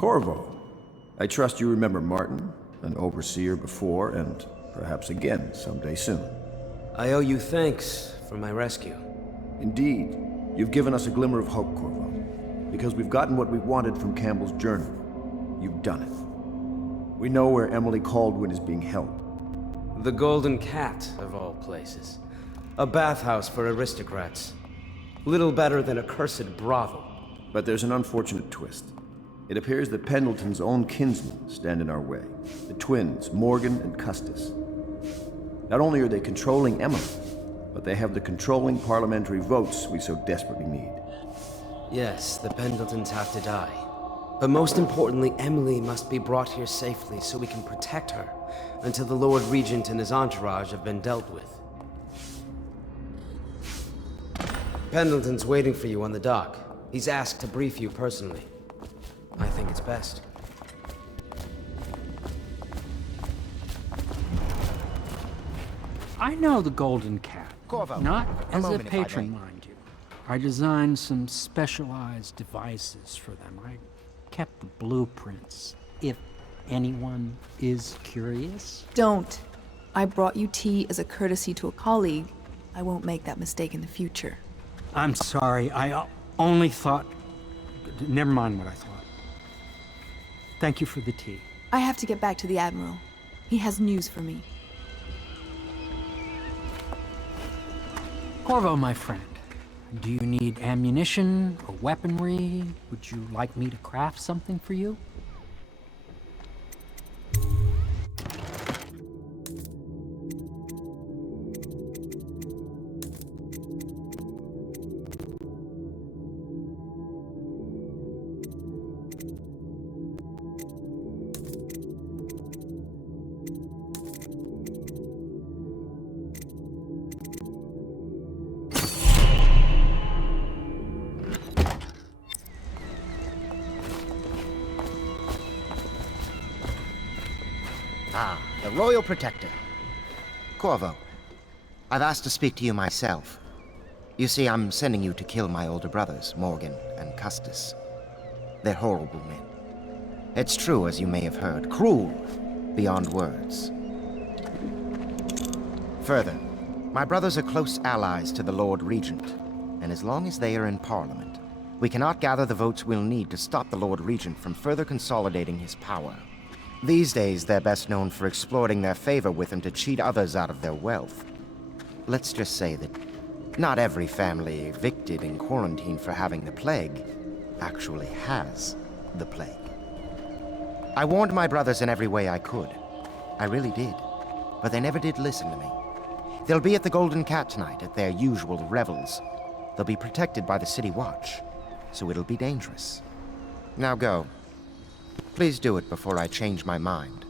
Corvo. I trust you remember Martin, an overseer before, and perhaps again someday soon. I owe you thanks for my rescue. Indeed. You've given us a glimmer of hope, Corvo. Because we've gotten what we wanted from Campbell's journal. You've done it. We know where Emily Caldwin is being held. The Golden Cat, of all places. A bathhouse for aristocrats. Little better than a cursed brothel. But there's an unfortunate twist. It appears that Pendleton's own kinsmen stand in our way. The twins, Morgan and Custis. Not only are they controlling Emily, but they have the controlling parliamentary votes we so desperately need. Yes, the Pendletons have to die. But most importantly, Emily must be brought here safely so we can protect her until the Lord Regent and his entourage have been dealt with. Pendleton's waiting for you on the dock. He's asked to brief you personally. I think it's best. I know the Golden Cat. Corvo, Not a as a moment, if I patron, may. mind you. I designed some specialized devices for them. I kept the blueprints, if anyone is curious. Don't. I brought you tea as a courtesy to a colleague. I won't make that mistake in the future. I'm sorry, I only thought... Never mind what I thought. Thank you for the tea. I have to get back to the Admiral. He has news for me. Corvo, my friend, do you need ammunition or weaponry? Would you like me to craft something for you? Ah, the Royal Protector. Corvo, I've asked to speak to you myself. You see, I'm sending you to kill my older brothers, Morgan and Custis. They're horrible men. It's true, as you may have heard, cruel beyond words. Further, my brothers are close allies to the Lord Regent, and as long as they are in Parliament, we cannot gather the votes we'll need to stop the Lord Regent from further consolidating his power. These days, they're best known for exploiting their favor with him to cheat others out of their wealth. Let's just say that not every family evicted in quarantine for having the plague actually has the plague. I warned my brothers in every way I could. I really did. But they never did listen to me. They'll be at the Golden Cat tonight at their usual revels. They'll be protected by the City Watch, so it'll be dangerous. Now go. Please do it before I change my mind.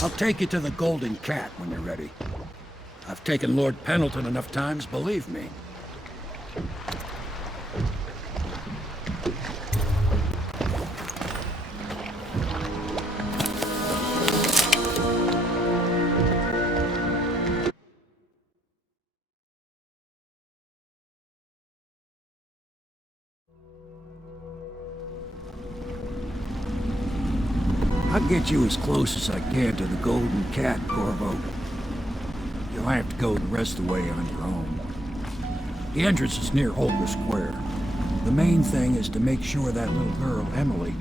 I'll take you to the Golden Cat when you're ready. I've taken Lord Pendleton enough times, believe me. I'll get you as close as I can to the Golden Cat, Corvo. You'll have to go the rest of the way on your own. The entrance is near Holger Square. The main thing is to make sure that little girl, Emily,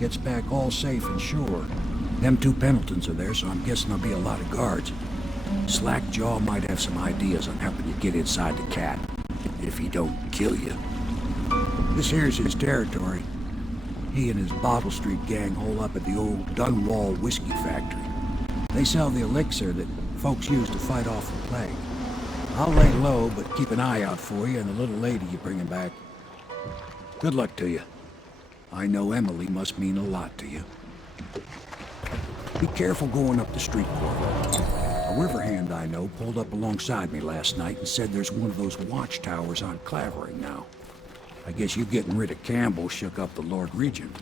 gets back all safe and sure. Them two Pendletons are there, so I'm guessing there'll be a lot of guards. Slackjaw might have some ideas on helping you get inside the cat, if he don't kill you. This here's his territory. He and his Bottle Street gang hole up at the old Dunwall whiskey factory. They sell the elixir that folks use to fight off the plague. I'll lay low, but keep an eye out for you and the little lady you're bringing back. Good luck to you. I know Emily must mean a lot to you. Be careful going up the street, Corvo. A river hand I know pulled up alongside me last night and said there's one of those watchtowers on Clavering now. I guess you getting rid of Campbell shook up the Lord Regent.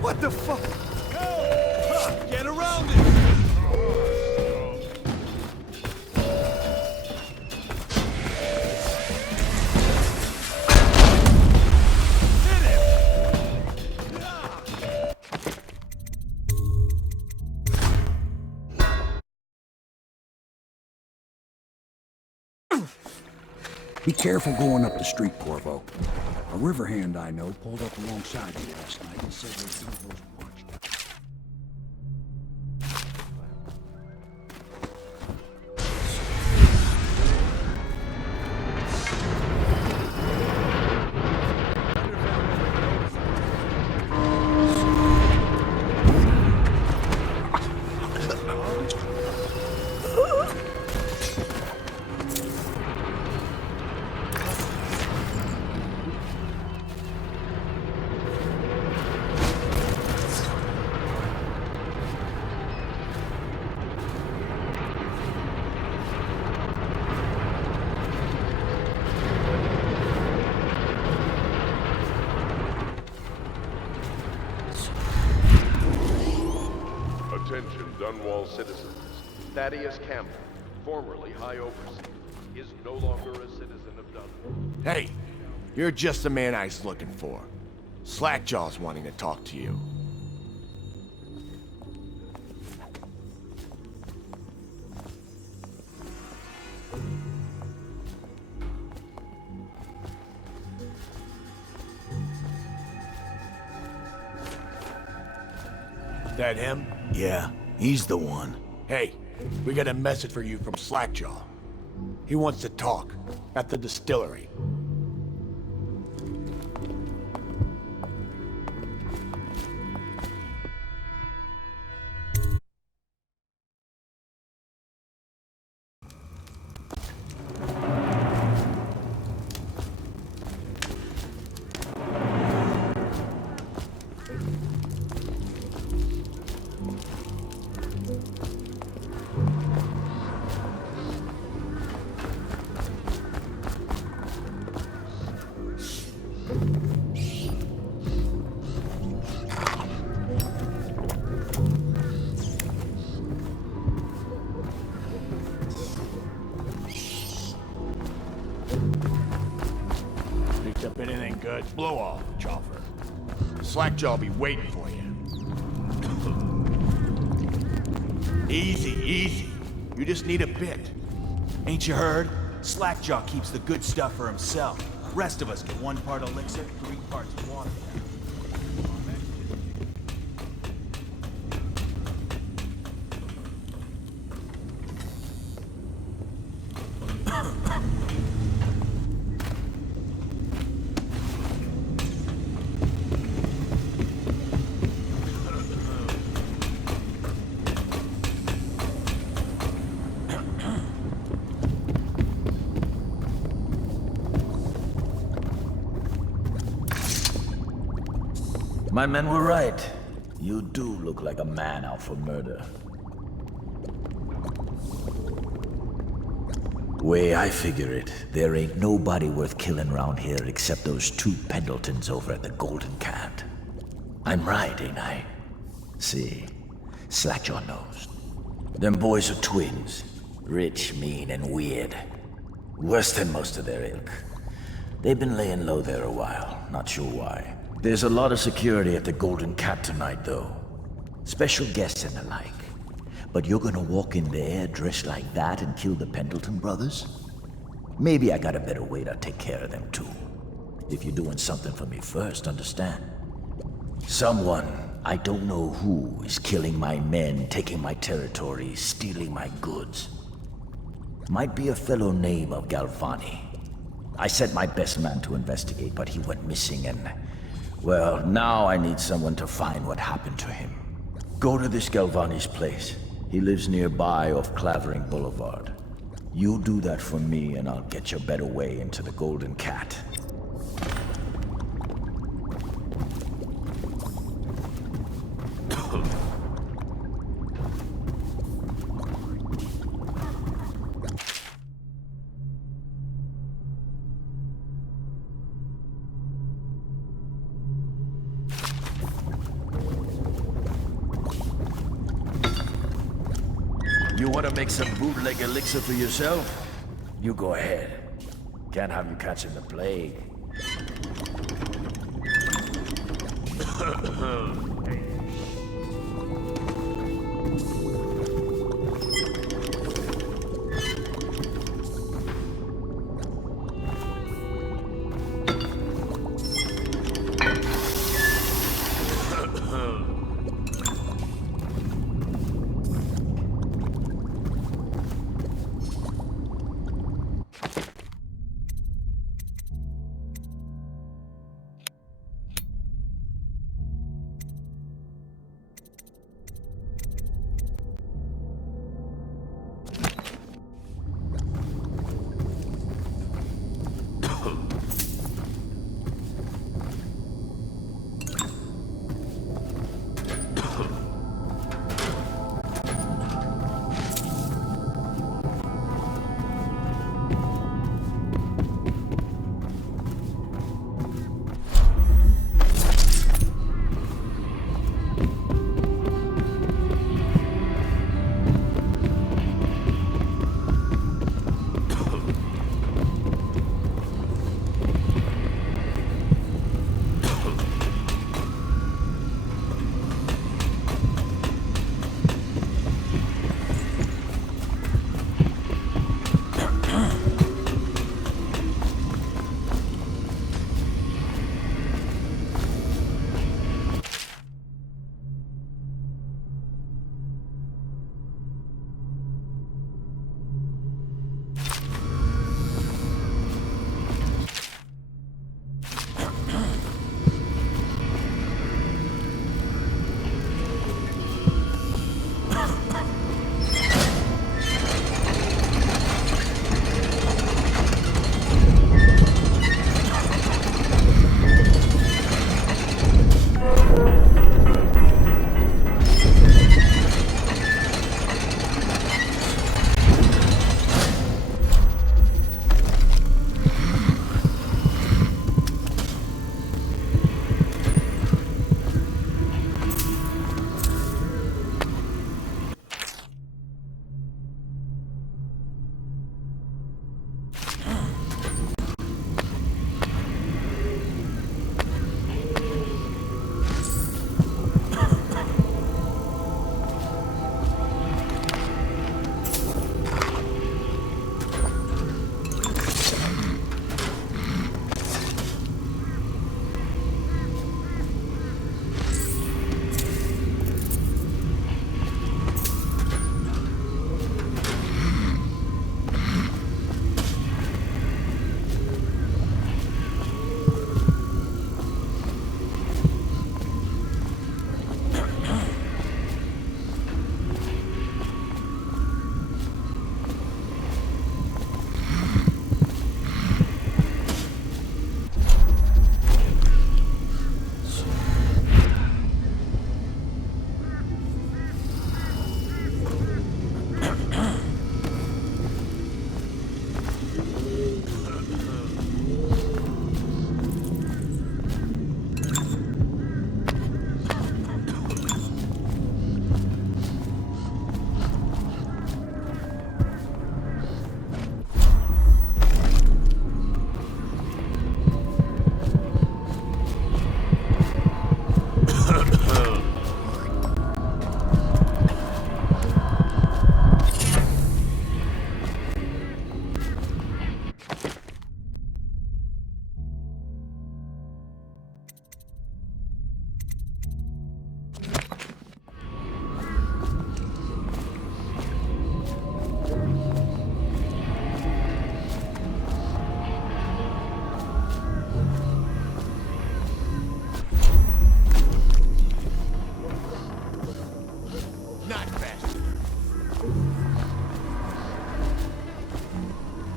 What the fuck? Help! Get around it! Be careful going up the street, Corvo. A river hand I know pulled up alongside me last night and said there's one of those watchtowers. Attention, Dunwall citizens. Thaddeus Campbell, formerly High Overseer, is no longer a citizen of Dunwall. Hey, you're just the man I was looking for. Slackjaw's wanting to talk to you. That him? Yeah, he's the one. Hey, we got a message for you from Slackjaw. He wants to talk at the distillery. Picked up anything good? Blow off, Chopper. Slackjaw'll be waiting for you. Easy, easy. You just need a bit. Ain't you heard? Slackjaw keeps the good stuff for himself. Rest of us get 1 part elixir, 3 parts water. My men were right. You do look like a man out for murder. Way I figure it, there ain't nobody worth killing around here except those 2 Pendletons over at the Golden Cat. I'm right, ain't I? See, Slackjaw knows. Them boys are twins. Rich, mean, and weird. Worse than most of their ilk. They've been laying low there a while, not sure why. There's a lot of security at the Golden Cat tonight, though. Special guests and the like. But you're gonna walk in there dressed like that and kill the Pendleton brothers? Maybe I got a better way to take care of them, too. If you're doing something for me first, understand? Someone, I don't know who, is killing my men, taking my territory, stealing my goods. Might be a fellow named of Galvani. I sent my best man to investigate, but he went missing and... well, now I need someone to find what happened to him. Go to this Galvani's place. He lives nearby off Clavering Boulevard. You do that for me and I'll get you a better way into the Golden Cat. You want to make some bootleg elixir for yourself? You go ahead. Can't have you catching the plague.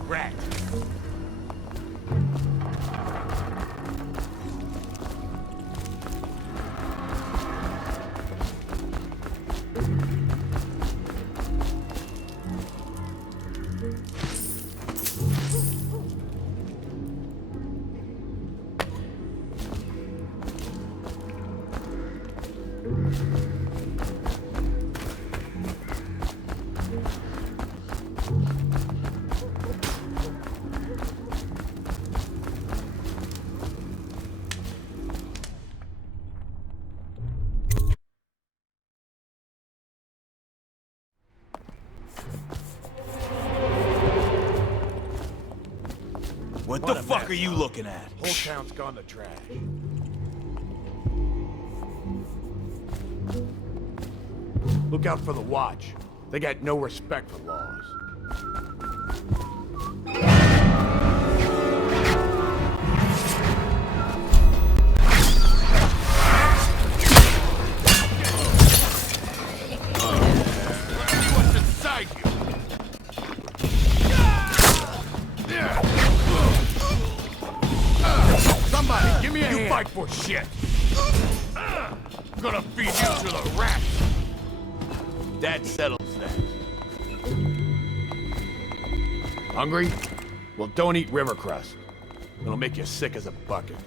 rat. What the fuck are you looking at? Whole town's gone to trash. Look out for the Watch. They got no respect for laws. What's inside you? Somebody, give me a hand. You fight for shit. I'm gonna feed you to the rats. That settles that. Hungry? Well, don't eat river crust. It'll make you sick as a bucket.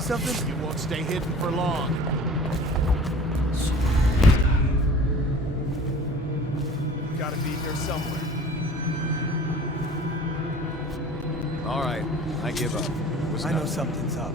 Something? You won't stay hidden for long. Gotta be here somewhere. All right, I give up. I know something's up.